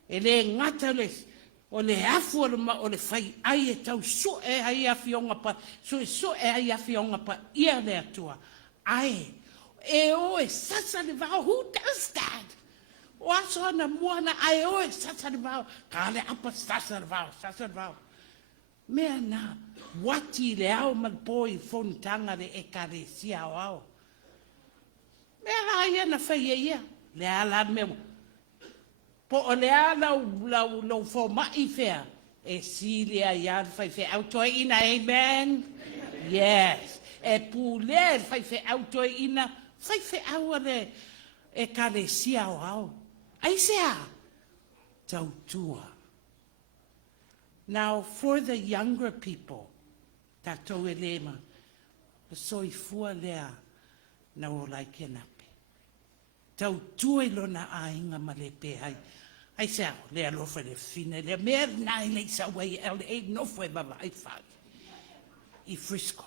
e le ngata le o le afu o le whai ai e tau su e ai a fionga pa su e ai a fionga pa ia le atua ai e o e sasa le vau who does that o aso ana moana ai o e sasa le vau ka le apa sasa le vau mea na wati le au malpoi fontanga le ekalesia o au mea la ia na whai ia le ala mea po o le ala lau fo mai fea e silia ia whai fe autoina amen yes e pule whai fe autoina whai fe au le ekalesia o au ai sea tautua. Now, for the younger people, tatou e lema, o soifua lea na o lai Kenape. Tau tue lona ainga ma le pe ai. Ai sao, lea lofa le fine, lea mea nai le sa wai LA, no fue baba ai whai. I Frisco.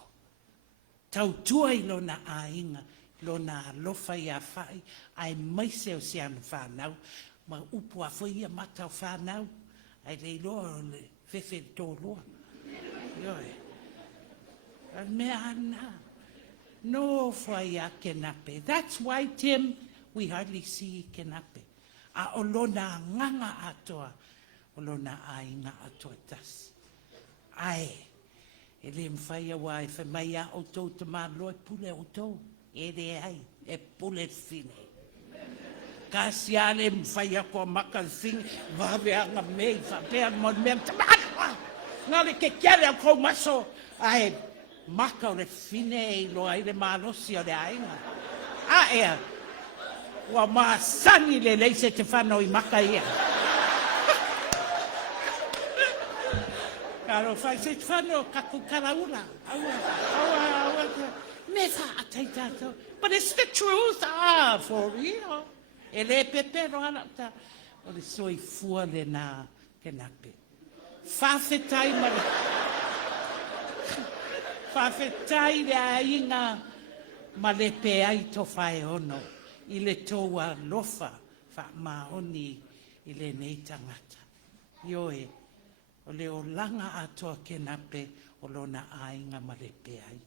Tau tue lona ainga, lona lofa i a whai, ai maise o se anu whanau, ma upu a fwai a matau whanau, ai le loa le fefe tōloa. Ioi. Mea ana. No whai a Kenape. That's why, Tim, we hardly see Kenape. A olona nganga atoa, olona ainga atoa tas. Ai, e le mwhai a wai, whai mai a o tau te mālo e pule o tau. E re ai, e pule fine. Kasi ale mwhai a kua maka fine, wawe anga mei, whapea mon mea, tamakwa! Ngā le ke kiare a kou maso, ai, maka o le fine e loa i le mālosi o le ainga. A ea, wa maasani le leise te whanau i maka ia. Karo whai se te whanau kaku karaula. Aua. Me wha atai tātou. But it's the truth. Ah, for real. E le pepero ala ta. O le soi fua le nā Kenape. Whawhetai mara. Whawhetai le ainga ma le pe ai to whae ono. I le toa lofa wha maoni i le nei tangata. Ioe, o le o langa atoa Kenape o lona ainga ma le pe ai.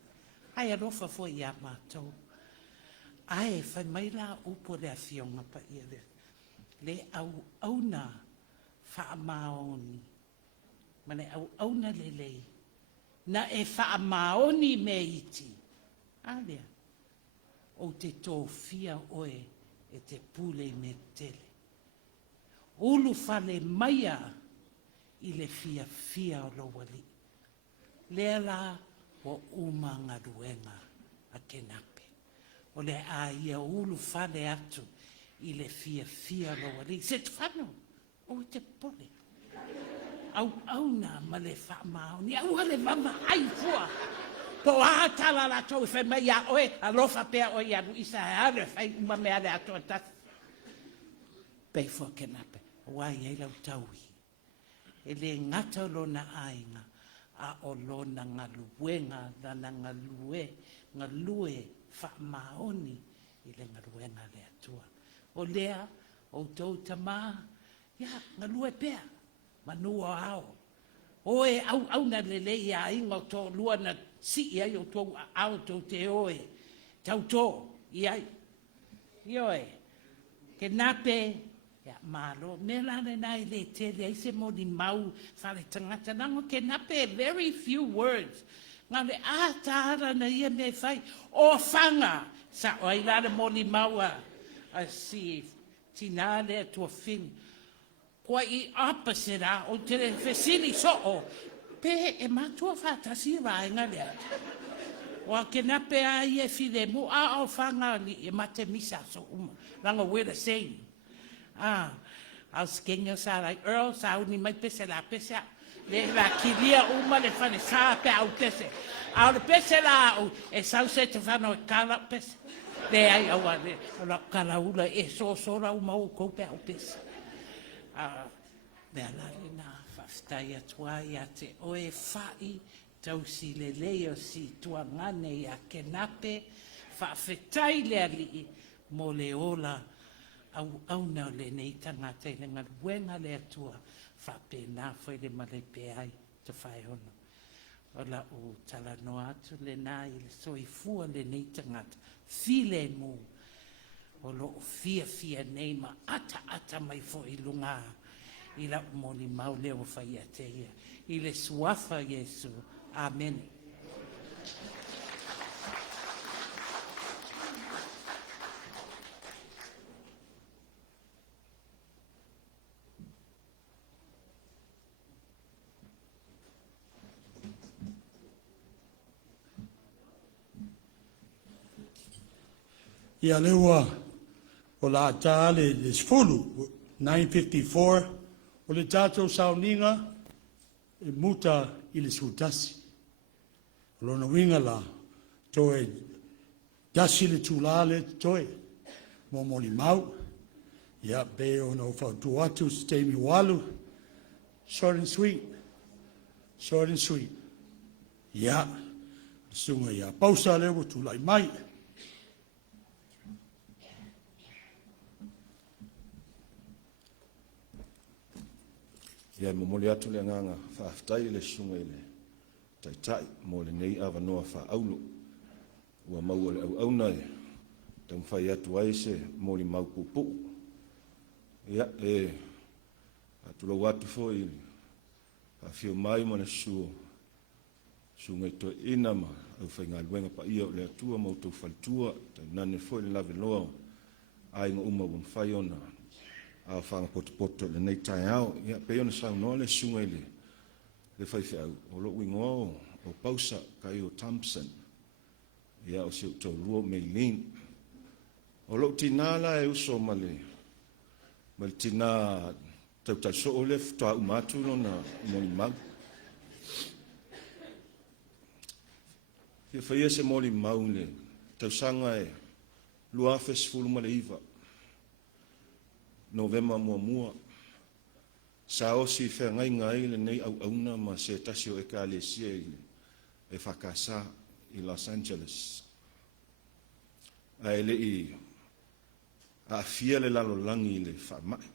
Ai alofa fo i a mātou. Ai, whai mai la upo le a fionga pa ia le. Le au auna wha maoni. Ma le au auna le lei. Na e wha maoni me iti. Alea. O te tōwhia oe e te pule me tele. Ulu whale maia i le fia o lowali. Lea la o umanga ruenga a Kenape. O le a ia ulu whale atu i le fia o lowali. Se te whano o te pole. Au na ma le whamao ni au hale mama ai fua. Po a tala la tau whai mai a oe, a lofa pea oe anu isa e are, whai uma mea le ato atas. Pei fua Kenape, wai ei lau taui. E le ngata o lona ainga, a o lona ngaluenga, lana ngalue wha maoni, i le ngaluenga le atua. O lea, o tau Tama, ia, ngalue pea, manua ao. Oe au na lele ia inga to lua na si ia yo to au to te oe. Tau to ia. Ioe. Kenape ya malo. Mela le nai le te le se mo di mau fale tangata nango Kenape very few words. Nga le atara na ia me fai o fanga sa o ila le mo di mau a si tinale to fin. Kwa I opposite o te fesili so o. Pe e matua whātasi rāinga lea. Wa Kenape ai e fide mu a o whanga li e mate misa so Ranga we're the same. I'll skinga sa like Earl sa uni mai pese la pese. Le la kilia le whane sa pe au pese. Au le pese la au e sau se te whano e kala pese. Le ai au a le kala ula e so la o kou pe au pese. Mea lari nā whaftai atua I a te oe whai tau si le leo si tua ngane I a Kenape whawhetai lea li mo le ola au nau le nei tangata I le ngaruenga le atua whape nā whai le male pe ai te whai ono. Ola o tala no atu le nā I le soi fua le nei tangata file mu o lo fia nei ma ata mai fo I lunga I la moni mau leo whai a te ia. I le suafa Yesu. Amen. Ia leua o la ata le sfulu 954 o le tātou sauninga e muta I le sutasi. Lona winga la toe dasi le tūlale toe mo moli mau. Ia be o no whautu atu stemi walu. Short and sweet. Short and sweet. Ia. Sunga ia pausa lewa tūlai mai. Ia momoli atu le nganga whaaftai le sunga I le taitai mo le nei awa noa whaaulo. Ua maua le au nei. Tau whai atu ai se moli mau pupu. Ia atu lau atu fo I whio mai mana suo. Sunga I Toeaina ma au whai ngā luenga pa ia o le atua mau tau whalitua. Tau nane fo I le lave loa. Ai ngā uma wan whai ona. A whanga poto le nei tai au. Ia pe ona sau noa le sunga I le whaiwhi au. O lo wingo o pausa kai o Thompson. Ia o siu tau lua Meilin. O lo tinala e uso ma le tina tau tai so o le fta umatu no na moli mau. Ia whaia se moli mau le tau sanga e lua festivalu ma le iwa. November mua. Sa o si whea ngai le nei au auna ma se tasio e ka le sia e whakasa I Los Angeles. A ele I a fia le lalo langi le whamai.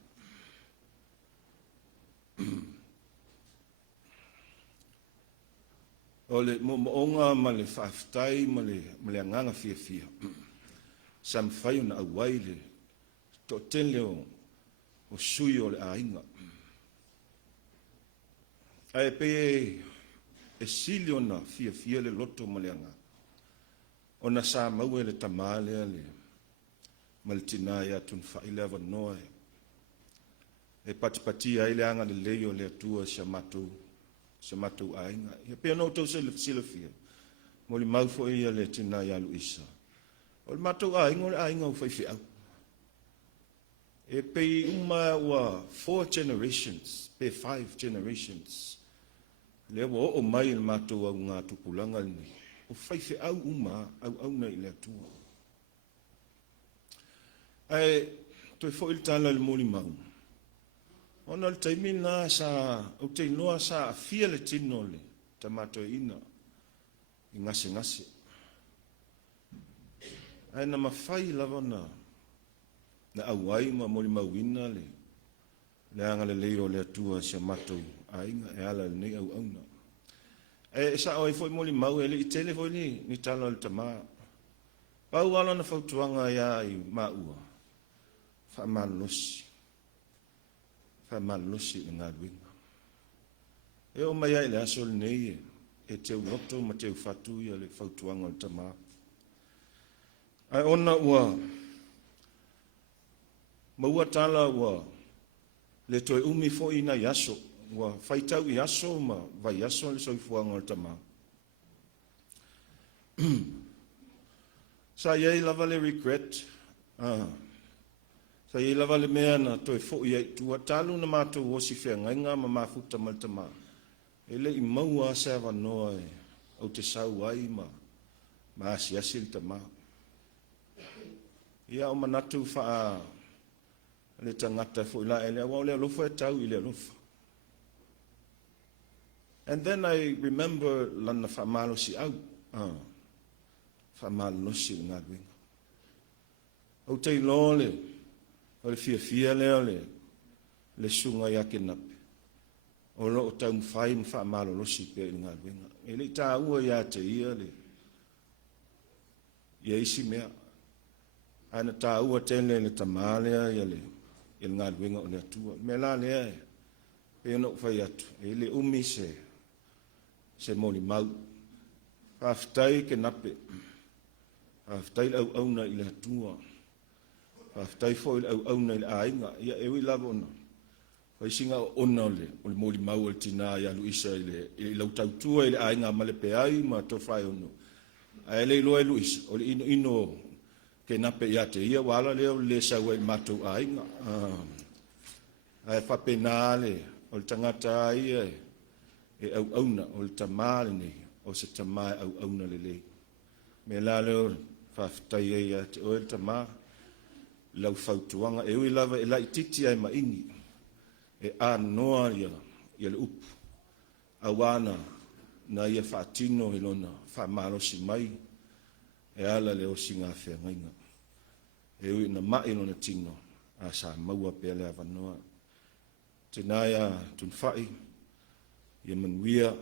O le moonga ma le whaftai ma le anganga fia. Sam whai na awai le to ten leo o sui o le ainga. Ai pe e sili ona fia le loto maleanga. Ona sa mau le tamale le maltina ya tun faile ava noa. E pati ai le anga le leo le atua samatu ainga. Ia pe no tau se le fia. Mo le mau fo ia le tina ya Luisa. O le matu ainga o fai au. E pe uma wa 4 generations, pe 5 generations. Le o mai il matu au ngā tupulanga ni. O whaiwhi au au nei le atua. Ai, toi fo il tala le moli mau. Ona le taimina sa, o te inoa sa a fia le tino le, ta Toeaina, I ngase. Ai na mawhai lava na awai ma moli mauina le anga le leiro le atua se matou ainga e ala le nei au auna. E sa oi foi moli mau ele I tele foi ni talo le Tama. Pau ala na fautuanga ia I maua. Fa malosi le ngaduinga. E o mai ai le aso le nei e te uloto ma te ufatu ia le fautuanga le Tama. Ai ona ua maua tala ua le toe umi fo ina yaso, wa faitau i aso ma vai yaso le soifuanga o le Tama. Sa iei lava le regret, sa iei lava le mea na toe fo iei tua talu na mātou osi whea ngainga ma mafuta ma le Tama. Ele i maua se avanoa e au te sau ai ma asiasi le Tama. Ia o manatu faa le tangata fo ila ele wa le alofa e tau i le alofa. And then I remember lana faa malo si au. Faa malo no si le ngadwinga. Au te ilo le fia leo le sunga ya Kenape. O lo o tau mwhai mwha malo no si pe i ngadwinga. E le ta ua ya te ia le. Ia isi mea. Ana ta ua tele le tamalea ia le. Il ngadwinga o le atua. Me la lea e. E no whai atu. E le umi se moli mau. Haftai Kenape. Haftai au auna i le atua. Haftai fo i au auna i le ainga. Ia ewi lava ona. Whai singa o ona o le moli mau o le tina i alu isa i lau tautua i le ainga ma le peai ma to whai ono. A ele iloa i luisa. O le ino Kenape ia te ia wala leo le saua i matou ainga. Ai whapena le o le tangata ia e au auna o le Tama le nei o se Tama au auna le lei. Me la leo whaftai ia te o le Tama lau whautuanga e ui lava e lai titi ai maingi e a noa ia le upu. Awana na ia whaatino he lona whamalosi mai e ala leo singa whea ngainga. E ui na mai lona tino a sa maua pia lea wanoa. Tenaya tunwhai, ia manuia,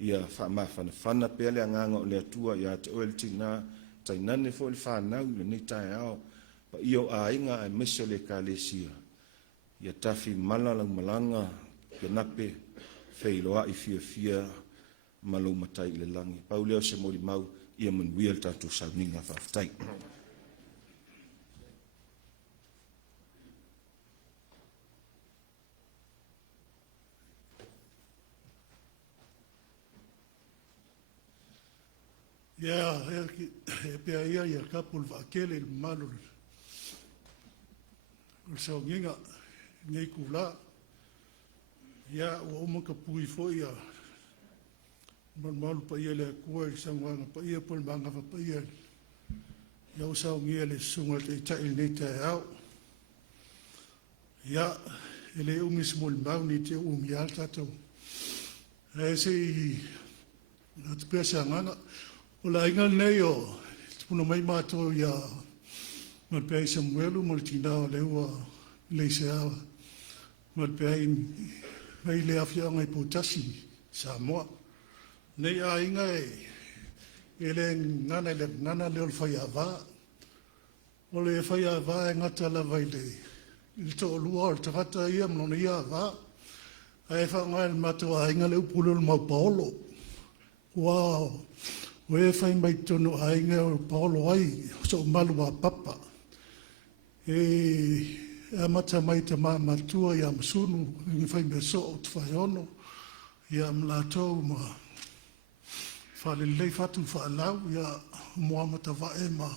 ia whamawhanawhana pia lea nganga o lea tua, ia te oel tina, tai nane fo le whanau, le nei tai ao, pa io a inga ai meso le ka le sia. Ia tafi malalang malanga, Kenape, wheiloa i fia malau matai le langi. Pau leo se mori mau, ia manuia le tatu sauninga whaftai. Ia, e pia ia kapul vakele il malul. Il saunginga, ngai kula. Ia, ua umaka pui fo ia. Malu pa ia le kua i sangwanga, pa ia pol manga pa ia. Ia o saungia le sunga te itai nei te au. Ia, ele umis mol mau ni te umi al tatou. E se i, na te pia sanganga, o la inga nei o, puno mai mātou ia, mal pia i Samuelu, mal tina o leua, leise awa, mal pia i, mai le afia ngai potasi, Samoa. Nei a inga e le ngana leo le whai awa, o le whai awa e ngata la vai le, il to lua o le tangata ia, mnona ia awa, a e whangai le mātou a inga leo pulu le mau paolo. Wow! O e whai mai tono a inga o paolo ai, so malu a papa. E amata mai te matua i am sunu, i whai me so o te whai ono, i am lātou ma whale lei whatu whaalau, i a moamata wae ma.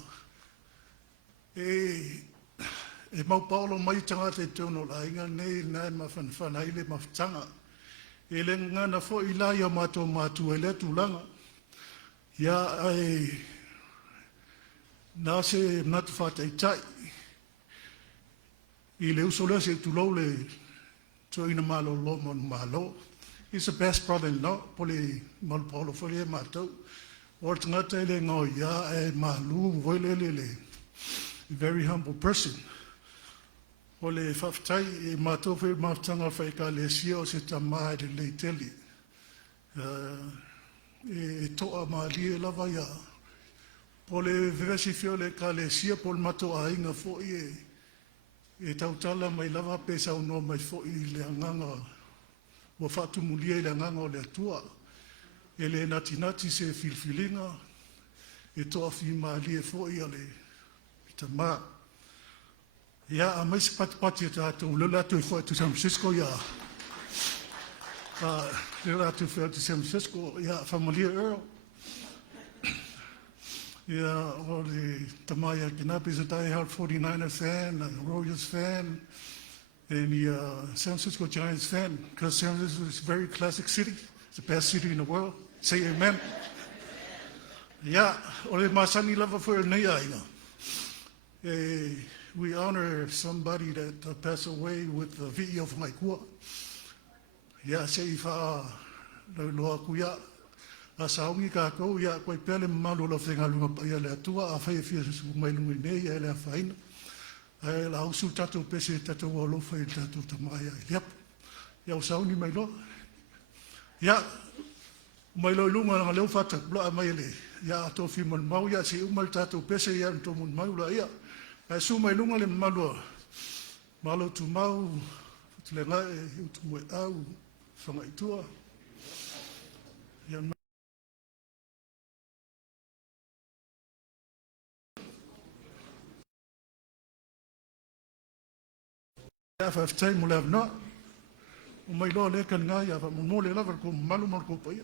E mau paolo mai tangata e tono la inga nei nai ma whanai ma whatanga. E le ngana fo i lai a mātua e le tūlanga. Ia ai nā se natu whātaitai. I le uso lea se tūlau le Toeaina Malolo Kenape. He's the best brother-in-law, pole malu paolo fo le mātou. O tangata e le ngau ia e malu voile le. Very humble person. O le whaftai e mātou whi mautanga whaika le sia o se Tama e le teli. E toa maali e lava ia. Po le vevesi fio le ka le sia po le mato a inga fo e tautala mai lava pesa uno mai fo i le anganga. Wa fatu mulia i le anganga o le atua. E le nati se filfilinga. E toa fi maali e fo i ale Tama. Ia, a mai se pati tātou, le la tui whai tu San Francisco, ia. Le la tui whai tu San Francisco, ia, Familia Earl. Ia, o le Toeaina Kenape is a diehard 49er fan, a Royals fan, and the San Francisco Giants fan, because San Francisco is a very classic city. It's the best city in the world. Say amen. Yeah, o le masani lava for nei aina. We honor somebody that passed away with the video of my kua. Yeah, say fa lo loa kuya. A saungi ka kou ia koe pele malolo whenga lunga pa ia le atua a whai fia su mai lunga nei ia le a whaina. Ai la usu tatou pese tatou o lofa i tatou tamaya i liapo. Ia o sauni mai loa. Ia, mai loi lunga nga leo whata loa mai le. Ia ato fi man mau ia se umal tatou pese ia nto mun mau la ia. Ai su mai lunga le malua. Malo tu mau, tu le ngai, tu mue au, whanga i tua. Ia fa ftai mo le na o mai lo le kan nga ya fa mo le la ko malu mo ko pa ia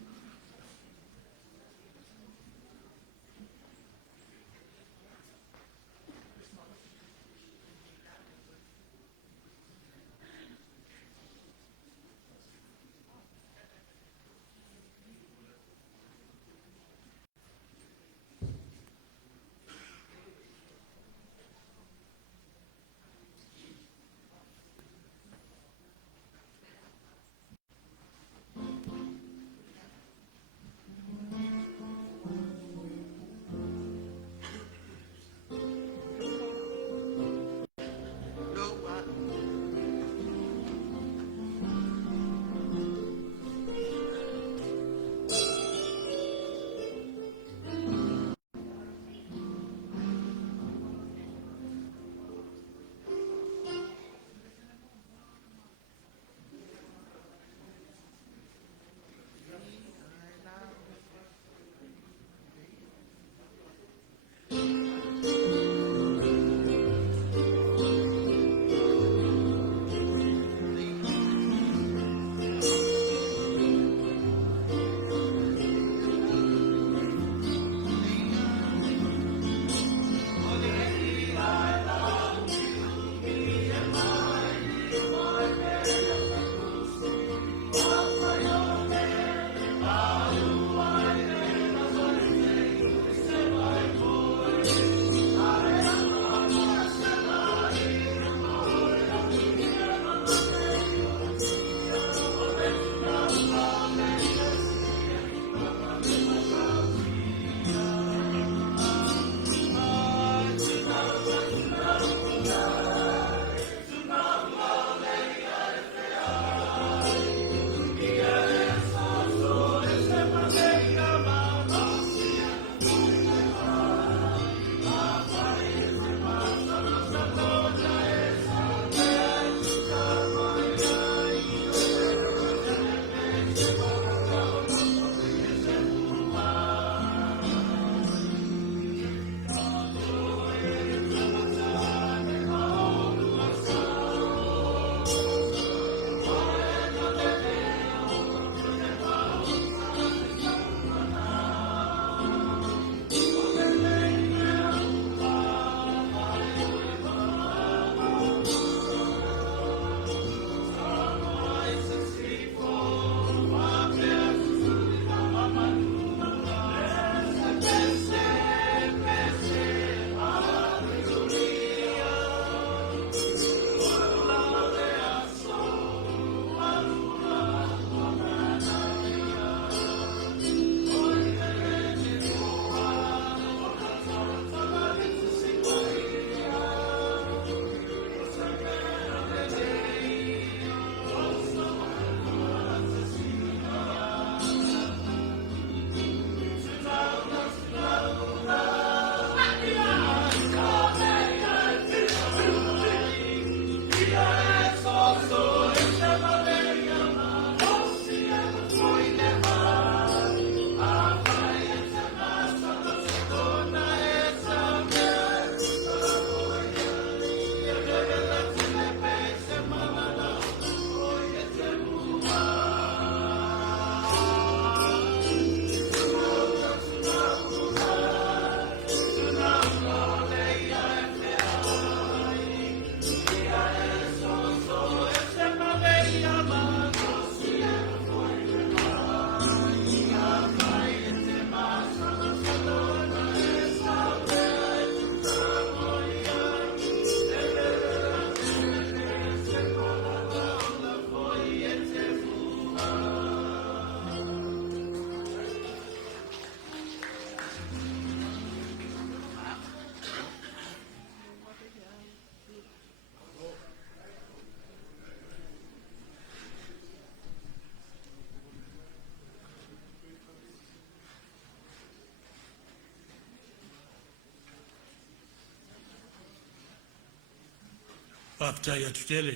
Whaftai atu tele,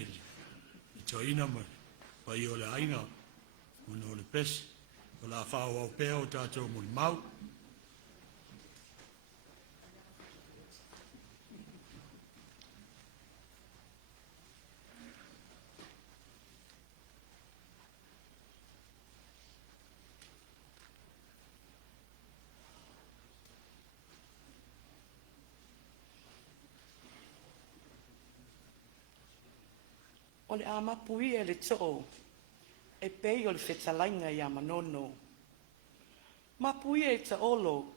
i toina mai, pa i o le ainga, o le pesi, o la whao au pēo o tātou muli mau. O le ama pui e le tō, e pei o le whetalainga i a manono. Ma pui e ta olo,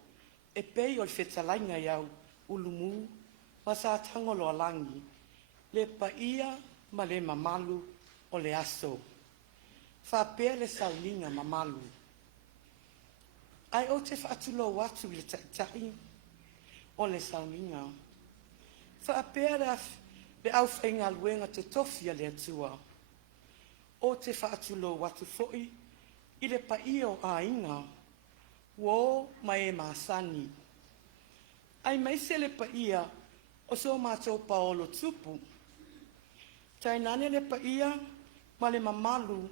e pei o le whetalainga i au ulumu, ma sa tangolo alangi, le paia ma le mamalu o le aso. Fa pea le saulinga mamalu. Ai o te whaatulo watu i le taitai o le saulinga. Fa pea le au whainga luenga te tofia le atua. O te whaatulo watu foi, i le paio a inga, wo mai e maasani. Ai maise le paia, o so mātou paolo tupu. Tainane le paia, ma le mamalu,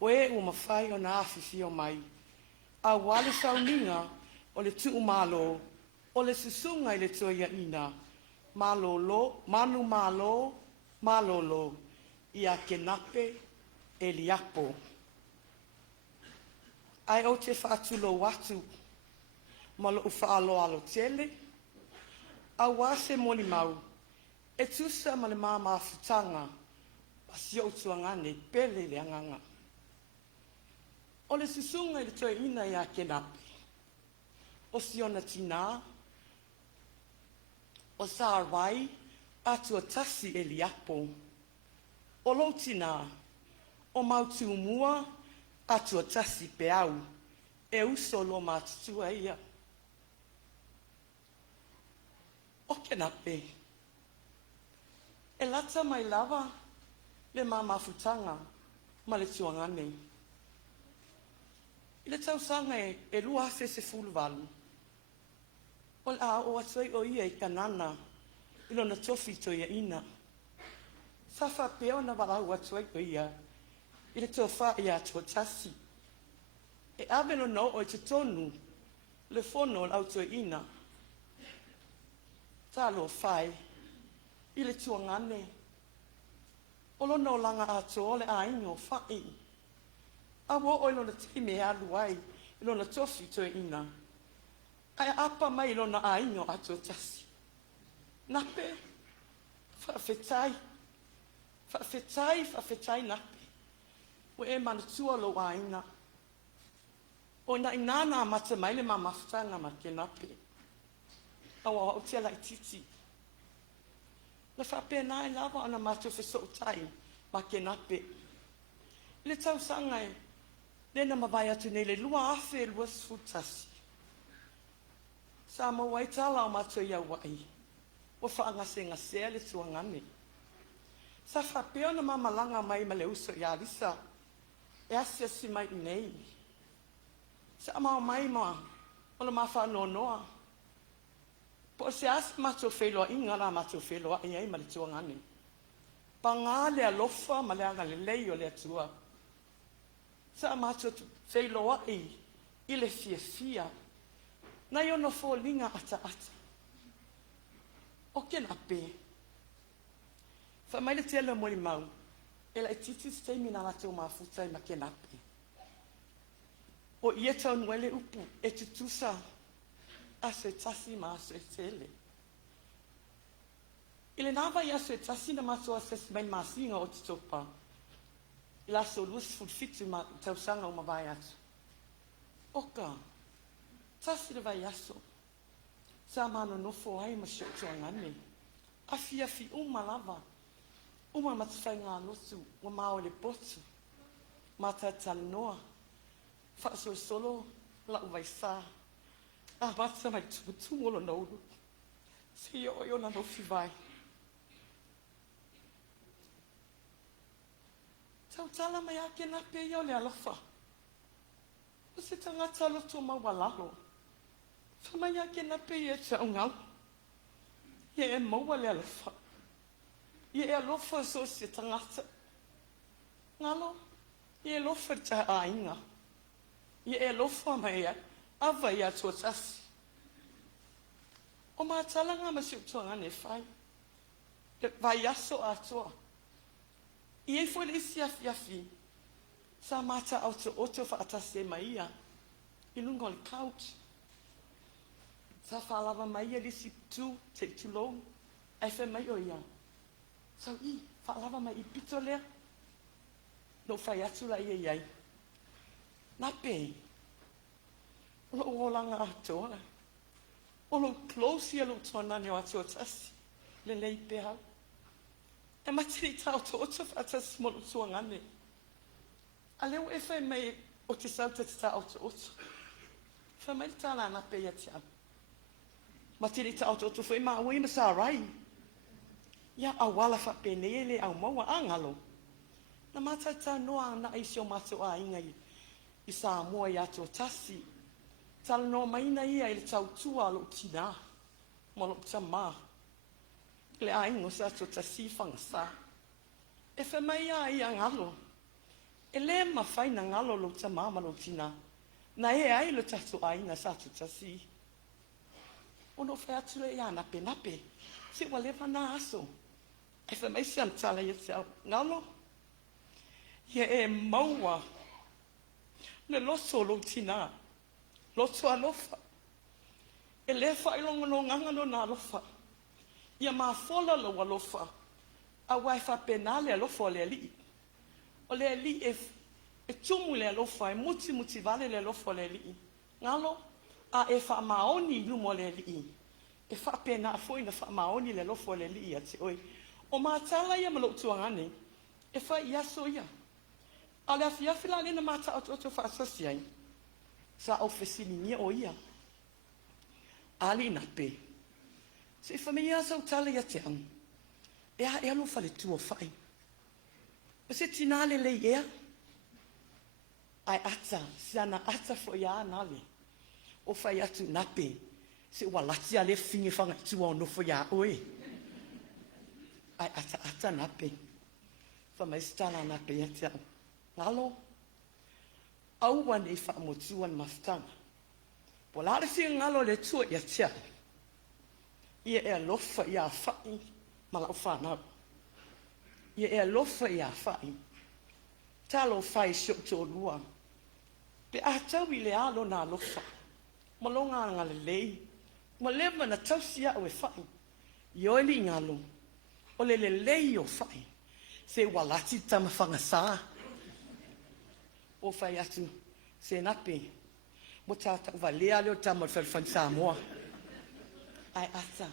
o e u mawhai o na awhiwhi o mai. A wale sauninga, o le tuu malo, o le susunga i le Toeaina Malolo, Malolo, Kenape Eliapo. Ai o te whaatulo watu, malo uwhaalo alo tele, a wase moni mau, e tusa ma le mama futanga, pasi o tuangane, pele le anganga. O le susunga i le Toeaina Kenape, o siona tina, o Sarawai, atu tasi Eliapo. O Lotina, o mautu mua, atu tasi peau, e uso lo matutua ia. O Kenape, e lata mai lava, le mama futanga, ma le tuangane. I le tausanga e lua se fulu valu. O o atuai o ia i kanana, i lona tofi Toeaina. Safa peo na walau atuai o ia, i le tofa i atua tasi. E aveno no o te tonu, le fono au Toeaina. Talo fai, i le tuangane. O lona o langa ato o le aingo fai. A wo o lona timi aluai, i lona tofi Toeaina. Ai apa mai lona aingo atu tasi. Nape, whawhetai nape. O e manatua lo aina. O na inana mata mai le mamafutanga ma Kenape. Awa o te lai titi. Le whape nai lava ana matu whesotai ma Kenape. Le tau sangai, le na mawai atu nei le lua afe lua sfutasi. Sa mo wai tala o mato ia wai. O whaangase ngasea le tuangane. Sa whapeo na mamalanga mai ma le uso ia lisa. E asia si mai nei. Sa mao mai ma. O le mawha nonoa. Po se asi mato wheloa inga la mato wheloa ia ma le tuangane. Pa ngā le alofa ma le anga le lei o le atua. Sa mato wheloa i le fia. Na yo no fo linga ata. O Kenape. Fa mai le tele mo mau. Ela e titi stay mina la te o mafuta ma Kenape. O ieta nwele upu e tutusa ase tasi ma ase tele. Ile nava ia se tasi na maso ase mai masinga o titopa. Ila so lus fulfitu ma tausanga o mawai atu. Oka. Tasi le vai aso. Sa mano nofo ai ma shio tuangane. Afi uma lava. Uma matufai ngā lotu. Wa mao le potu. Mata talinoa. Whaaso solo. La uvai sa. Mata mai tumu lo nauru. Se yo na nofi vai. Tau tala mai a Kenape iau le alofa. O se tangata lotu mawalalo. Whamaya Kenape e te aungau. Ie e maua le alofa. Ia e alofa so se tangata. Ngalo, ia e alofa ta ainga. Ia e alofa mai ava ia tua tasi. O maa talanga ma si utua ngane whai. E vai aso atua. Ia i fwere isi afi. Sa mata auto oto whaatase mai ia. I lunga o le couch. Sa whalava mai ia lisi tu, te tulou. Ai whe mai o ia. Sa i, whalava mai i pito lea. No whai atu la ia iai. Nā pei. Olo olanga atoa. Olo close ia lo tona ni o atua tasi. Le lei pehau. E matiri tau to oto whaatase molo tua ngane. A leo e whai mai o te sauta te tau to oto. Whai mai tāna nā pei ati au. Matiri tau to oto whai maa ui ma sa rai. Ia awala wha pene le au maua angalo. Na mātai tā noa na isi o mātou a inga i sa mua i ato tasi. Tala noa maina ia i le tau tua lo tina. Mo lo Tama. Le a ingo sa ato tasi whangasa. E wha mai a i angalo. E le ma whaina ngalo lo Tama ma lo tina. Na e ai lo tatu a inga sa ato tasi. Ono whai atu le ia nape. Se walewa na aso. E wha mai sian tala i te ngalo. Ia e maua. Le loso lo tina. Loso alofa. E le whailongo no ngangano na alofa. Ia maa fola lo alofa. A wai wha penale alofa o le li. O le li e tumu le alofa. E muti vale le alofa o le li. Ngalo. A e wha maoni lumo le li. E wha pena foi na wha maoni le alofa o le li. Ate oi. O maa tala ia malo tuangane. E wha iaso ia. A le afiafi la lena mata o whaasasi ai. Sa au whesilingia o ia. Ali na pe. Se whamea sau tala ia te ang. E a alo whale tua whai. O se tinale le ea. Ai ata. Se ana ata fo ia nale. O whai atu na pe. Se walati a le finge whanga tua o no fo ia oe. Ai ata na pe. Whamaistana na pe ia te ang. Ngalo, auan e whaamotuan maftanga. Po lare si ngalo le tua ia tia. Ia e alofa ia whai, malau whanau. Ia e alofa ia whai. Talo whai siok tō lua. Pe a tau i le alo na alofa. Malonga ngale lei. Ma lewa na tausia o e whai. Ioeli ngalo. O le lei o whai. Se walati tama whangasaa. O whai atu, se nape, mo tātau walea leo tamo whalwhan Samoa. Ai ata,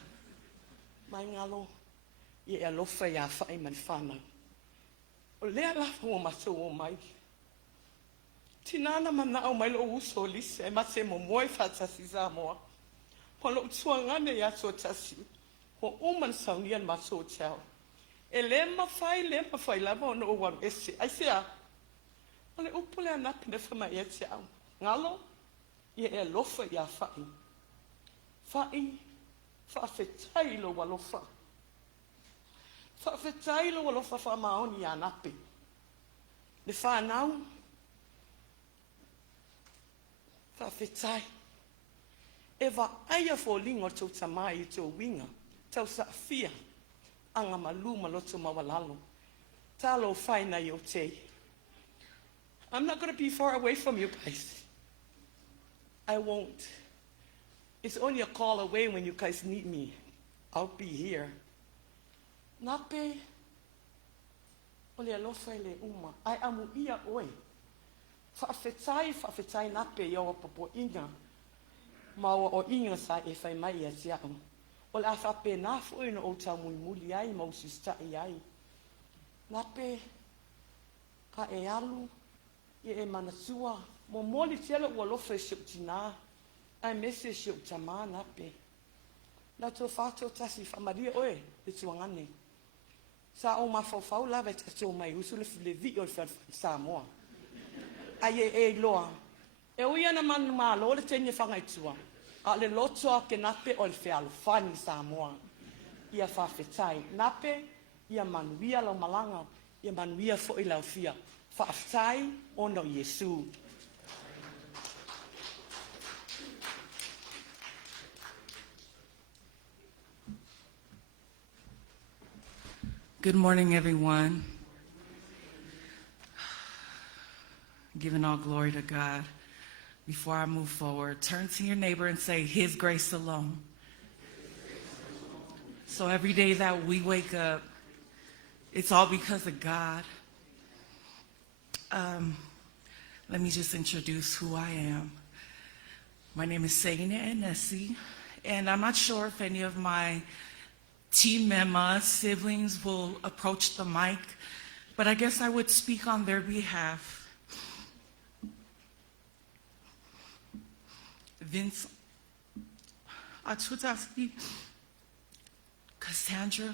mai ngalo, i e alofa i a whai man whanau. O lea lafa o maso o mai. Tinana mana au mai lo uso lise, e mate mo moe whatasi Samoa. Ho lo tuangane i ato tasi, ho uman saunian maso tau. E le mawhai lava o no waru ese, ai sea, o le upo le anapi ne whama ia te au. Ngalo, ia e lofa ia whai. Whai, whaafetai lo walofa. Whaafetai lo walofa whamaoni ia anapi. Le whanau, whaafetai. E wa aia fo lingo tau tamai i tau winga, tau sa fia, anga malu maloto mawalalo. Talo whaina i o te. I'm not going to be far away from you guys. I won't. It's only a call away when you guys need me. I'll be here. Nape, ole alofa ele uma. Ai amu ia oi. Whaafetai nape i awa popo inga. Maua o inga sa e whai mai a tiao. Ole a whape na fui no o tau muli ai, mausista i ai. Nape, ka e alu, i e manatua, mo moli tela ua lofa e siuk tina, ai mese siuk tama nape. Na tō whātou tasi whamaria oe, e tuangane. Sa o mawhawhau lawa e tatou mai, usu le vi o le Samoa. Ai e loa. E uia na manu malo, le tenia whangaitua. A le loto a Kenape o le whialo whani Samoa. Ia whawhetai. Nape, ia manuia lau malanga, ia manuia fo i lau fia. Whaaftai ono Yesu. Good morning, everyone. Giving all glory to God. Before I move forward, turn to your neighbor and say, His grace alone. So every day that we wake up, it's all because of God. Let me just introduce who I am. My name is Toeaina Enesi, and I'm not sure if any of my team members, siblings will approach the mic, but I guess I would speak on their behalf. Vince, Atutasi, Cassandra,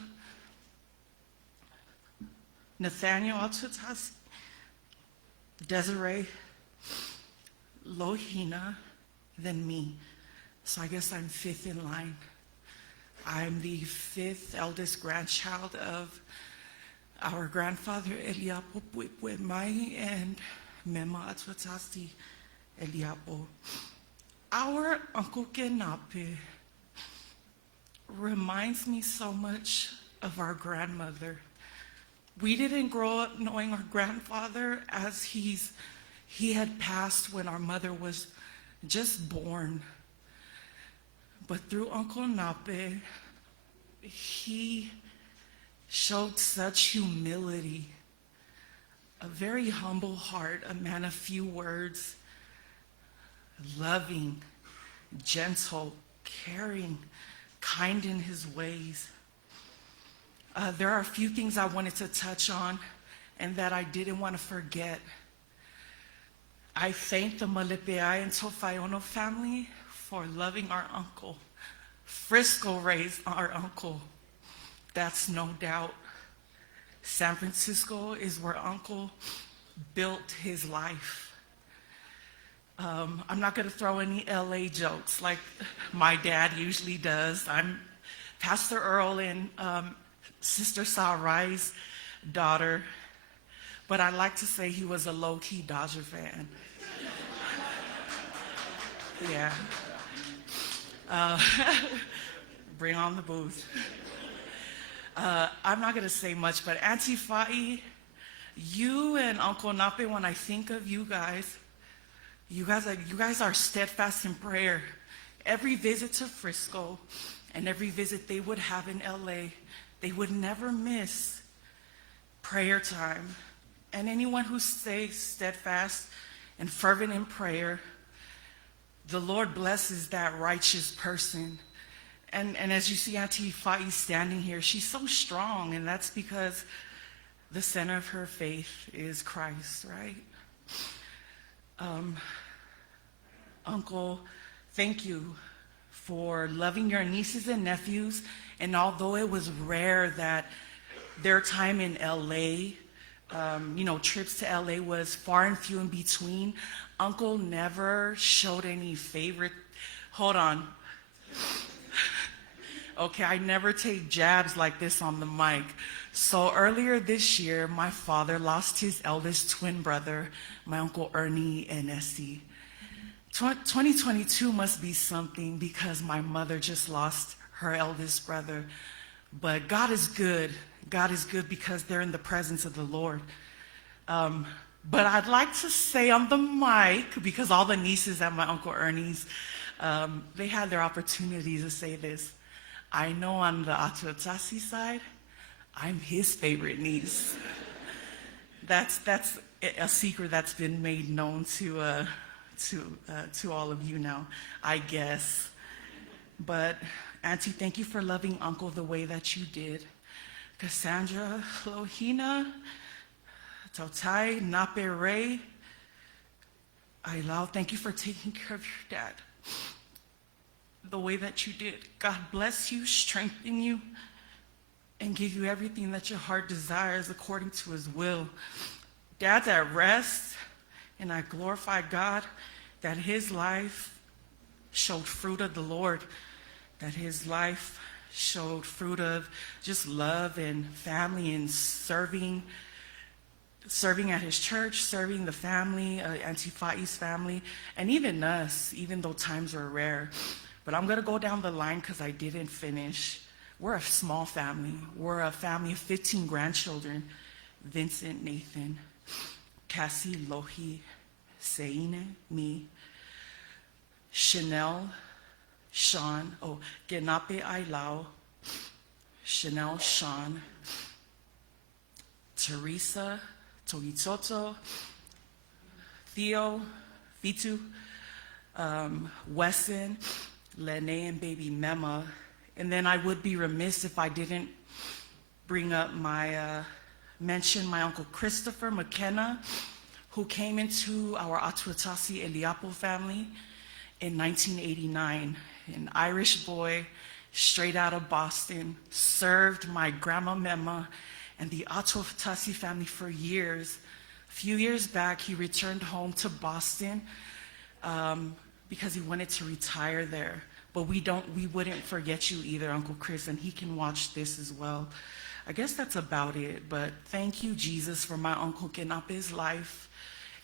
Nathaniel Atutasi, Desiree, Lohina, then me. So I guess I'm fifth in line. I'm the fifth eldest grandchild of our grandfather Eliapo Puipwemai and Mema Atutasi Eliapo. Our Uncle Kenape reminds me so much of our grandmother. We didn't grow up knowing our grandfather, as he had passed when our mother was just born. But through Uncle Nape, he showed such humility, a very humble heart, a man of few words, loving, gentle, caring, kind in his ways. There are a few things I wanted to touch on and that I didn't want to forget. I thank the Malepeai and Toeaina family for loving our uncle. Frisco raised our uncle. That's no doubt. San Francisco is where Uncle built his life. I'm not going to throw any LA jokes like my dad usually does. I'm Pastor Earl and Sister Sarai's daughter, but I like to say he was a low-key Dodger fan. Yeah. Bring on the booth. I'm not going to say much, but Auntie Fa'i, you and Uncle Nape, when I think of you guys are steadfast in prayer. Every visit to Frisco and every visit they would have in LA, they would never miss prayer time. And anyone who stays steadfast and fervent in prayer, the Lord blesses that righteous person. And as you see Auntie Fa'i standing here, she's so strong, and that's because the center of her faith is Christ, right? Uncle, thank you for loving your nieces and nephews. And although it was rare that their time in LA, trips to LA was far and few in between, Uncle never showed any favorite. Hold on. Okay, I never take jabs like this on the mic. So earlier this year, my father lost his eldest twin brother, my Uncle Ernie Enesi. 2022 must be something because my mother just lost her eldest brother. But God is good. God is good because they're in the presence of the Lord. But I'd like to say on the mic, because all the nieces at my Uncle Ernie's, they had their opportunities to say this. I know on the Atuatasi side, I'm his favorite niece. That's a secret that's been made known to all of you now, I guess. But Auntie, thank you for loving Uncle the way that you did. Cassandra, Lohina, Tautai, Nape Ray, Ailau, thank you for taking care of your dad the way that you did. God bless you, strengthen you, and give you everything that your heart desires according to his will. Dad's at rest, and I glorify God that his life showed fruit of the Lord, that his life showed fruit of just love and family and serving at his church, serving the family, Auntie Fai's family, and even us, even though times were rare. But I'm going to go down the line because I didn't finish. We're a small family. We're a family of 15 grandchildren. Vincent, Nathan, Cassie, Lohi, Seine, me, Chanel, Sean, Kenape Eliapo, Chanel, Sean, Teresa, Togitoto, Theo, Vitu, Wesson, Lene, and baby Mema. And then I would be remiss if I didn't bring up mention my Uncle Christopher McKenna, who came into our Toeaina Eliapo family in 1989. An Irish boy, straight out of Boston, served my grandma Mema and the Toeaina family for years. A few years back, he returned home to Boston because he wanted to retire there. But we wouldn't forget you either, Uncle Chris, and he can watch this as well. I guess that's about it, but thank you, Jesus, for my Uncle Kenape's life.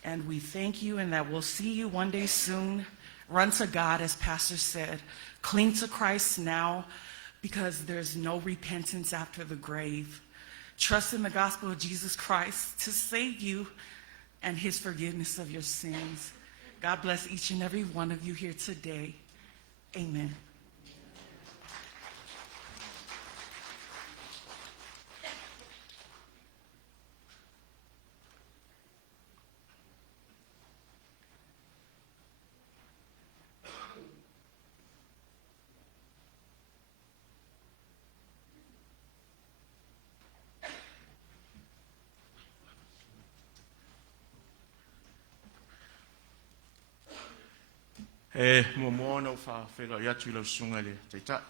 And we thank you and that we'll see you one day soon. Run to God, as Pastor said. Cling to Christ now because there's no repentance after the grave. Trust in the gospel of Jesus Christ to save you and his forgiveness of your sins. God bless each and every one of you here today. Amen. Momono fa fela yatu la sunga le TAITAI.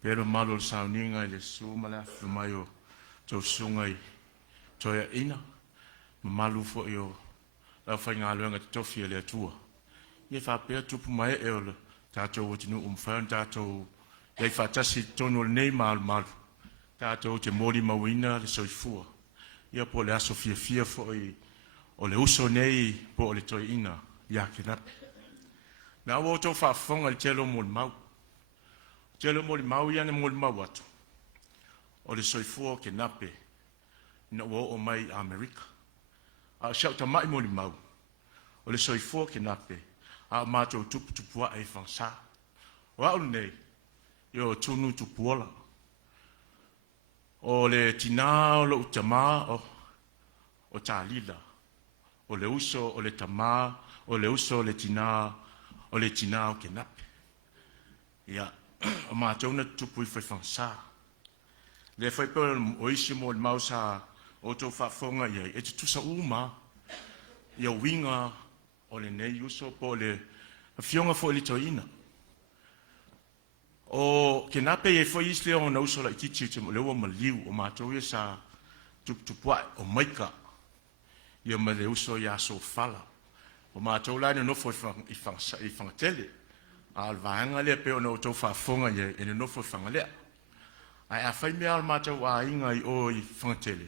Pero malo sauninga le sumala fumayo to sunga Toeaina malu fo yo la fanga lenga tofia le tua. Ye fa pe tupu mai eolo tato wotinu umfan tato ye fa tasi tono nei mal tato te mori mawina le soifua. Ye po le aso fia fo o le uso nei po le Toeaina ya Kenape. Na wo to fa fonga le telo mo mau. Telo mo mau ya ne mo mau atu. O le soifua Kenape na wo o mai America. A shauta mai mo mau. O le soifua Kenape a mato tupua e fansa. Wa o nei yo tunu tupuola. O le tina o le utama o talila. O le uso o le tama o le uso o le tina o le tina o Kenape. Ia, o mātou na tupu I whaiwhansa. Le whaipau o isi mo le mausa o tō whaafonga ia, e te tusa uma, ia winga o le nei uso po le whionga fo le Toeaina. O Kenape e whai isle o na uso la itichi te mo lewa maliu o mātou ia sa tupua o maika. Ia ma le uso ia so fala. O mātou lai no fo I whangatele. Al vaanga le pe o no tō whaafonga ia e no fo whangalea. Ai a whai mea al mātou a inga I o I whangatele.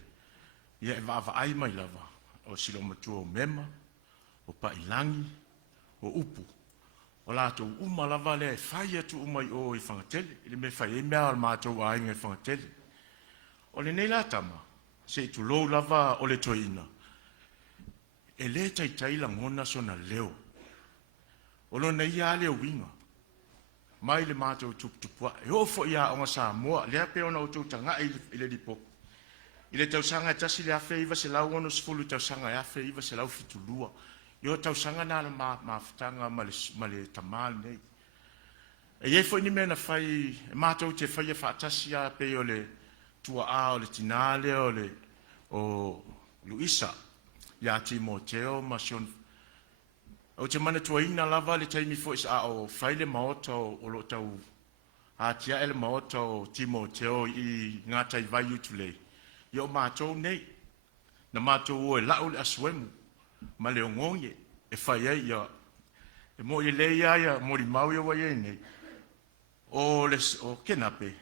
Ia e vava ai mai lava. O silo matua o mema, o pailangi, o upu. O lātou uma lava le e whai atu umai o I whangatele. Ile me whai e mea al mātou a inga I whangatele. O le nei la Tama, se I tu lou lava o le Toeaina. E le TAITAI la ngona sona leo. O lo nei ia le winga. Mai le mātou tupua. E ofo ia o ngasa moa. Lea pe ona o tau tanga I le lipo. I le tausanga tasi le afe iwa se lau ono sifulu tausanga e afe iwa se lau fitulua. I o tausanga na le maafutanga ma le tamal nei. E ye fo ni mena fai, e mātou te fai e whaatasi a pe o le tua a o le tinale o le o Luisa. Ia Timoteo ma Sion. O te mana Toeaina lava le taimi fo isa o whaile maota o lo tau a tia ele maota o Timoteo I ngātai vai utulei. Ia o mātou nei. Na mātou o e lau le asuemu. Ma le ongonge e whai ai ia. E mo I le ia ia mori mau ia wai nei. O Kenape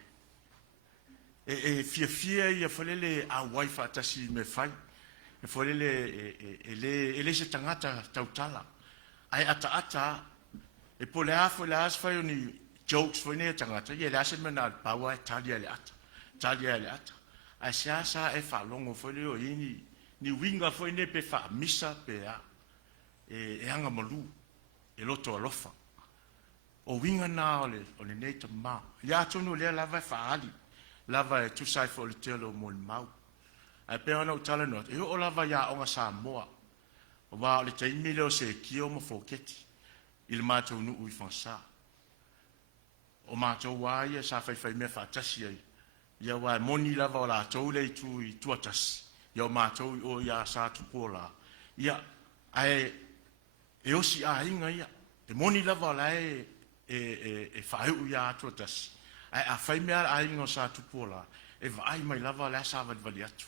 fia ia falele a waifa tasi me fai e falele ele se tangata tautala ai ata e pole afo le asfa ni jokes foi ne tangata ia le ase mena pawa talia le ata ai sa e fa longo foi le o ni winga foi ne pe fa misa pe a e anga malu e loto alofa o winga na ole nei Tama ia tonu le lava fa ali lava e tu sai fo le telo mo le mau ai pe ona utala no e o lava ya onga Samoa o va le tai mile se kio mo foketi il matou nu ui fansa o matou wa ia sa fai me fa tasi ai ia wa moni lava o la tou le tu atas ia o matou o ia sa tu pola ia ai e osi a inga ia e moni lava la e fai u ia tu atas ai a fai me a inga sa tu pola e vai mai lava la sa vali atu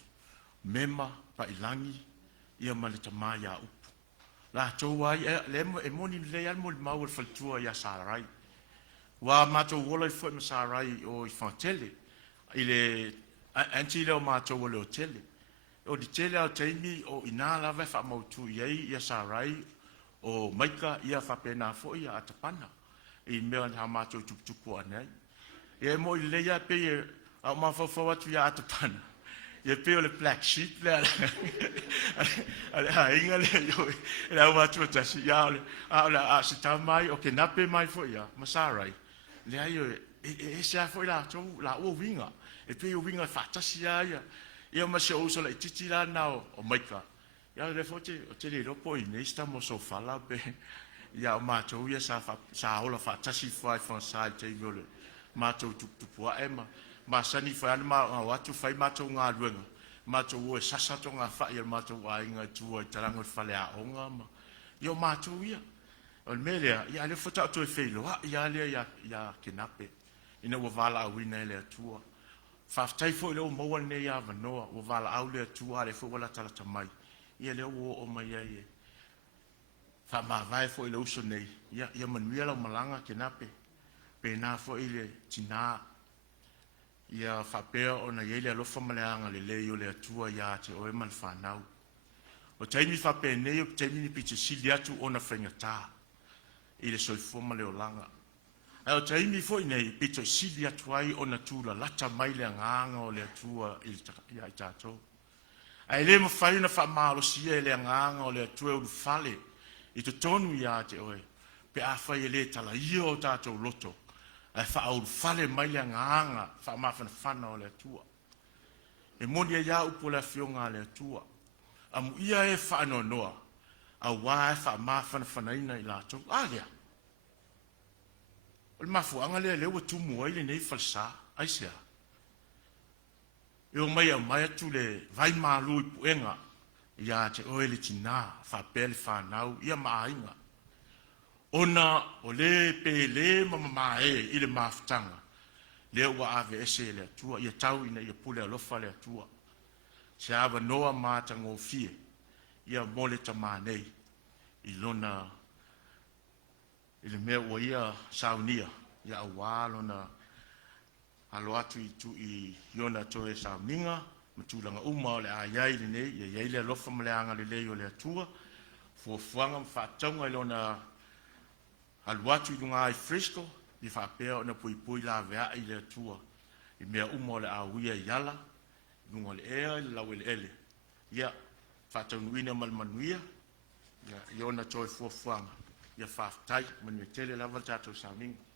mema pa ilangi ia male Tama ia upu la tou ai le e moni le al mo mau e faltua ia sa rai wa matou wola i foi sa rai o i fantele ile anti le matou wola o tele o di tele al taimi o ina lava fa mautu ia sa rai o maika ia fa pena fo ia atapana e me ha matou tupu anai e mo ile ia pe a ma fa tu ia atapana ia pe o le black sheep le ala inga le yo la wa tu tasi ia ala se Tamai o Kenape mai fo ia masarai le ayo e se fo la tu la o winga e pe o winga fa tasi ia ma se o so la titi la na o maika ia le fote o te le ropo i nei stamo so fala pe ia o matou ia sa ola fa tasi fai fa te vole matou tu ema ma sani fa ma watu fai matou nga luenga matou o sasa to nga fa ia matou ai nga tu o tarango fale a onga ma ia matou ia o melia ia le fota to e feilo ia le ia Kenape ina o vala wina le tua fa tai fo le o mo ne ia vanoa o vala au le tua le fo wala tala Tamai ia le o mai ia fa ma vai fo le uso nei ia manuia la malanga Kenape pe na fo ile tina ia fa pe ona ile lo fa malanga le yo le tua ia te o e mal fa nau o taimi fa pe nei o taimi ni piche silia tu ona fengata ile so fo male o langa o taimi fo nei piche silia tu ai ona tu la lata mai le nganga o le tua ia tato ai le mo fai na fa malo si le nganga o le tua o fale i to tonu ia te o pe a fai le tala io tato loto ai fa o fale mai le nganga fa ma fa o le tua e moni ia upo le fionga le tua amu ia e fa no noa a wa fa ma fa ina ila to alia o ma fu anga le o tu mo ile nei falsa ai sia e o mai tu le vai ma lu puenga ia te o ele tina fa pel fa nau ia ma inga ona o le pele mama ile maftanga le wa ave ese le tua ia tau ina ia pule lo fa le tua se ava noa mata ngo fie ia mole Tama nei i lona ile me o ia saunia ia walo na alo atu i yona to e sauninga matulanga uma le ai le nei ia ile lo fa mleanga le yo le tua fo fuanga fa tonga i lona alo atu i lunga i fresco i fa pe ona pui la vea i le tua i me uma le awia yala lunga le ea la wel ele ia fa tonu mal manuia ia yona to e fo fuanga ia fa tai manu tele la volta to sauninga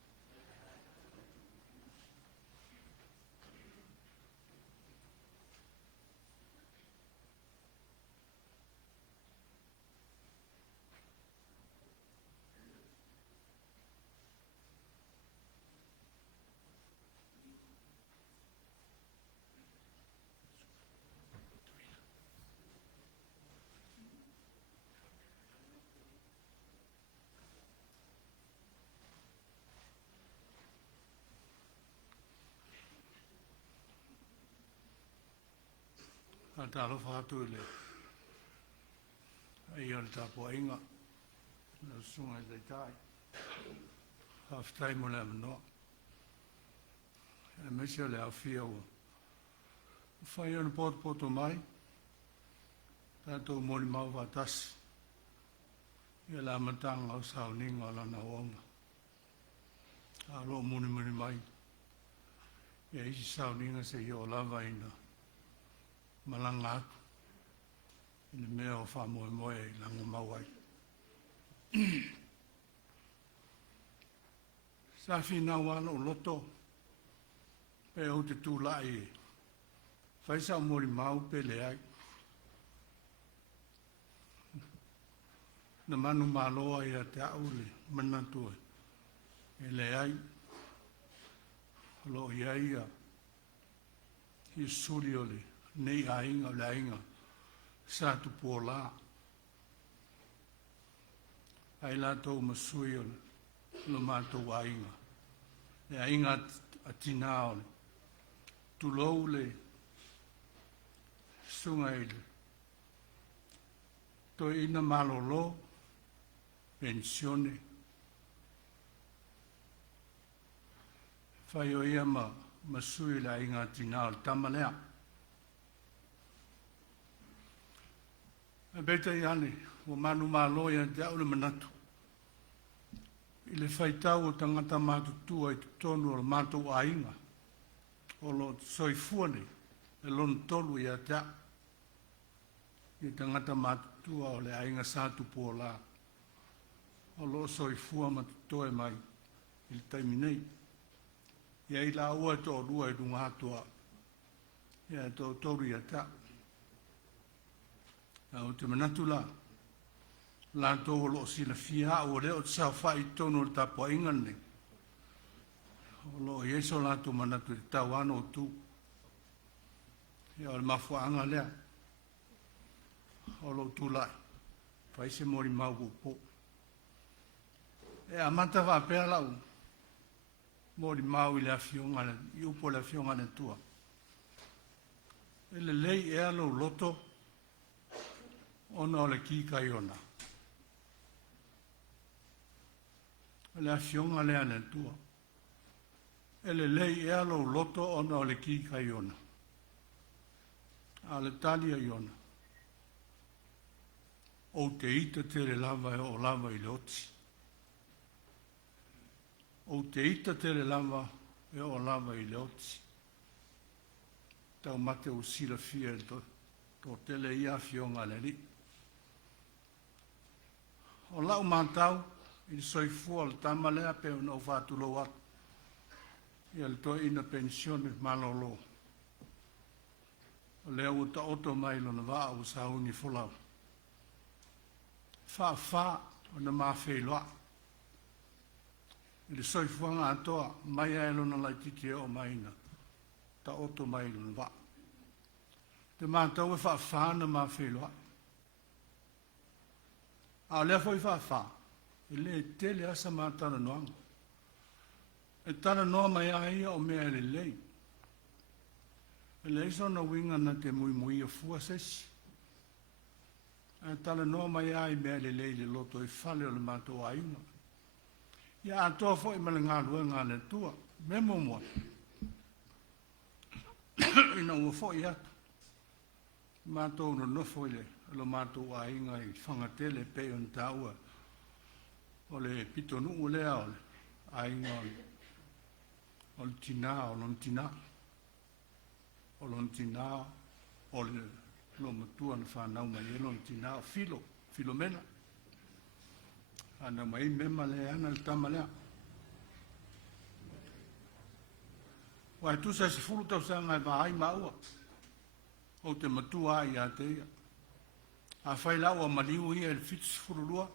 talo fatu le ai on tapo inga na sunga TAITAI half time mo le no e me se le afia o Whai ana poto mai, tātou mori mau wātasi. Ia la matanga o sauninga o lana onga. Alo muni mai. Ia isi sauninga se i o lava ina malanga atu. Ina mea o wha moe i langa mawai. Sa whina wana o loto. Pe o te tūlai e. Whaisa o mori mau pe le ai. Na manu maloa ia te aule manatue. E le ai. Lo ia ia. I suri o le. Nei ainga o le ainga. Sa tu pola. Ai la tau masui o le. Lo mātou ainga. E ainga atina o le. Tulou le. Sunga ele. Toeaina Malolo pensione. Whai o ia masui la inga tina o Tama lea. E beta i ane, o manu malo ia te au le manatu. I le whaitau o tangata mātutua i te tonu o le mātou a inga. O lo soifuane, e lon tolu ia te au. I tangata mātutua o le ainga sātu pōla. O lo soifua matutoe mai, i le taiminei. Ia i la ua tō rua i runga atua. Ia tō toru ia ta. O te manatu la. La tō o lo sila fia o leo te sao whai tono le tapo ingane. O lo ieso la tō manatu te tau ano o tū. Ia o le mafuanga lea. O lo tūlai. Whai se mori mau po. E a mata wha pēr lau. Mori mau i le awhiongane, i upo le awhiongane tua. E le lei e alo loto, ona o le ki kai ona. E le awhiongane ane tua. E le lei e alo loto, ona o le ki kai ona. A le talia i ona. O te ita te le lava e o lava i le oti. O te ita te le lava e o lava i le oti. Tau mate o sila fia to tele ia fionga le li. O lau mātau i le soifua le Tama lea pe o nau whātulo atu. Ia le Toeaina pensione Malolo. O lea o ta oto mai lona waa o sauni fulau. Wha o na mawheiloa. I le soifuanga atoa, mai aelona lai titi e o maina. Ta oto mai lona wa. Te mātau e wha na mawheiloa. A lea foi wha. I le tele asa mātana noanga. E tana noa mai aia o mea le lei. E le iso na winga na te mui a fua sesi. E tana noa mai ai mea le lei le loto i fale o le mātou a inga. Ia atoa fo i mele ngā rua ngā le tua. Memo mua. Ina ua fo i atu. Mātou no nofo i le. Alo mātou a inga i whangatele pe on taua. O le pito nuu lea o le. A inga o le tina o lon tina. O lon tina o le lo matua na whanau mai e lon tina o filo. Filomena. Ana mai mema le ana le Tama lea. Wai tu sa se fulu tau sanga e mahai maua. O te matua ai a te ia. A whai lau a maliu ia e le fitu se fulu lua.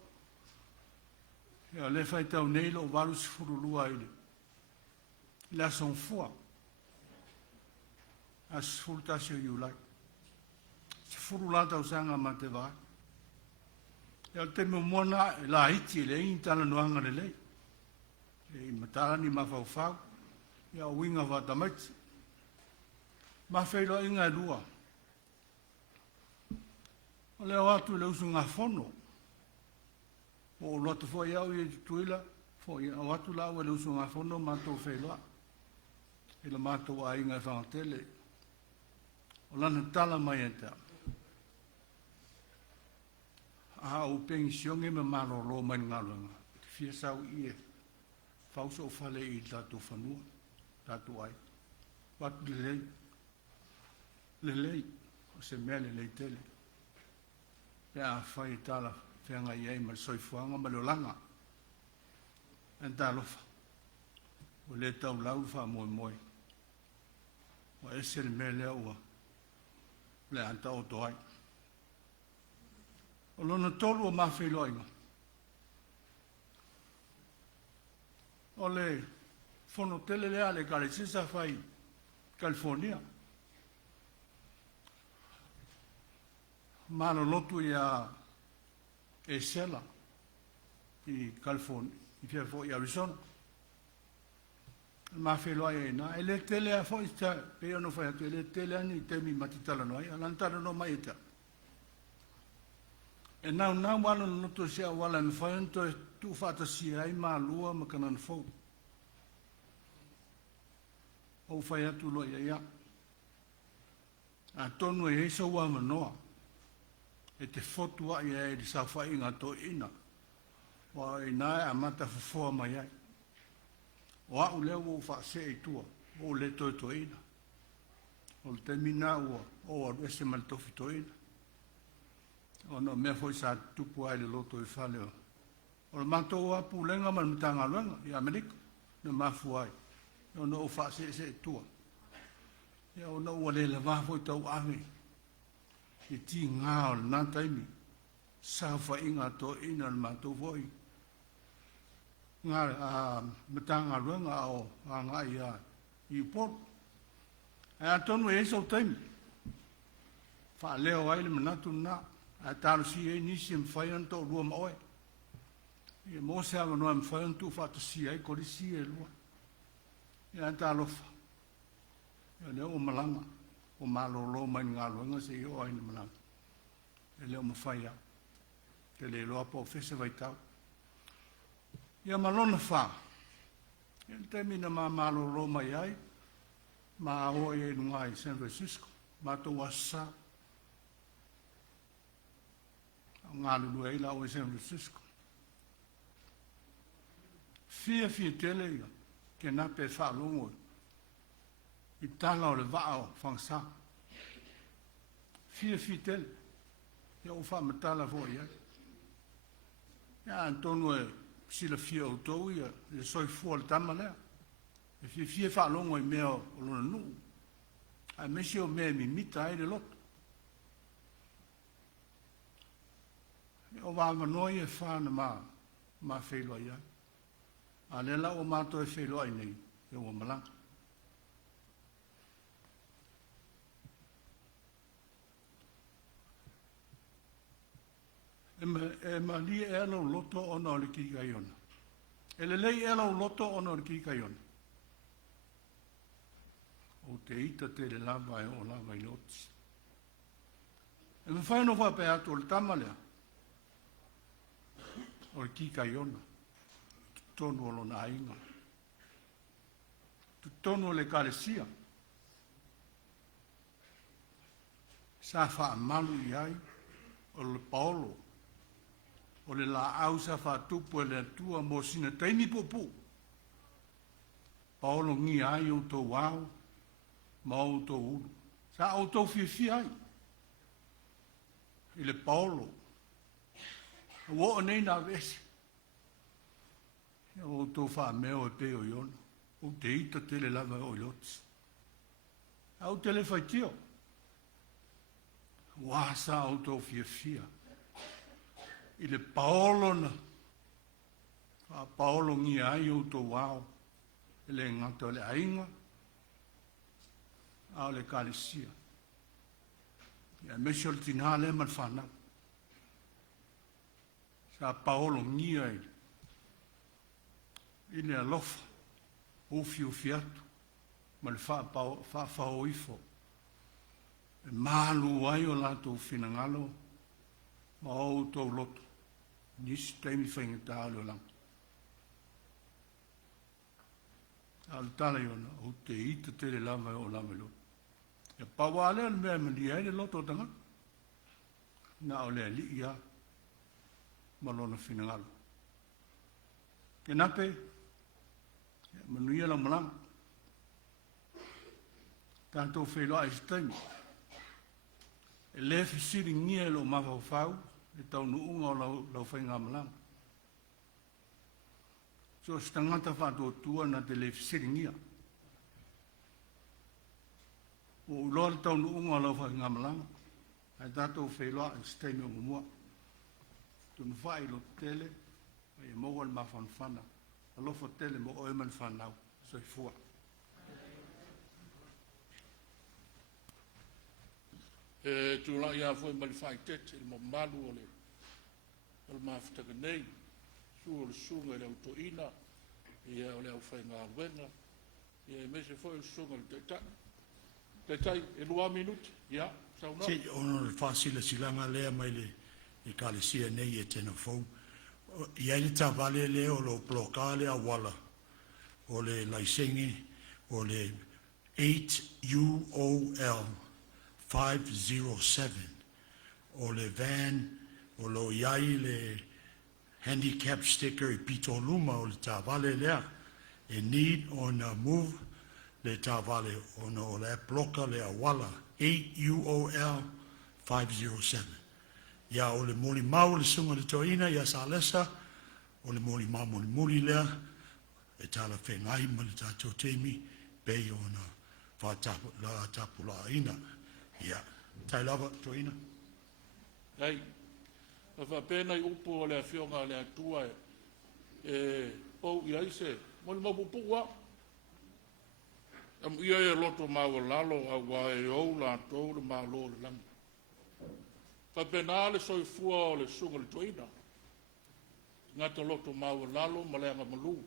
Ia le whai tau neilo o waru se fulu lua ile. Le ason fua. A se fulu tasi o iulai. Se fulu la tau sanga ma te vai. Ia te mona la iti le in tala noanga le lei. E matala ni mawhau. Ia winga wa tamaiti. Mawhailo inga e lua. O leo atu le usu ngā whono. O loto fo iau i tuila. Fo iau atu lau le usu ngā whono mātou whailoa. E la mātou a inga e whangatele. O lana tala mai e ta. A o pensionge me malolo mai ngalanga. Fia sau ie. Fauso o fale i tatu whanua. Tatu ai. Watu lelei. Lelei. O se mea lelei tele. Pea whai tala. Whianga iei ma soifuanga ma leolanga. En talofa. O le tau lau wha moe moe. O ese le mea lea ua. Le anta o toai. O lona tolu o mawhi loinga. O le fono tele lea le kare sisa whai California. Mana lotu ia e sela i California, i fia fo i Arizona. Mawhi loa e na, e le tele a fo i ta, pe ono whai atu, e le tele ani temi matitala noai, alantara no mai ta. E nau wano noto sia wala me whai anto e tu whata si ai maa lua ma kanan fau. O whai atu loa ia. A tonu e eisa ua manoa. E te fotua ia e di sa whai inga to ina. Wa e nae a mata fufoa mai ai. O au leo o wha se e tua. O le toi to ina. O le te mina ua. O aru ese mal tofi to ina. O no mea foi sa tupu ai le loto i whale o. O le matou a pulenga ma mitanga luenga i Amerika. Na mafu ai. O no o wha se e tua. Ia o no ua le la wā foi tau angi. I ti ngā o le nā taimi. Sa wha inga to ina le matou foi. Ngā mitanga luenga o a ngā ia i por. E a tonu e sau taimi. Wha leo ai le manatu nā. A talo si e nisi e mwhai anto rua maoe. Ia mo se awa noa mwhai anto whata si ai kori si e lua. Ia talo wha. Ia leo o malanga. O malolo mai ngā luenga se i o aina malanga. Ia leo mwhai a. Te le loa po fese vai tau. Ia malona wha. Ia te mina ma malolo mai ai. Ma o e nunga i San Francisco. Ma tau asa. Ngā lulu e ila o e San Francisco. Fia tele ia, Kenape whaalongo. I tanga o le vao whangsa. Fia tele. Ia o whamatala fo ia. Ia antonu e sila fia o tau ia, le soi fua le Tama lea. E fia whaalongo i mea o lona nuu. A mesi o mea mi mita ai le loto. O wanga noi e whana ma wheloa ia. A lela o mātou e wheloa i nei, e o malanga. E ma li e alo loto ona o le kika iona. E le lei e alo loto ona o le kika iona. O te ita te le lava e o lava i lotis. E me whaino whape atu o le Tama lea. O le kika iona. Tonu o lona ainga. Tonu o le kalesia. Sa wha malu i ai. O le paolo. O le la ausa wha tupu e le atua mo sina taimi popu. Paolo ngi ai o tō wau. Ma o tō ulu. Sa o tō fia ai. I le paolo. Wo nei na vesi. O tō wha meo e peo iona. O te ita tele lava o ilotis. Au tele whaitio. Wasa o tō fia. I le paolo na. A paolo ngi ai o tō wao. E le ngata le ainga. A le kalesia. Ia mesio le tinale man whanau. Sa paolo ngi ai. I le alofa. Ufi atu. Ma le wha ifo. E malu ai o lato fina ngalo. Ma o tau loto. Nisi taimi whaingata o lang. Al tala iona. O te ita te le lava o lama lo. E pawale al mea malia le loto tanga. Na ole li ia. Malona finangalo. Kenape. Manuia la malang. Tanto whelo ai stain. E le fisiri ngia lo mawhau e tau nuunga o lau whainga malang. So stangata whato tua na te le fisiri ngia. O ulor tau nuunga o lau whainga malang. Ai tato whelo ai stain o mua. Tun whai lo tele. E mogo al mawhanwhana. Alofa tele mo oeman whanau. So i fua. Tu la ia foi mal fai tet il malu ole el mafta nei su el sunga le Toeaina ia ole au fai nga wenga ia me se foi el sunga le TAITAI e 2 minuti ia sauna Si ono le fasile silanga lea mai le i kalesia nei Etena fou. Ia le tavale le o lo blokale a wala. O le laisengi o le 8 UOL 507 o le van o lo iai le handicap sticker I pito luma o le tavale lea e need on a move le tavale o le bloka le awala 8 UOL 507 ia o le moli mau le sunga le Toeaina ia sa lesa o le moli mau moli lea e tala whengai ma le tatou teimi pei o na whatapula ina. Ia, tai lava, Toeaina. ai fa pena I upo le afionga le atua o ia ise mo le mapupua am ia e loto maua lalo a wa e o la to le malo le lang fa pena le soifua o le sunga le Toeaina ngata loto maua lalo ma le anga malu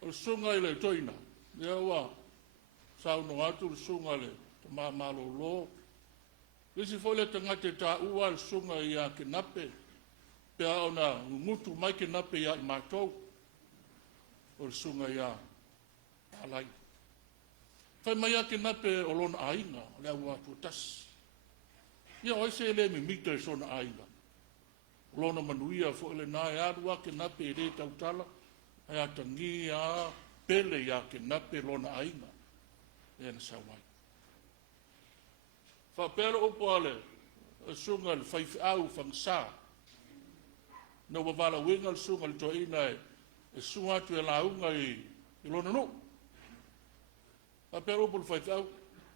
o le sunga I le Toeaina ia wa sauno atu le sunga le Tama Malolo Lisi foi le tangate ta ua le sunga ia Kenape pea ona ngutu mai Kenape ia I mātou o le sunga ia alai fai mai ia Kenape o lona ainga le au atu tas ia oise le mimita e sona ainga lona manuia fo le nae arua Kenape le tautala ai atangia pele ia Kenape lona ainga e na sawai fa pelo upo ale sunga le fai au fangsa no wavala winga le sunga le Toeaina e sunga tu e launga I lona no fa pelo upo le fai au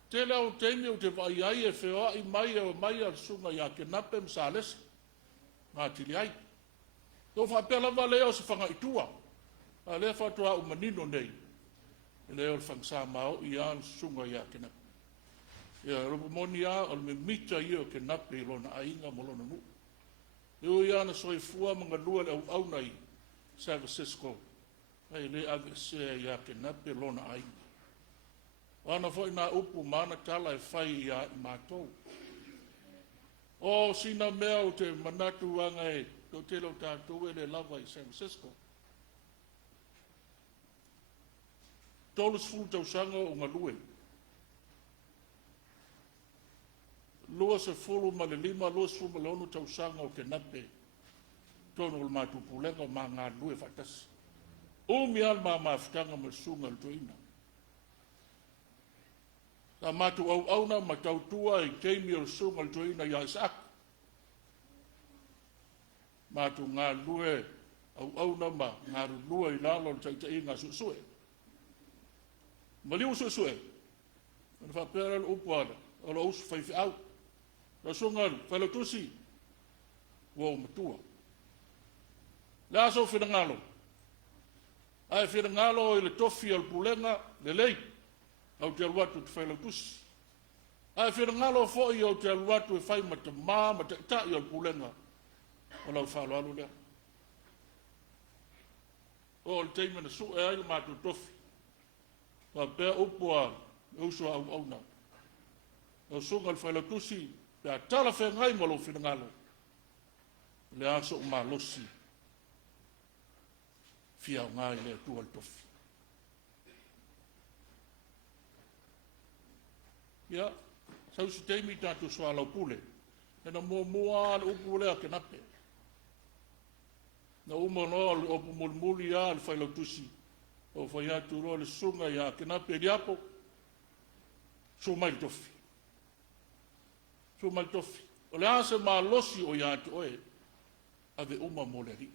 tele au teimi o te vai ai e feo I mai al sunga ia Kenape msales ma tili ai to fa pelo vale o se fanga itua ale fa toa o manino nei le o fangsa mau ia al sunga ia Kenape ia robo monia o me mita ia Kenape lona ainga mo lona nu eu ia na soifua mga lua le au nai San Francisco ai le ave se ia Kenape lona ainga ana foi na upu mana tala e fai ia I mātou o sina mea o te manatu anga e to telo tātou e le lava I San Francisco tolus fu tausanga o ngalue lua se fulu ma le lima lua se fulu ma le onu tausanga o Kenape tono o matupulenga ma ngā lue fatas umi al ma mafutanga ma sunga le Toeaina ta matu au na ma tautua I teimi o sunga le Toeaina ia Isaac matu ngā lue au na ma ngā lue I lalo le TAITAI ngā susue Maliu susue na fa pera upo ala o lo usu fai au la sunga fa lo tusi wo matua la so finangalo ai finangalo I le tofi al pulenga le lei au te alwatu te fai lo tusi ai finangalo fo I au te alwatu e fai matama ma ta I al pulenga o la fa lo alu le o le teima na su e ai ma tu tofi pa pe upo a uso au na o sunga le fai lo tusi pe tala fe ngai mo lo finangalo le aso ma losi fia ngai le tu al tofi Ia, sau si teimi tātou soa lau pule. E na mua le upu lea Kenape. Na uma noa le opu mulimuli ia le whailau tusi. O whai atu roa le sunga ia Kenape Eliapo. So mai tofi. So mai tofi. O le ase maa losi o ia atu oe. Ave uma mo le ri.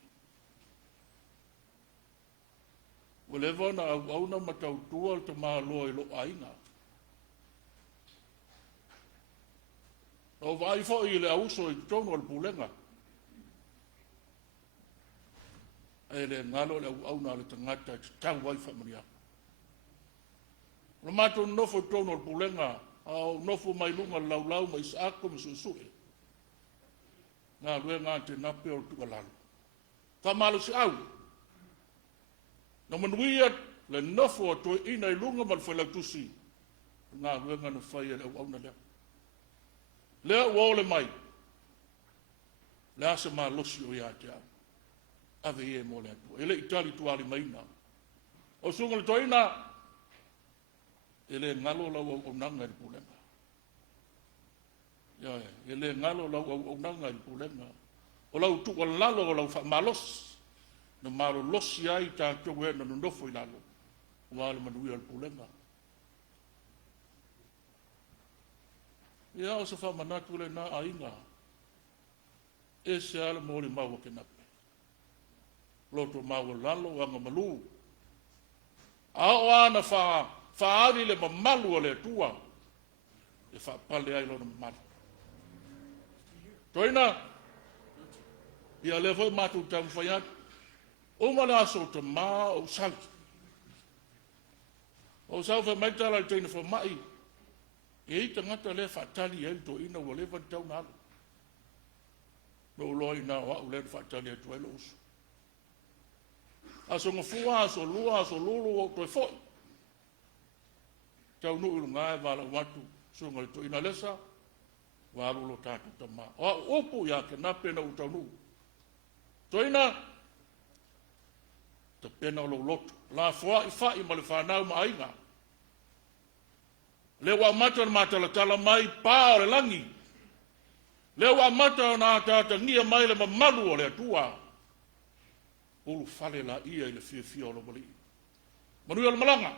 O le vana au na matau tua te maa loa i lo aina. O vai fo i le auso i tono al pulenga. E le ngalo le au na le tangata i tau wai whamaria. Lo mato nofo i tono al pulenga, au nofo mai lunga lau mai saako ma susue. Ngā lue ngā te nape o tuka lalo. Ka malo si au. Na manuia le nofo o Toeaina i lunga mal whailau tusi. Ngā lue ngā na whai le au na lea. Lea ua ole mai. Lea se maa losi o ia te au. Ave ie mo lea tua. Ele itali tuali maina. O sunga le Toeaina. Ele ngalo lau au nanga i pulenga. Ia ele ngalo lau au nanga i pulenga. O lau tuka lalo o lau malos. Na maro losi ai ta tongu e na nofo i lalo. Ua ale manuia i pulenga. Ia o se whamanatu le nā ainga. E se ala mōri maua Kenape. Loto maua lalo anga malu. Ao ana whaari le mamalu o le tua. E whapale ai lona mamalu. Toeina. Ia le foi matu tamu whaiat. O male aso te maa o sau. O sau wha maitala i teina whamai. E i tangata le whaatali e Toeaina ua le wantau nalo. No loi na o au le whaatali e tuai lo usu. Aso ngafua, aso lua, aso lulu o toi foi. Tau nui runga e wala watu sunga le Toeaina lesa. Waru lo tātu tama. O upu ia Kenape na utau nui. Toeaina. Te pena o lo loto. La fua i whai ma le whanau ma ainga. Le wa mata na tala mai pa o le langi. Le wa mata na tata ngia mai le mamalu o le atua. Ulu fale la ia i le fia o lo mali. Manui o le malanga.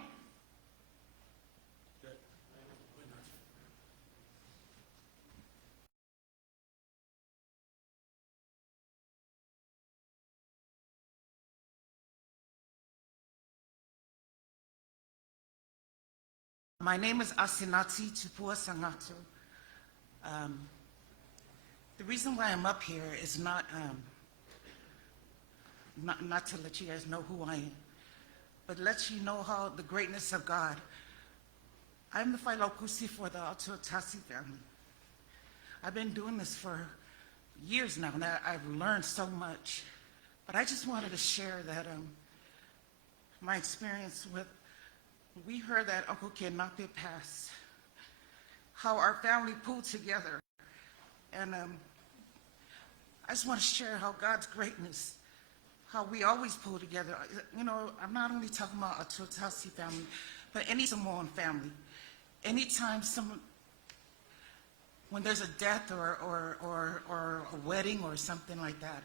My name is Asinati Tupua Sangatu. The reason why I'm up here is not to let you guys know who I am, but let you know how the greatness of God. I'm the Whailaukusi for the Toeaina family. I've been doing this for years now, and I've learned so much. But I just wanted to share that my experience with. We heard that Uncle Kenape passed, how our family pulled together. And I just want to share how God's greatness, how we always pull together. You know, I'm not only talking about a Toeaina family, but any Samoan family. Anytime when there's a death or a wedding or something like that,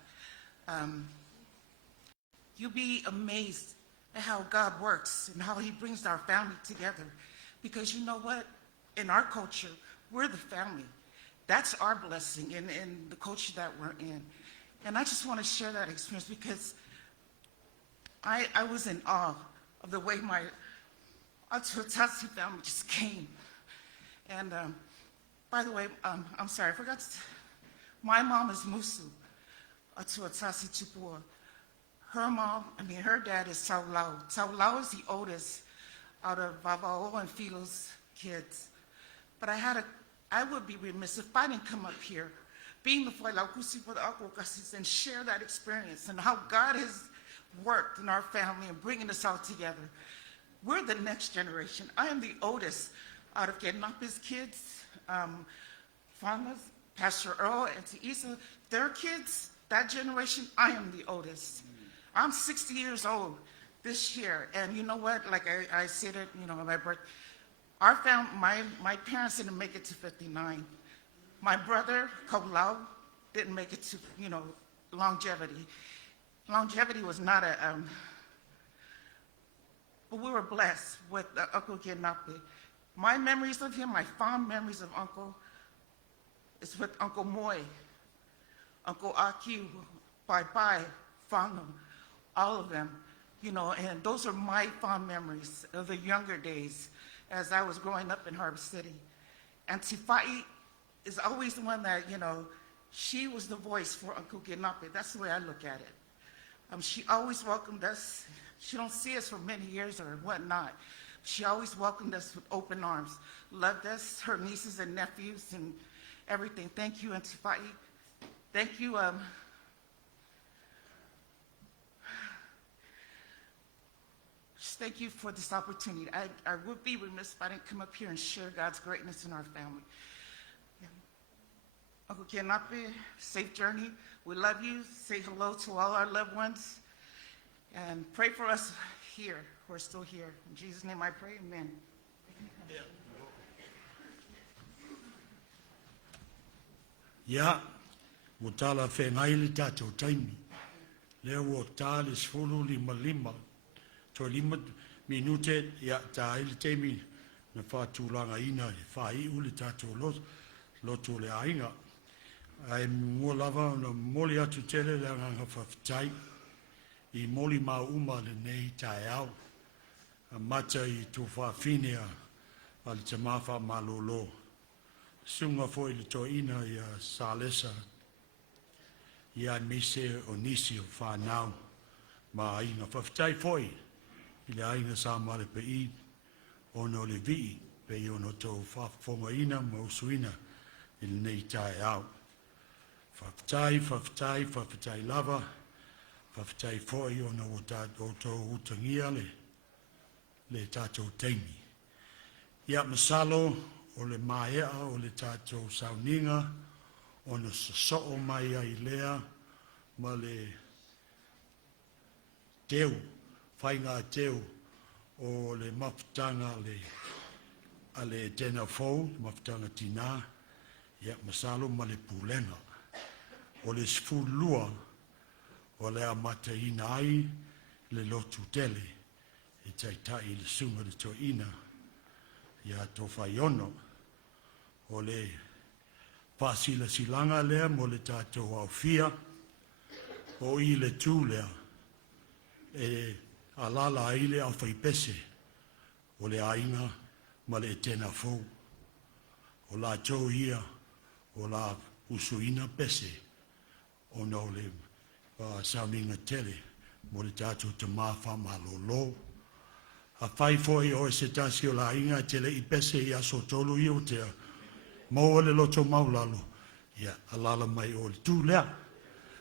you'll be amazed at how God works and how he brings our family together. Because you know what? In our culture, we're the family. That's our blessing in the culture that we're in. And I just want to share that experience because I was in awe of the way my Toeaina family just came. And by the way, I'm sorry, I forgot to, my mom is Musu, a Toeaina Tupua. Her dad is Taulau. Taulau is the oldest out of Vavao and Philo's kids. But I would be remiss if I didn't come up here, being the Whailaukusi for the Akokasis, and share that experience and how God has worked in our family and bringing us all together. We're the next generation. I am the oldest out of Kenape's kids, Fana's, Pastor Earl, and Teisa, their kids, that generation, I am the oldest. I'm 60 years old this year, and you know what? Like I said it, you know, my birth. My parents didn't make it to 59. My brother, Kaulau, didn't make it to, longevity. Longevity was not but we were blessed with Uncle Kenape. My memories of him, my fond memories of Uncle, is with Uncle Moy, Uncle Akiu, Bye-Bye, Whanau, all of them, and those are my fond memories of the younger days as I was growing up in Harbor City. And Tifai is always the one that, she was the voice for Uncle Kenape. That's the way I look at it. She always welcomed us. She don't see us for many years or whatnot. She always welcomed us with open arms, loved us, her nieces and nephews and everything. Thank you, Auntie Fa'i. Thank you. Thank you for this opportunity. I would be remiss if I didn't come up here and share God's greatness in our family. Yeah. Uncle Kenape, safe journey. We love you. Say hello to all our loved ones. And pray for us here, who are still here. In Jesus' name I pray, amen. Ia, o tala whengai le tātou taimi. Lea o tāle sfulu lima. To lima minute, ia tā ele taimi na whātūlanga ina, whai ule tātou loto le ainga. Ai mua lava na moli atu tele le anganga whawhitai. I moli mauma le nei tae au. A mata I tu whawhinea a le tamafa malolo. Sunga foi le toeina I a salesa. I a mese o nisi o whanau. Ma inga whawhitai foi. I le ainga sa male pe I. Ono le vi. Pe I ono tau whawhonga ina ma usuina. I le nei tae au. Whawhitai lava. Whawhitai foi ona o tātou utangia le tātou teimi. Ia masalo o le maea o le tātou sauninga ona sasoo mai ai lea ma le teu, whainga teu o le mafutanga a le Etena fou, mafutanga tina. Ia masalo ma le pulenga o le sfulua o le amata ina ai le lotu tele e TAITAI le sunga le toeina ia to whaiono o le pasila silanga lea mo le tātou au fia o I le tū lea e alala ai le au whaipese o le ainga ma le Etena fou o la tō ia o la usuina pese o no le sauninga tele mo le tātou tamafa malolo. A whai foi o se tasi o la inga tele I pese I aso tolu I o tea. Maua le loto maulalo. Ia, alala mai o le tū lea.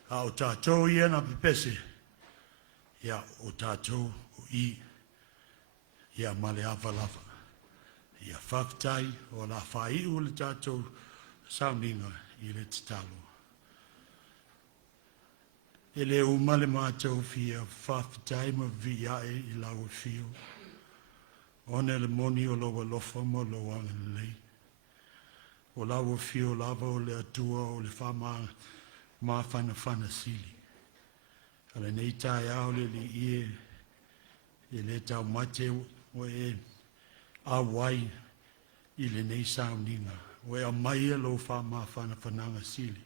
A o tātou ia na pese. Ia, o tātou o I. Ia, male awalawa. Ia, whaftai o la whai o le tātou sauninga I le titalo. E le umale mātou fia whawhitai ma viae I lau fio. One le moni o loa lofa mo loa lei. O lau fio lava o le atua o le whama ma whana sili. Ale nei tae au le li e le tau mate o e awai I le nei sauninga. O e a mai lo whama whananga sili.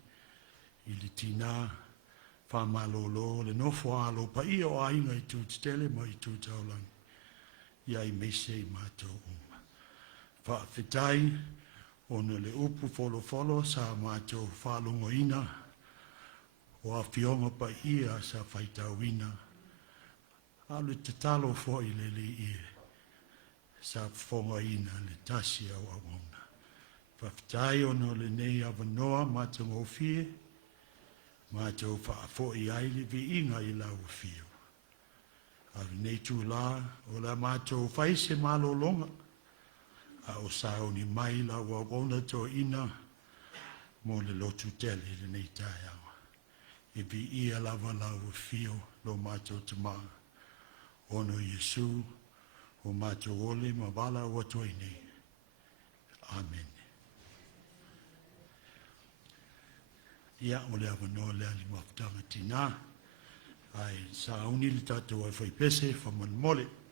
I le tina Malolo le nofo alo pa I o ainga I tu tele ma I tu taulang. Ia I mese I mātou uma. Whawhitai ona le upu folo sa mātou whalongo ina o a fionga pa ia sa whaitauina. Alu te talo fo I le I sa whonga ina le tasi au awona. Whawhitai ona le nei awanoa mātou ngofie mātou whaafoi ai le vi inga I lau fio. Aru nei tū la, o la mātou whaise malolonga. A o sao ni mai la wawona tō ina, mo le lotu tele le nei tae awa. E vi ia lava lau fio lo mātou tama. Ono Yesu, o mātou ole ma wala o atoinei. Amen. Ia o le avanoa le ali mafutanga tina. Ai sa uni le tatou ai whaipese, whamanmole.